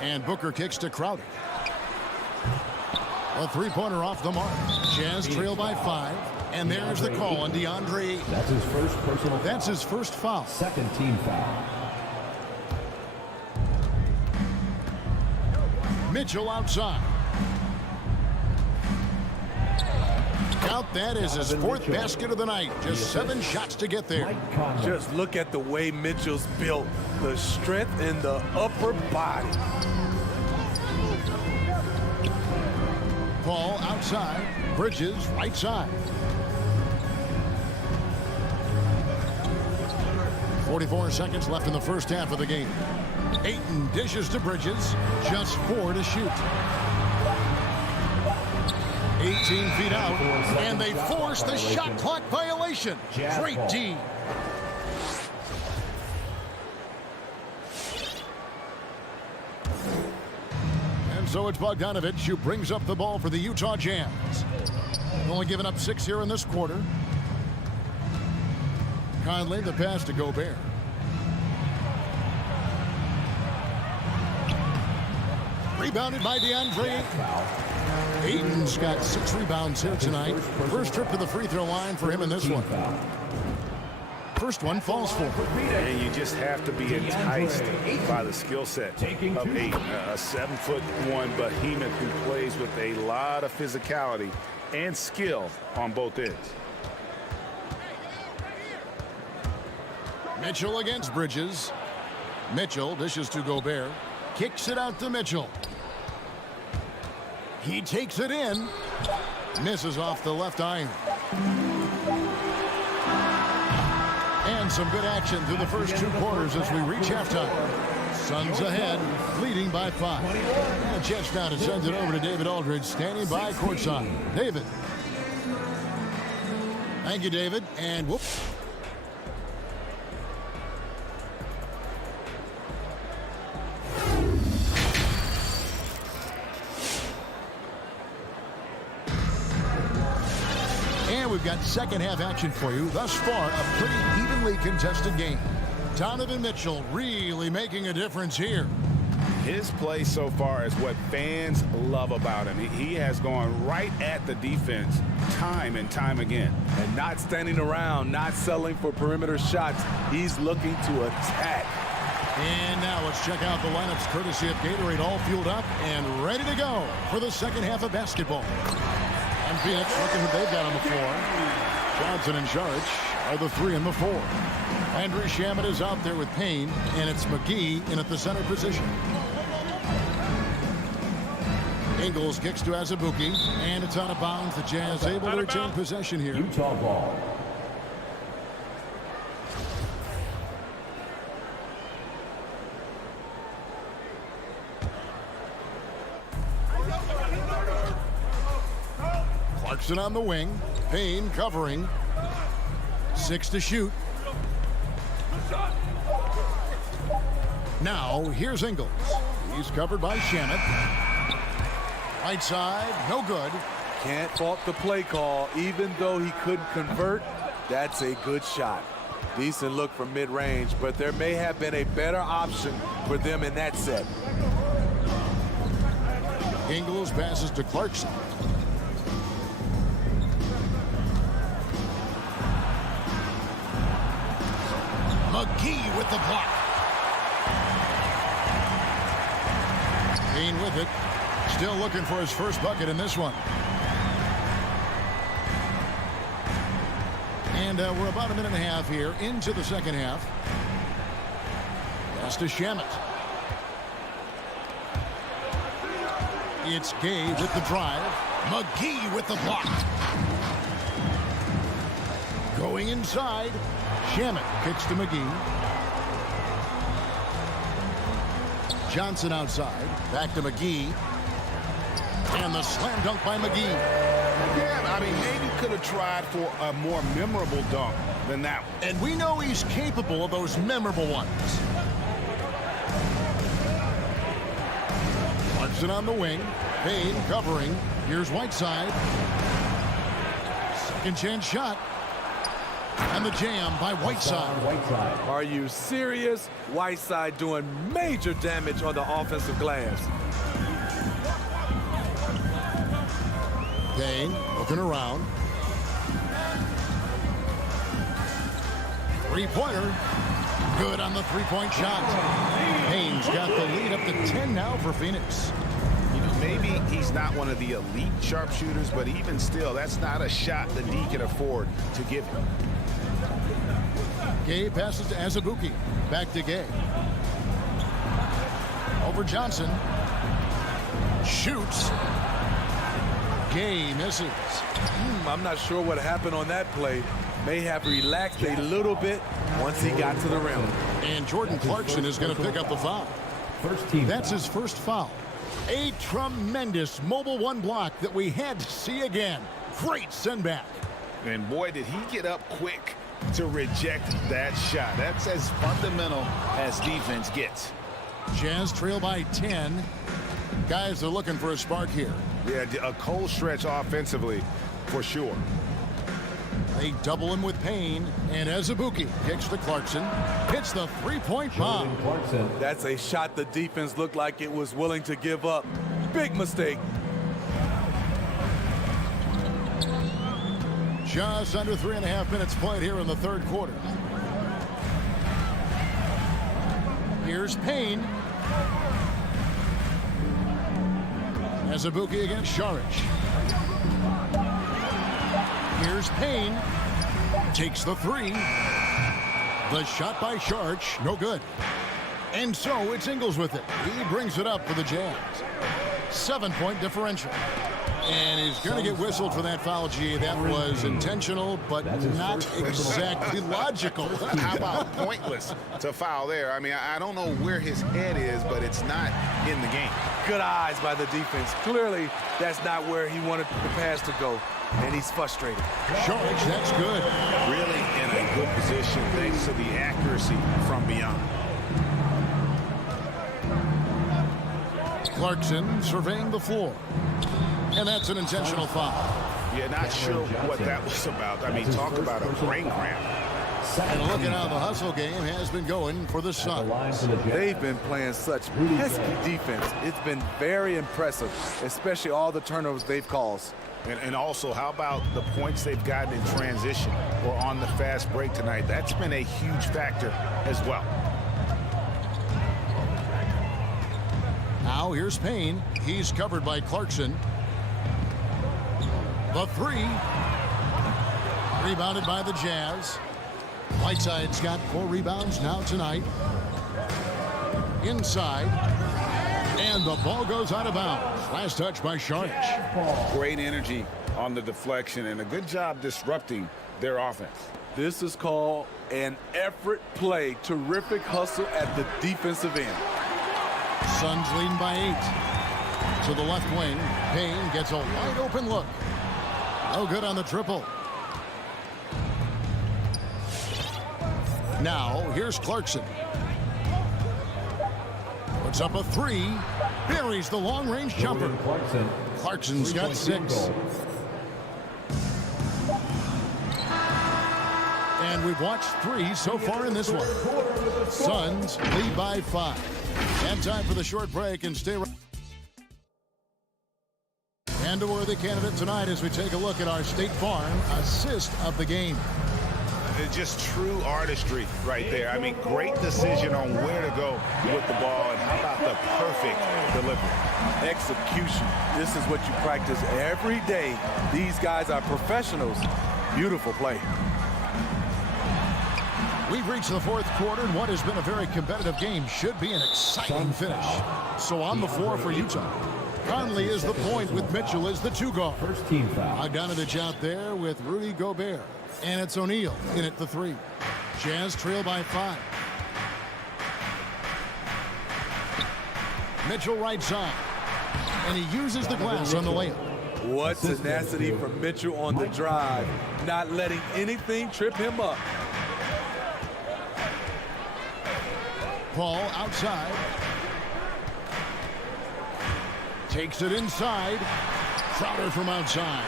And Booker kicks to Crowder. A three-pointer off the mark. Jazz trail by 5. And there's the call on DeAndre. That's his first personal foul. That's his first foul. Second team foul. Mitchell outside. Count that as his 4th basket of the night. Just 7 shots to get there. Just look at the way Mitchell's built. The strength in the upper body. Paul outside. Bridges right side. 44 seconds left in the first half of the game. Ayton dishes to Bridges. Just 4 to shoot. 18 feet out. And they force the shot clock violation. Great D. And so it's Bogdanovic who brings up the ball for the Utah Jazz. Only given up 6 here in this quarter. Conley, the pass to Gobert. Rebounded by DeAndre. Ayton's got 6 rebounds here tonight. First trip to the free throw line for him in this one. First one falls for him. And you just have to be enticed by the skill set of Ayton, a 7'1" behemoth who plays with a lot of physicality and skill on both ends. Mitchell against Bridges. Mitchell dishes to Gobert. Kicks it out to Mitchell. He takes it in. Misses off the left iron. And some good action through the first 2 quarters as we reach halftime. Suns ahead, leading by 5. And Jets now to send it over to David Aldridge, standing by courtside. David. Thank you, David. And whoops. And we've got second half action for you. Thus far, a pretty evenly contested game. Donovan Mitchell really making a difference here. His play so far is what fans love about him. He has gone right at the defense time and time again. And not standing around, not settling for perimeter shots. He's looking to attack. And now let's check out the lineups courtesy of Gatorade, all fueled up and ready to go for the second half of basketball. And Phoenix looking what they've got on the floor. Johnson and Saric are the 3 and the 4. Andrew Shamet is out there with Payne, and it's McGee in at the center position. Ingles kicks to Azubuike, and it's out of bounds. The Jazz able to retain possession here. Utah ball. Clarkson on the wing. Payne covering. 6 to shoot. Now, here's Ingles. He's covered by Shamet. Right side, no good. Can't fault the play call. Even though he couldn't convert, that's a good shot. Decent look from mid-range, but there may have been a better option for them in that set. Ingles passes to Clarkson. McGee with the block. Payne with it. Still looking for his first bucket in this one. And we're about a minute and a half here into the second half. Pass to Shamet. It's Gay with the drive. McGee with the block. Going inside. Shamet kicks to McGee. Johnson outside. Back to McGee. And the slam dunk by McGee. Yeah, I mean, maybe could have tried for a more memorable dunk than that one. And we know he's capable of those memorable ones. Clarkson on the wing. Payne covering. Here's Whiteside. Second chance shot. And the jam by Whiteside. Are you serious? Whiteside doing major damage on the offensive glass. Payne looking around. Three-pointer. Good on the three-point shot. Payne's got the lead up to 10 now for Phoenix. You know, maybe he's not one of the elite sharpshooters, but even still, that's not a shot the D can afford to give him. Gay passes to Azubuike. Back to Gay. Over Johnson. Shoots. Gay misses. I'm not sure what happened on that play. May have relaxed a little bit once he got to the rim. And Jordan Clarkson is going to pick up the foul. That's his first foul. A tremendous Mobile One block that we had to see again. Great send back. And boy, did he get up quick to reject that shot. That's as fundamental as defense gets. Jazz trail by 10. Guys are looking for a spark here. Yeah, a cold stretch offensively for sure. They double him with Payne, and Azubuike kicks to Clarkson. Hits the three-point bomb. That's a shot the defense looked like it was willing to give up. Big mistake. Just under 3.5 minutes played here in the third quarter. Here's Payne. Azubuike against Saric. Here's Payne. Takes the three. The shot by Saric, no good. And so it's Ingles with it. He brings it up for the Jazz. 7-point differential. And he's going to get whistled for that foul, G. That was intentional, but not exactly logical. How about pointless to foul there? I mean, I don't know where his head is, but it's not in the game. Good eyes by the defense. Clearly, that's not where he wanted the pass to go, and he's frustrated. Saric, that's good. Really in a good position thanks to the accuracy from beyond. Clarkson surveying the floor. And that's an intentional foul. Yeah, not sure what that was about. I mean, talk about a brain cramp. And look at how the hustle game has been going for the Suns. They've been playing such pesky defense. It's been very impressive, especially all the turnovers they've caused. And also, how about the points they've gotten in transition or on the fast break tonight? That's been a huge factor as well. Now here's Payne. He's covered by Clarkson. The three. Rebounded by the Jazz. Whiteside's got 4 rebounds now tonight. Inside. And the ball goes out of bounds. Last touch by Saric. Great energy on the deflection and a good job disrupting their offense. This is called an effort play. Terrific hustle at the defensive end. Suns leading by 8. To the left wing. Payne gets a wide open look. No good on the triple. Now, here's Clarkson. Puts up a 3. Buries the long-range jumper. Clarkson's got 6. And we've watched 3 so far in this one. Suns lead by 5. And time for the short break, and stay right. And a worthy candidate tonight as we take a look at our State Farm assist of the game. It's just true artistry right there. I mean, great decision on where to go with the ball, and how about the perfect delivery. Execution. This is what you practice every day. These guys are professionals. Beautiful play. We've reached the fourth quarter, and what has been a very competitive game should be an exciting finish. So on the floor for Utah, Conley is the point with Mitchell as the 2 guard. First team foul. Bogdanovich out there with Rudy Gobert. And it's O'Neal in at the 3. Jazz trail by 5. Mitchell right side. And he uses the glass on the layup. What tenacity from Mitchell on the drive. Not letting anything trip him up. Paul outside. Takes it inside. Crowder from outside.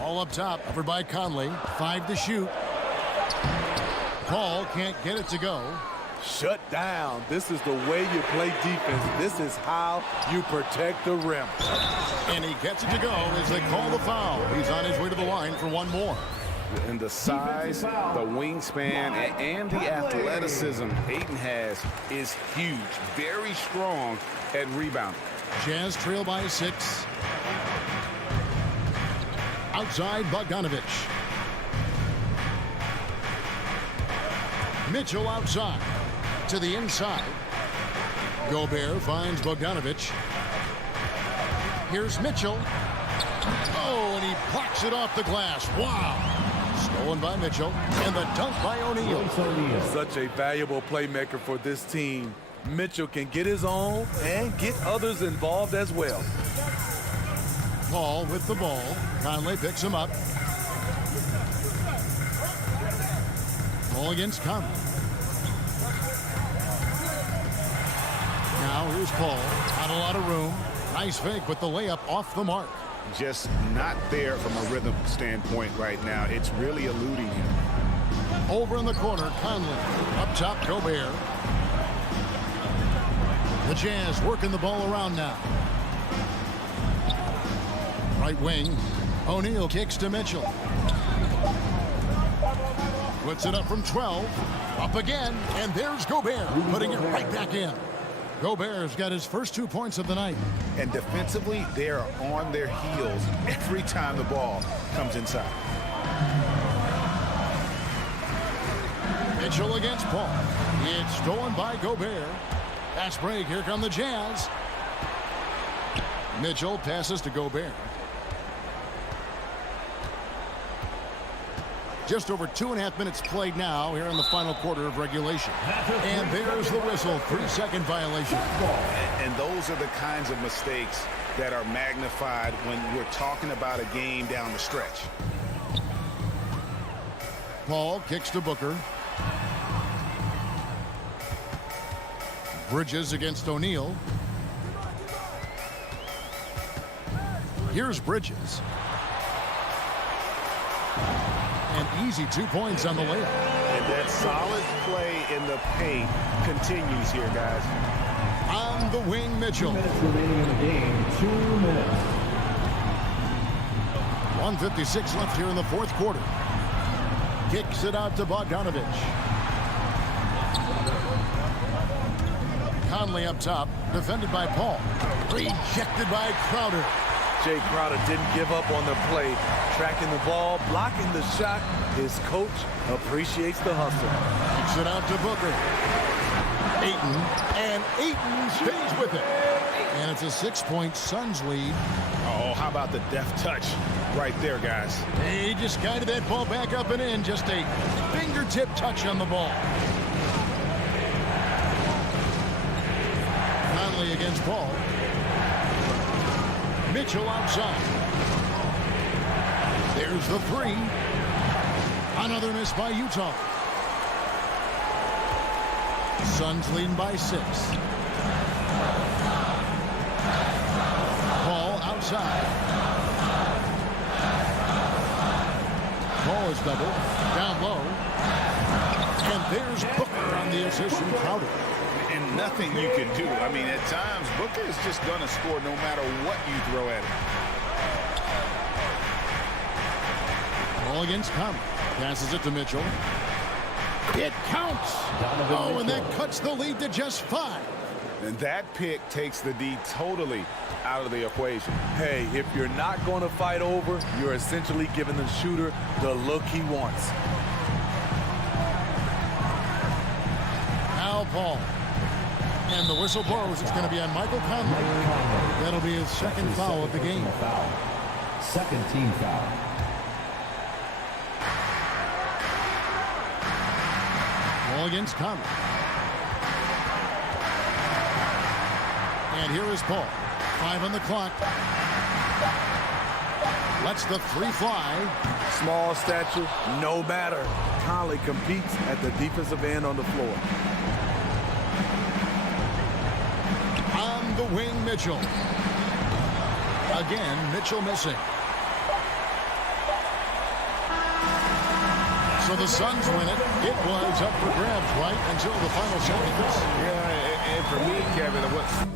All up top, covered by Conley. 5 to shoot. Paul can't get it to go. Shut down. This is the way you play defense. This is how you protect the rim. And he gets it to go as they call the foul. He's on his way to the line for one more. And the size, the wingspan, and the athleticism Ayton has is huge. Very strong at rebounding. Jazz trail by 6. Outside, Bogdanovich. Mitchell outside. To the inside. Gobert finds Bogdanovich. Here's Mitchell. Oh, and he blocks it off the glass. Wow. Stolen by Mitchell. And the dunk by O'Neal. Such a valuable playmaker for this team. Mitchell can get his own and get others involved as well. Paul with the ball. Conley picks him up. Ball against Conley. Now here's Paul. Not a lot of room. Nice fake with the layup off the mark. Just not there from a rhythm standpoint right now. It's really eluding him. Over in the corner, Conley. Up top, Gobert. The Jazz working the ball around now. Right wing. O'Neal kicks to Mitchell. Puts it up from 12. Up again. And there's Gobert putting it right back in. Gobert's got his first 2 points of the night. And defensively, they are on their heels every time the ball comes inside. Mitchell against Paul. It's stolen by Gobert. Fast break. Here come the Jazz. Mitchell passes to Gobert. Just over 2.5 minutes played now here in the final quarter of regulation. And there's the whistle. 3-second violation. And those are the kinds of mistakes that are magnified when we're talking about a game down the stretch. Paul kicks to Booker. Bridges against O'Neal. Here's Bridges. An easy 2 points on the layup. And that solid play in the paint continues here, guys. On the wing, Mitchell. 2 minutes remaining in the game. 2 minutes. 1:56 left here in the fourth quarter. Kicks it out to Bogdanovich. Conley up top, defended by Paul. Rejected by Crowder. Jay Crowder didn't give up on the play. Tracking the ball, blocking the shot. His coach appreciates the hustle. Kicks it out to Booker. Ayton, and Ayton stays with it. And it's a 6-point Suns lead. Oh, how about the deft touch right there, guys? He just guided that ball back up and in. Just a fingertip touch on the ball. Conley against Paul. Mitchell outside. There's the 3. Another miss by Utah. Suns leading by 6. Paul outside. Paul is doubled. Down low. And there's Booker on the assist from Crowder. And nothing you can do. I mean, at times, Booker is just going to score no matter what you throw at him. Ball against Conley. Passes it to Mitchell. It counts. Oh, and that cuts the lead to just 5. And that pick takes the D totally out of the equation. Hey, if you're not going to fight over, you're essentially giving the shooter the look he wants. Now Paul. And the whistle blows. It's going to be on Michael Conley. That'll be his second foul of the game. Second team foul. Ball against Conley. And here is Paul. 5 on the clock. Lets the three fly. Small stature, no matter. Conley competes at the defensive end on the floor. On the wing, Mitchell. Again, Mitchell missing. So the Suns win it. It was up for grabs, right, until the final seconds. Yeah, and for me, Kevin, what...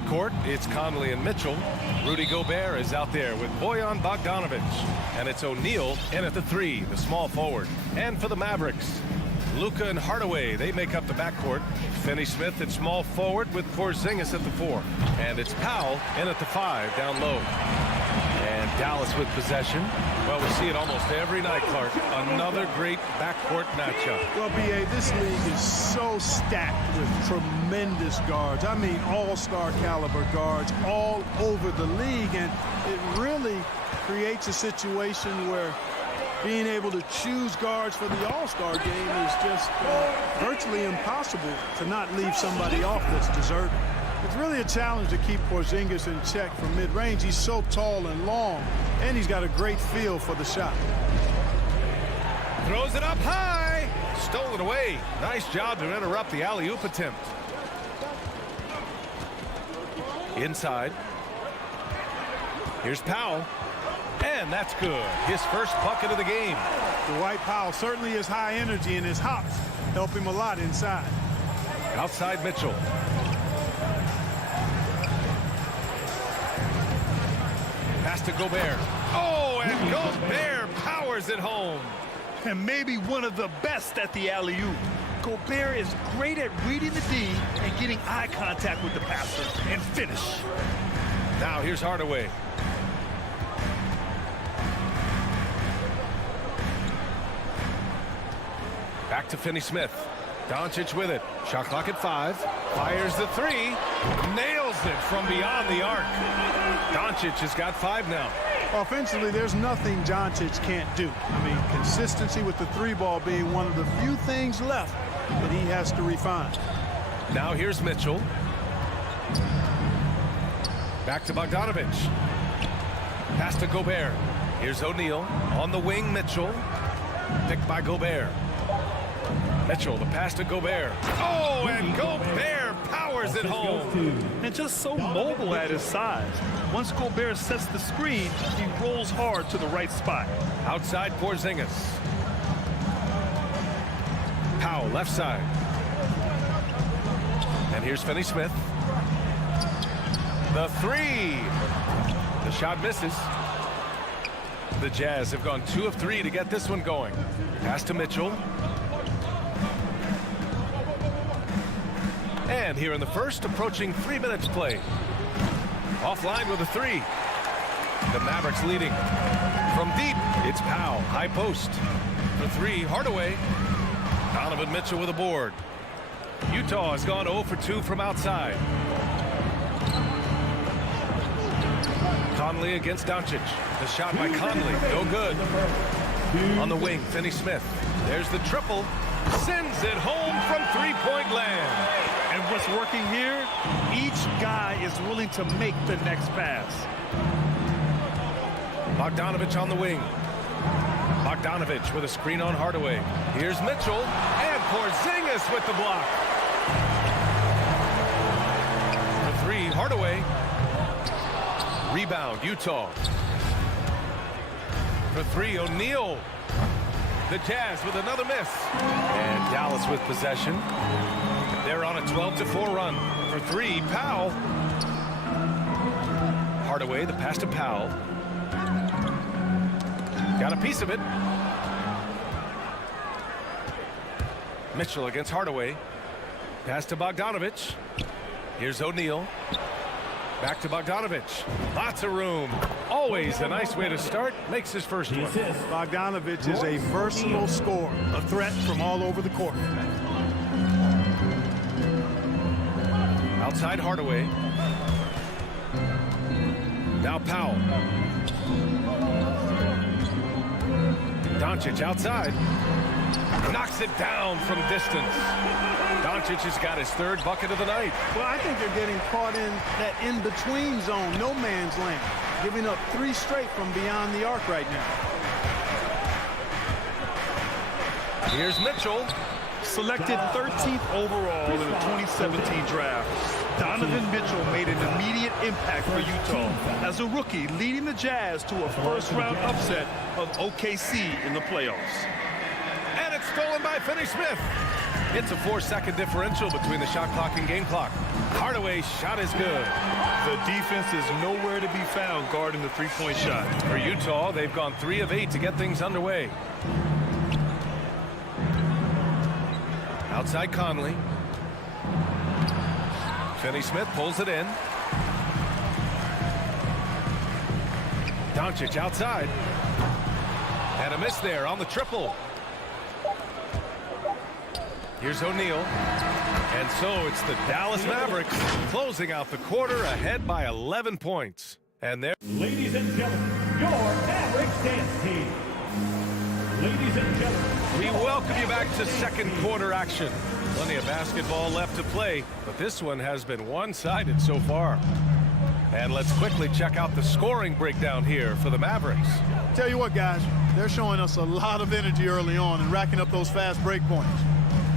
backcourt, it's Conley and Mitchell. Rudy Gobert is out there with Bojan Bogdanovic. And it's O'Neal in at the 3, the small forward. And for the Mavericks, Luka and Hardaway, they make up the backcourt. Finney-Smith at small forward with Porzingis at the 4. And it's Powell in at the 5 down low. And Dallas with possession. Well, we see it almost every night, Clark. Another great backcourt matchup. Well, B.A., this league is so stacked with tremendous guards. I mean, all-star caliber guards all over the league. And it really creates a situation where being able to choose guards for the all-star game is just virtually impossible to not leave somebody off that's deserving. It's really a challenge to keep Porzingis in check from mid-range. He's so tall and long, and he's got a great feel for the shot. Throws it up high. Stolen away. Nice job to interrupt the alley-oop attempt. Inside. Here's Powell. And that's good. His first bucket of the game. Dwight Powell certainly is high energy, and his hops help him a lot inside. Outside Mitchell. Pass to Gobert. Oh, and Gobert powers it home. And maybe one of the best at the alley-oop. Gobert is great at reading the D and getting eye contact with the passer and finish. Now here's Hardaway. Back to Finney-Smith. Doncic with it. Shot clock at 5. Fires the 3. Nails it from beyond the arc. Doncic has got 5 now. Offensively, there's nothing Doncic can't do. I mean, consistency with the 3 ball being one of the few things left that he has to refine. Now here's Mitchell. Back to Bogdanovic. Pass to Gobert. Here's O'Neal. On the wing, Mitchell. Picked by Gobert. Mitchell, the pass to Gobert. Oh, and Gobert powers it home. And just so mobile at his size. Once Gobert sets the screen, he rolls hard to the right spot. Outside Porzingis. Powell, left side. And here's Finney-Smith. The 3. The shot misses. The Jazz have gone 2 of 3 to get this one going. Pass to Mitchell. And here in the first, approaching 3 minutes play. Offline with a 3. The Mavericks leading. From deep, it's Powell, high post. The 3, Hardaway. Donovan Mitchell with a board. Utah has gone 0 for 2 from outside. Conley against Doncic. The shot by Conley, no good. On the wing, Finney-Smith. There's the triple. Sends it home from 3-point land. And what's working here, each guy is willing to make the next pass. Bogdanovic on the wing. Bogdanovic with a screen on Hardaway. Here's Mitchell, and Porzingis with the block. The 3, Hardaway. Rebound, Utah. For 3, O'Neal. The Jazz with another miss. And Dallas with possession. They're on a 12-4 run. For 3, Powell. Hardaway, the pass to Powell. Got a piece of it. Mitchell against Hardaway. Pass to Bogdanovic. Here's O'Neal. Back to Bogdanovic. Lots of room. Always a nice way to start. Makes his first one. Bogdanovic is a versatile scorer, a threat from all over the court. Outside Hardaway. Now Powell. Doncic outside. Knocks it down from distance. Doncic has got his 3rd bucket of the night. Well, I think they're getting caught in that in-between zone, no man's land, giving up 3 straight from beyond the arc right now. Here's Mitchell. Selected 13th overall in the 2017 draft, Donovan Mitchell made an immediate impact for Utah as a rookie, leading the Jazz to a first-round upset of OKC in the playoffs. And it's stolen by Finney-Smith. It's a 4-second differential between the shot clock and game clock. Hardaway's shot is good. The defense is nowhere to be found guarding the three-point shot. For Utah, they've gone 3 of 8 to get things underway. Outside Conley. Finney-Smith pulls it in. Doncic outside. And a miss there on the triple. Here's O'Neal. And so it's the Dallas Mavericks closing out the quarter ahead by 11 points. And there. Ladies and gentlemen, your Mavericks dance team. Ladies and gentlemen. We welcome you back to second quarter action. Plenty of basketball left to play, but this one has been one-sided so far. And let's quickly check out the scoring breakdown here for the Mavericks. Tell you what, guys, they're showing us a lot of energy early on and racking up those fast break points.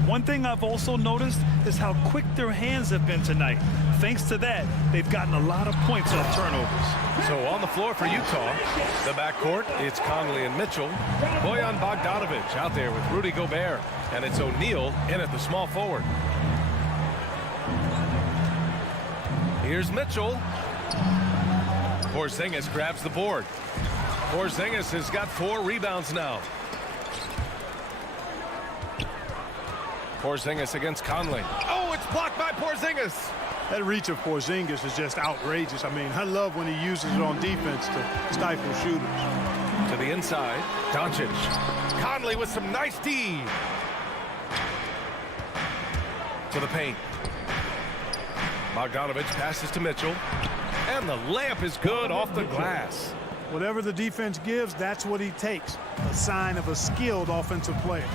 One thing I've also noticed is how quick their hands have been tonight. Thanks to that, they've gotten a lot of points off turnovers. So on the floor for Utah, the backcourt, it's Conley and Mitchell. Bojan Bogdanovic out there with Rudy Gobert. And it's O'Neal in at the small forward. Here's Mitchell. Porzingis grabs the board. Porzingis has got 4 rebounds now. Porzingis against Conley. Oh, it's blocked by Porzingis. That reach of Porzingis is just outrageous. I mean, I love when he uses it on defense to stifle shooters. To the inside, Doncic. Conley with some nice D. To the paint. Bogdanovic passes to Mitchell. And the layup is good off the glass. Whatever the defense gives, that's what he takes. A sign of a skilled offensive player.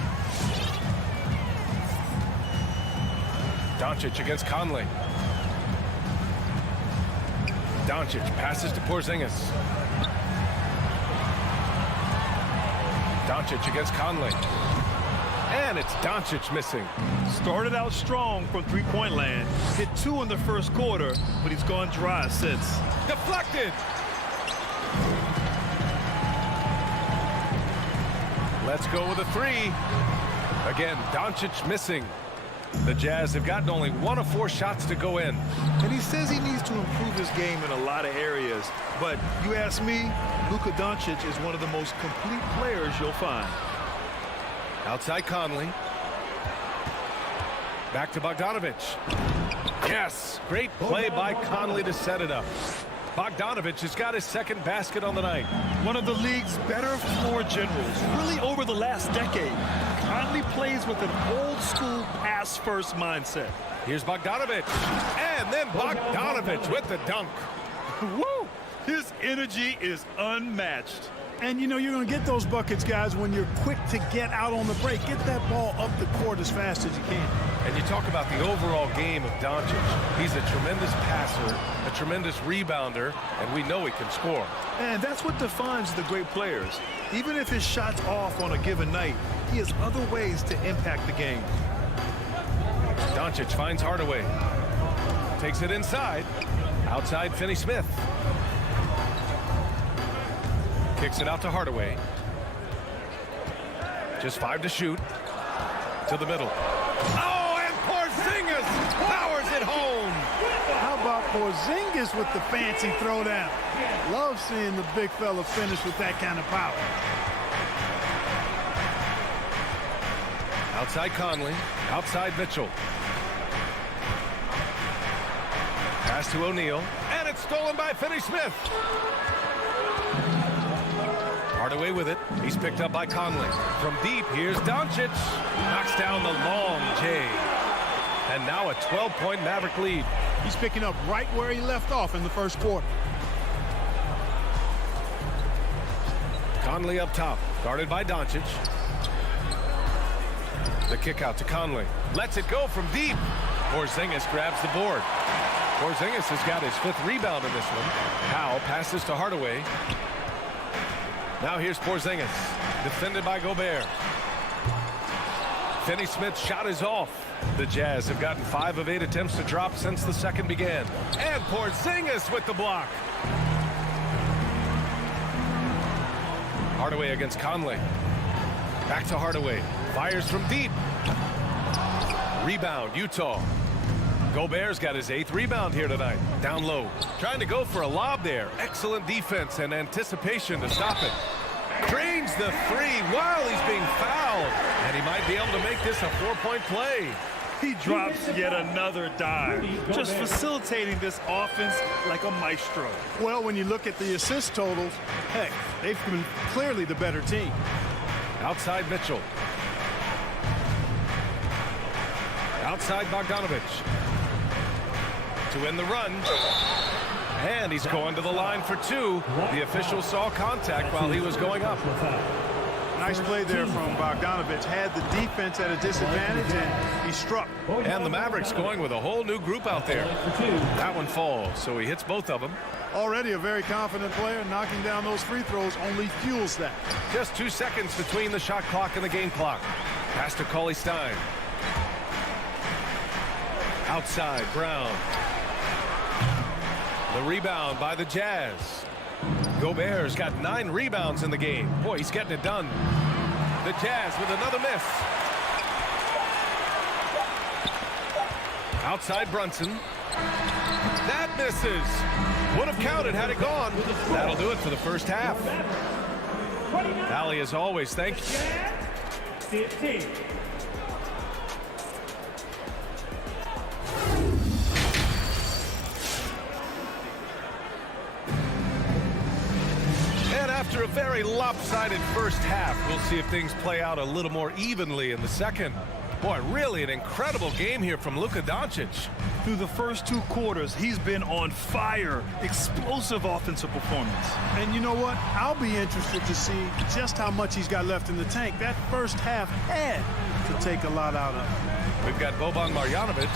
Doncic against Conley. Doncic passes to Porzingis. Doncic against Conley. And it's Doncic missing. Started out strong from three-point land. Hit 2 in the first quarter, but he's gone dry since. Deflected. Let's go with a 3. Again, Doncic missing. The Jazz have gotten only 1 of 4 shots to go in. And he says he needs to improve his game in a lot of areas. But you ask me, Luka Doncic is one of the most complete players you'll find. Outside Conley. Back to Bogdanovic. Yes, great play by Conley to set it up. Bogdanovic has got his second basket on the night. One of the league's better floor generals, really over the last decade. Conley plays with an old-school pass-first mindset. Here's Bogdanovic. And then Bogdanovic with the dunk. Woo! His energy is unmatched. And, you know, you're going to get those buckets, guys, when you're quick to get out on the break. Get that ball up the court as fast as you can. And you talk about the overall game of Doncic. He's a tremendous passer, a tremendous rebounder, and we know he can score. And that's what defines the great players. Even if his shot's off on a given night, he has other ways to impact the game. Doncic finds Hardaway. Takes it inside. Outside Finney-Smith. Kicks it out to Hardaway. Just 5 to shoot. To the middle. Oh, and Porzingis powers it home. How about Porzingis with the fancy throwdown? Love seeing the big fella finish with that kind of power. Outside Conley. Outside Mitchell. Pass to O'Neal. And it's stolen by Finney-Smith. Hardaway with it. He's picked up by Conley. From deep, here's Doncic. Knocks down the long J. And now a 12-point Maverick lead. He's picking up right where he left off in the first quarter. Conley up top, guarded by Doncic. The kick out to Conley. Lets it go from deep. Porzingis grabs the board. Porzingis has got his 5th rebound in this one. Powell passes to Hardaway. Now here's Porzingis, defended by Gobert. Finney-Smith's shot is off. The Jazz have gotten 5 of 8 attempts to drop since the second began. And Porzingis with the block. Hardaway against Conley. Back to Hardaway. Fires from deep. Rebound, Utah. Gobert's got his 8th rebound here tonight. Down low. Trying to go for a lob there. Excellent defense and anticipation to stop it. Drains the 3 while he's being fouled. And he might be able to make this a 4-point play. He drops yet another dive, just facilitating this offense like a maestro. Well, when you look at the assist totals, heck, they've been clearly the better team. Outside Mitchell. Outside Bogdanovich. To end the run. And he's going to the line for 2. The official saw contact while he was going up. Nice play there from Bogdanovich. Had the defense at a disadvantage, and he struck. And the Mavericks going with a whole new group out there. That one falls, so he hits both of them. Already a very confident player. Knocking down those free throws only fuels that. Just 2 seconds between the shot clock and the game clock. Pass to Cauley-Stein. Outside, Brown. The rebound by the Jazz. Gobert's got 9 rebounds in the game. Boy, he's getting it done. The Jazz with another miss. Outside Brunson. That misses. Would have counted had it gone. That'll do it for the first half. Allie, as always, thank you. After a very lopsided first half, we'll see if things play out a little more evenly in the second. Boy, really an incredible game here from Luka Doncic. Through the first 2 quarters, he's been on fire. Explosive offensive performance. And you know what? I'll be interested to see just how much he's got left in the tank. That first half had to take a lot out of him. We've got Boban Marjanovic,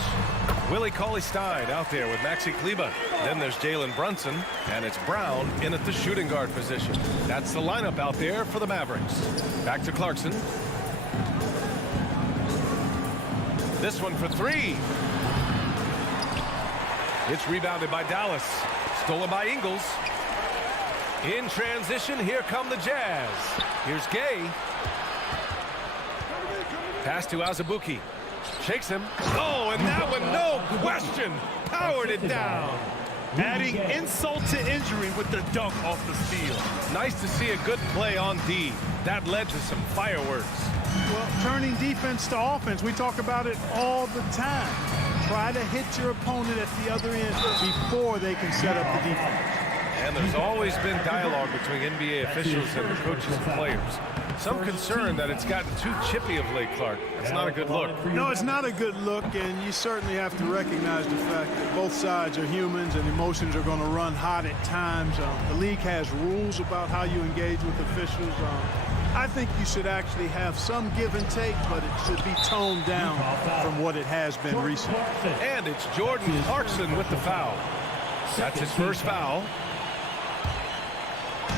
Willie Cauley-Stein out there with Maxi Kleber. Then there's Jalen Brunson, and it's Brown in at the shooting guard position. That's the lineup out there for the Mavericks. Back to Clarkson. This one for 3. It's rebounded by Dallas. Stolen by Ingles. In transition, here come the Jazz. Here's Gay. Pass to Azubuike. Shakes him. Oh, and that one, no question, powered it down. Adding insult to injury with the dunk off the steal. Nice to see a good play on D. That led to some fireworks. Well, turning defense to offense, we talk about it all the time. Try to hit your opponent at the other end before they can set up the defense. And there's always been dialogue between NBA officials and the coaches and players. Some concern that it's gotten too chippy of late, Clark. It's not a good look. No, it's not a good look, and you certainly have to recognize the fact that both sides are humans and emotions are going to run hot at times. The league has rules about how you engage with officials. I think you should actually have some give and take, but it should be toned down from what it has been recently. And it's Jordan Clarkson with the foul. That's his first foul.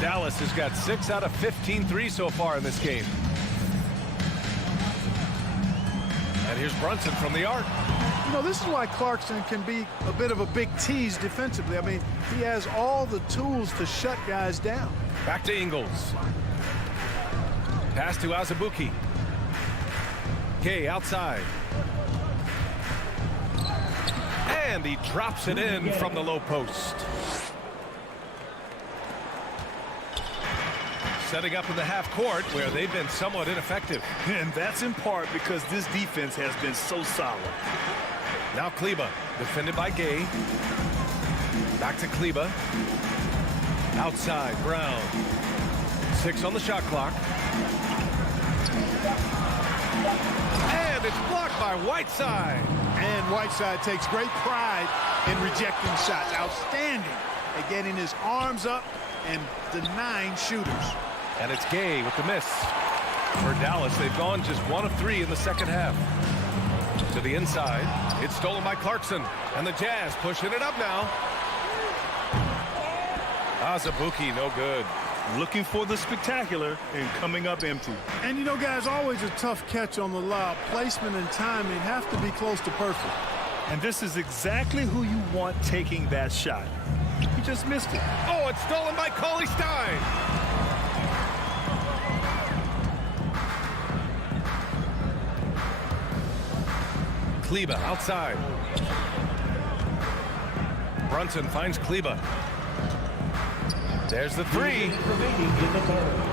Dallas has got 6 out of 15 threes so far in this game. And here's Brunson from the arc. You know, this is why Clarkson can be a bit of a big tease defensively. I mean, he has all the tools to shut guys down. Back to Ingles. Pass to Azubuike. Gay outside. And he drops it in from the low post. Setting up in the half court where they've been somewhat ineffective. And that's in part because this defense has been so solid. Now Kleber, defended by Gay. Back to Kleber. Outside, Brown. 6 on the shot clock. And it's blocked by Whiteside. And Whiteside takes great pride in rejecting shots. Outstanding at getting his arms up and denying shooters. And it's Gay with the miss. For Dallas, they've gone just 1 of 3 in the second half. To the inside. It's stolen by Clarkson. And the Jazz pushing it up now. Azubuike, no good. Looking for the spectacular and coming up empty. And you know, guys, always a tough catch on the lob. Placement and timing have to be close to perfect. And this is exactly who you want taking that shot. He just missed it. Oh, it's stolen by Cauley-Stein. Kleber outside. Brunson finds Kleber. There's the three.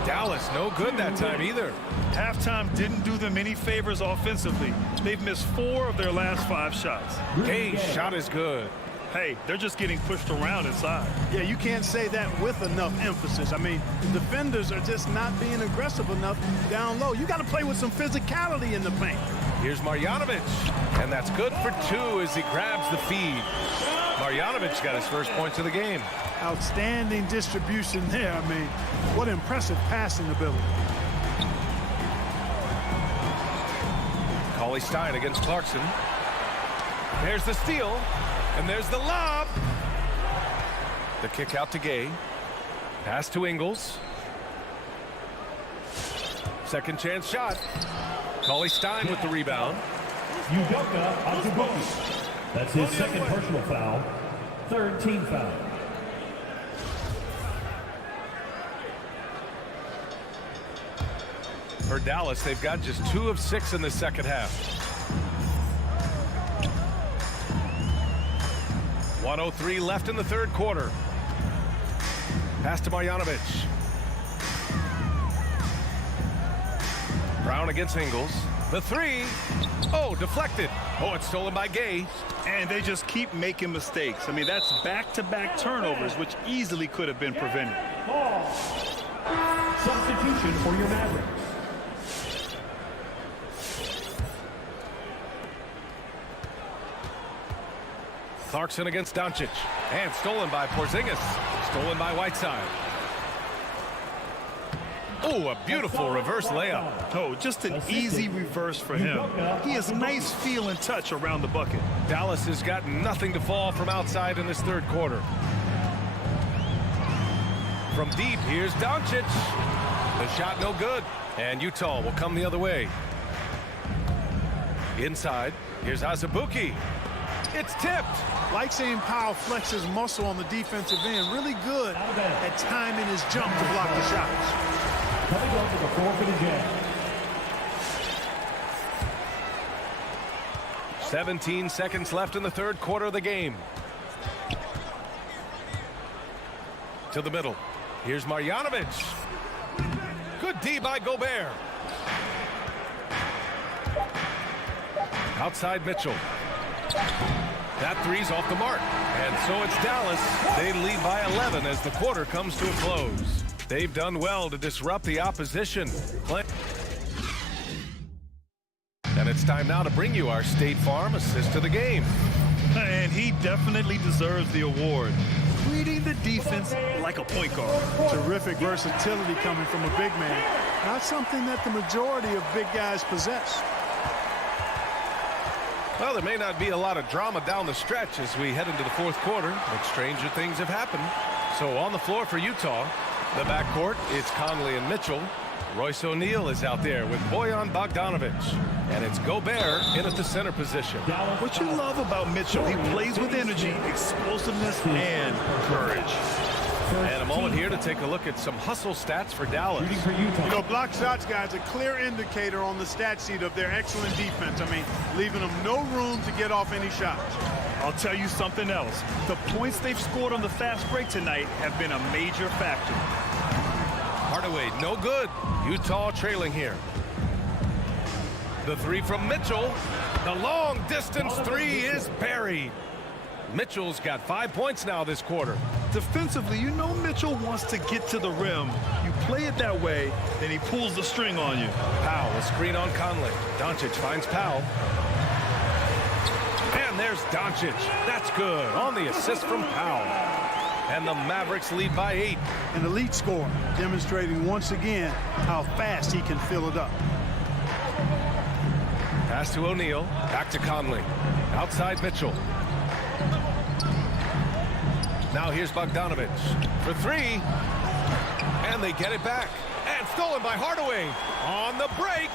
Dallas no good that time either. Halftime didn't do them any favors offensively. They've missed 4 of their last 5 shots. Gay's shot is good. Hey, they're just getting pushed around inside. Yeah, you can't say that with enough emphasis. I mean, the defenders are just not being aggressive enough down low. You got to play with some physicality in the paint. Here's Marjanovic, and that's good for 2 as he grabs the feed. Marjanovic got his first points of the game. Outstanding distribution there. I mean, what impressive passing ability. Cauley-Stein against Clarkson. There's the steal, and there's the lob. The kick out to Gay. Pass to Ingles. Second chance shot. Cauley-Stein with the rebound. Udoka Azubuike. That's his second personal foul. Third team foul. For Dallas, they've got just 2 of 6 in the second half. 1:03 left in the third quarter. Pass to Marjanovic. Brown against Ingles. The three. Oh, deflected. Oh, it's stolen by Gay. And they just keep making mistakes. I mean, that's back-to-back turnovers, which easily could have been prevented. Substitution for your Mavericks. Clarkson against Doncic. And stolen by Porzingis. Stolen by Whiteside. Oh, a beautiful reverse layup. Oh, just an easy reverse for him. He has nice feel and touch around the bucket. Dallas has got nothing to fall from outside in this third quarter. From deep, here's Doncic. The shot no good. And Utah will come the other way. Inside, here's Azubuike. It's tipped. Like seeing Powell flex his muscle on the defensive end. Really good at timing his jump to block the shots. Coming up to the floor for the Jazz. 17 seconds left in the third quarter of the game. To the middle. Here's Marjanovic. Good D by Gobert. Outside Mitchell. That three's off the mark. And so it's Dallas. They lead by 11 as the quarter comes to a close. They've done well to disrupt the opposition. And it's time now to bring you our State Farm assist of the game. And he definitely deserves the award. Reading the defense like a point guard. Terrific versatility coming from a big man. Not something that the majority of big guys possess. Well, there may not be a lot of drama down the stretch as we head into the fourth quarter, but stranger things have happened. So on the floor for Utah, the backcourt, it's Conley and Mitchell. Royce O'Neal is out there with Bojan Bogdanovic. And it's Gobert in at the center position. What you love about Mitchell, he plays with energy, explosiveness, and courage. And a moment here to take a look at some hustle stats for Dallas. You know, block shots, guys, a clear indicator on the stat sheet of their excellent defense. I mean, leaving them no room to get off any shots. I'll tell you something else. The points they've scored on the fast break tonight have been a major factor. Hardaway, no good. Utah trailing here. The three from Mitchell. The long distance three is buried. Mitchell's got 5 points now this quarter. Defensively, you know Mitchell wants to get to the rim. You play it that way, then he pulls the string on you. Powell, a screen on Conley. Doncic finds Powell. And there's Doncic. That's good on the assist from Powell. And the Mavericks lead by 8. An elite scorer, demonstrating once again how fast he can fill it up. Pass to O'Neal. Back to Conley. Outside Mitchell. Now here's Bogdanovic for three. And they get it back. And stolen by Hardaway on the break.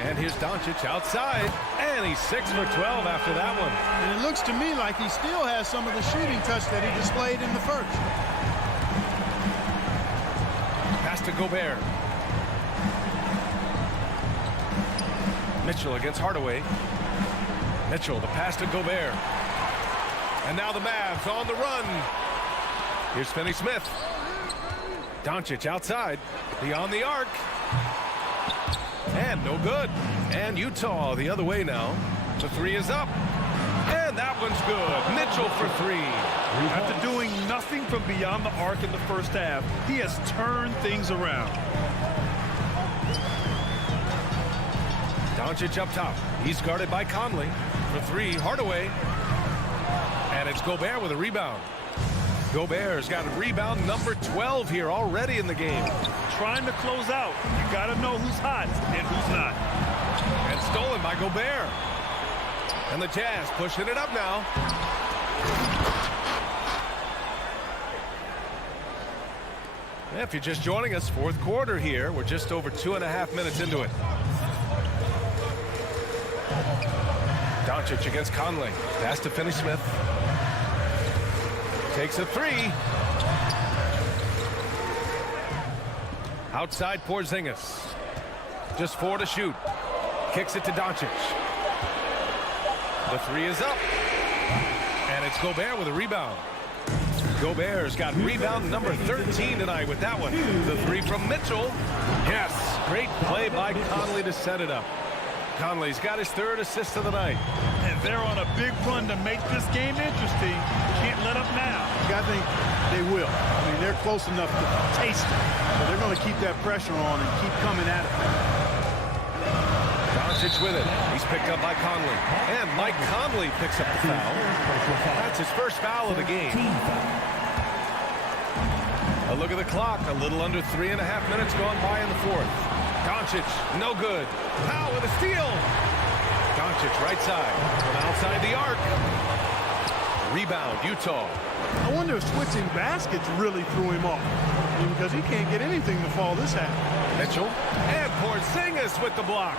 And here's Doncic outside. And he's 6 for 12 after that one. And it looks to me like he still has some of the shooting touch that he displayed in the first. Pass to Gobert. Mitchell against Hardaway. Mitchell, the pass to Gobert. And now the Mavs on the run. Here's Finney-Smith. Doncic outside, beyond the arc. And no good. And Utah the other way now. The three is up. And that one's good. Mitchell for three. After doing nothing from beyond the arc in the first half, he has turned things around. Doncic up top. He's guarded by Conley. For three, Hardaway. And it's Gobert with a rebound. Gobert's got a rebound number 12 here already in the game. Trying to close out. You got to know who's hot and who's not. And stolen by Gobert. And the Jazz pushing it up now. If you're just joining us, fourth quarter here. We're just over 2.5 minutes into it. Doncic against Conley. Pass to Finney-Smith. Takes a three. Outside Porzingis. Just 4 to shoot. Kicks it to Doncic. The three is up. And it's Gobert with a rebound. Gobert's got rebound number 13 tonight with that one. The three from Mitchell. Yes, great play by Conley to set it up. Conley's got his 3rd assist of the night. And they're on a big run to make this game interesting. Can't let up now. I think they will. I mean, they're close enough to taste it. So they're going to keep that pressure on and keep coming at it. Doncic with it. He's picked up by Conley. And Mike Conley picks up the foul. That's his first foul of the game. A look at the clock. A little under 3.5 minutes gone by in the fourth. Doncic, no good. Powell with a steal. Doncic right side from outside the arc. Rebound, Utah. I wonder if switching baskets really threw him off. Because he can't get anything to fall this half. Mitchell and Porzingis with the block.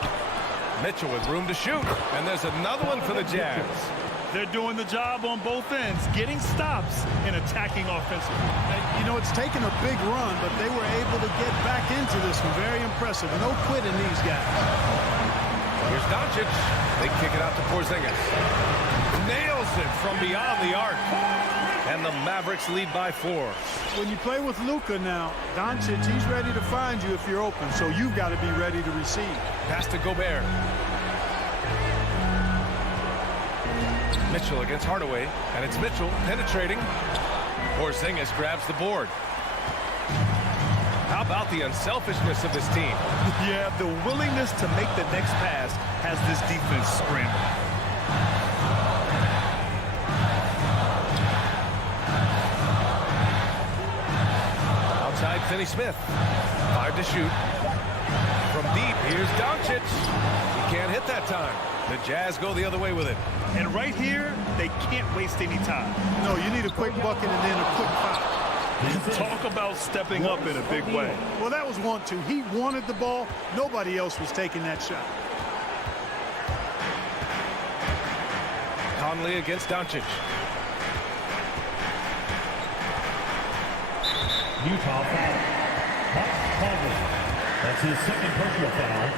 Mitchell with room to shoot. And there's another one for the Jazz. They're doing the job on both ends, getting stops and attacking offensively. You know, it's taken a big run, but they were able to get back into this one. Very impressive. No quitting these guys. Here's Doncic. They kick it out to Porzingis. Nails it from beyond the arc. And the Mavericks lead by 4. When you play with Luka now, Doncic, he's ready to find you if you're open. So you've got to be ready to receive. Pass to Gobert. Mitchell against Hardaway, and it's Mitchell penetrating. Porzingis grabs the board. How about the unselfishness of this team? Yeah, the willingness to make the next pass has this defense scrambling. Outside Finney-Smith. 5 to shoot. From deep, here's Doncic. He can't hit that time. The Jazz go the other way with it. And right here, they can't waste any time. No, you need a quick bucket and then a quick foul. Talk about stepping up in a big way. Well, that was 1-2. He wanted the ball. Nobody else was taking that shot. Conley against Doncic. Utah foul. Conley. That's his 2nd personal foul.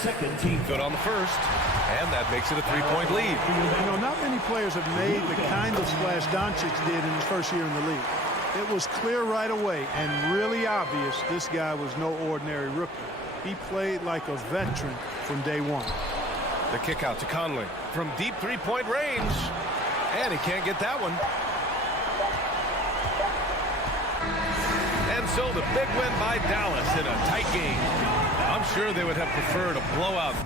2nd team. Good on the first. And that makes it a 3-point lead. You know, not many players have made the kind of splash Doncic did in his first year in the league. It was clear right away and really obvious this guy was no ordinary rookie. He played like a veteran from day one. The kick out to Conley from deep 3-point range. And he can't get that one. And so the big win by Dallas in a tight game. I'm sure they would have preferred a blowout.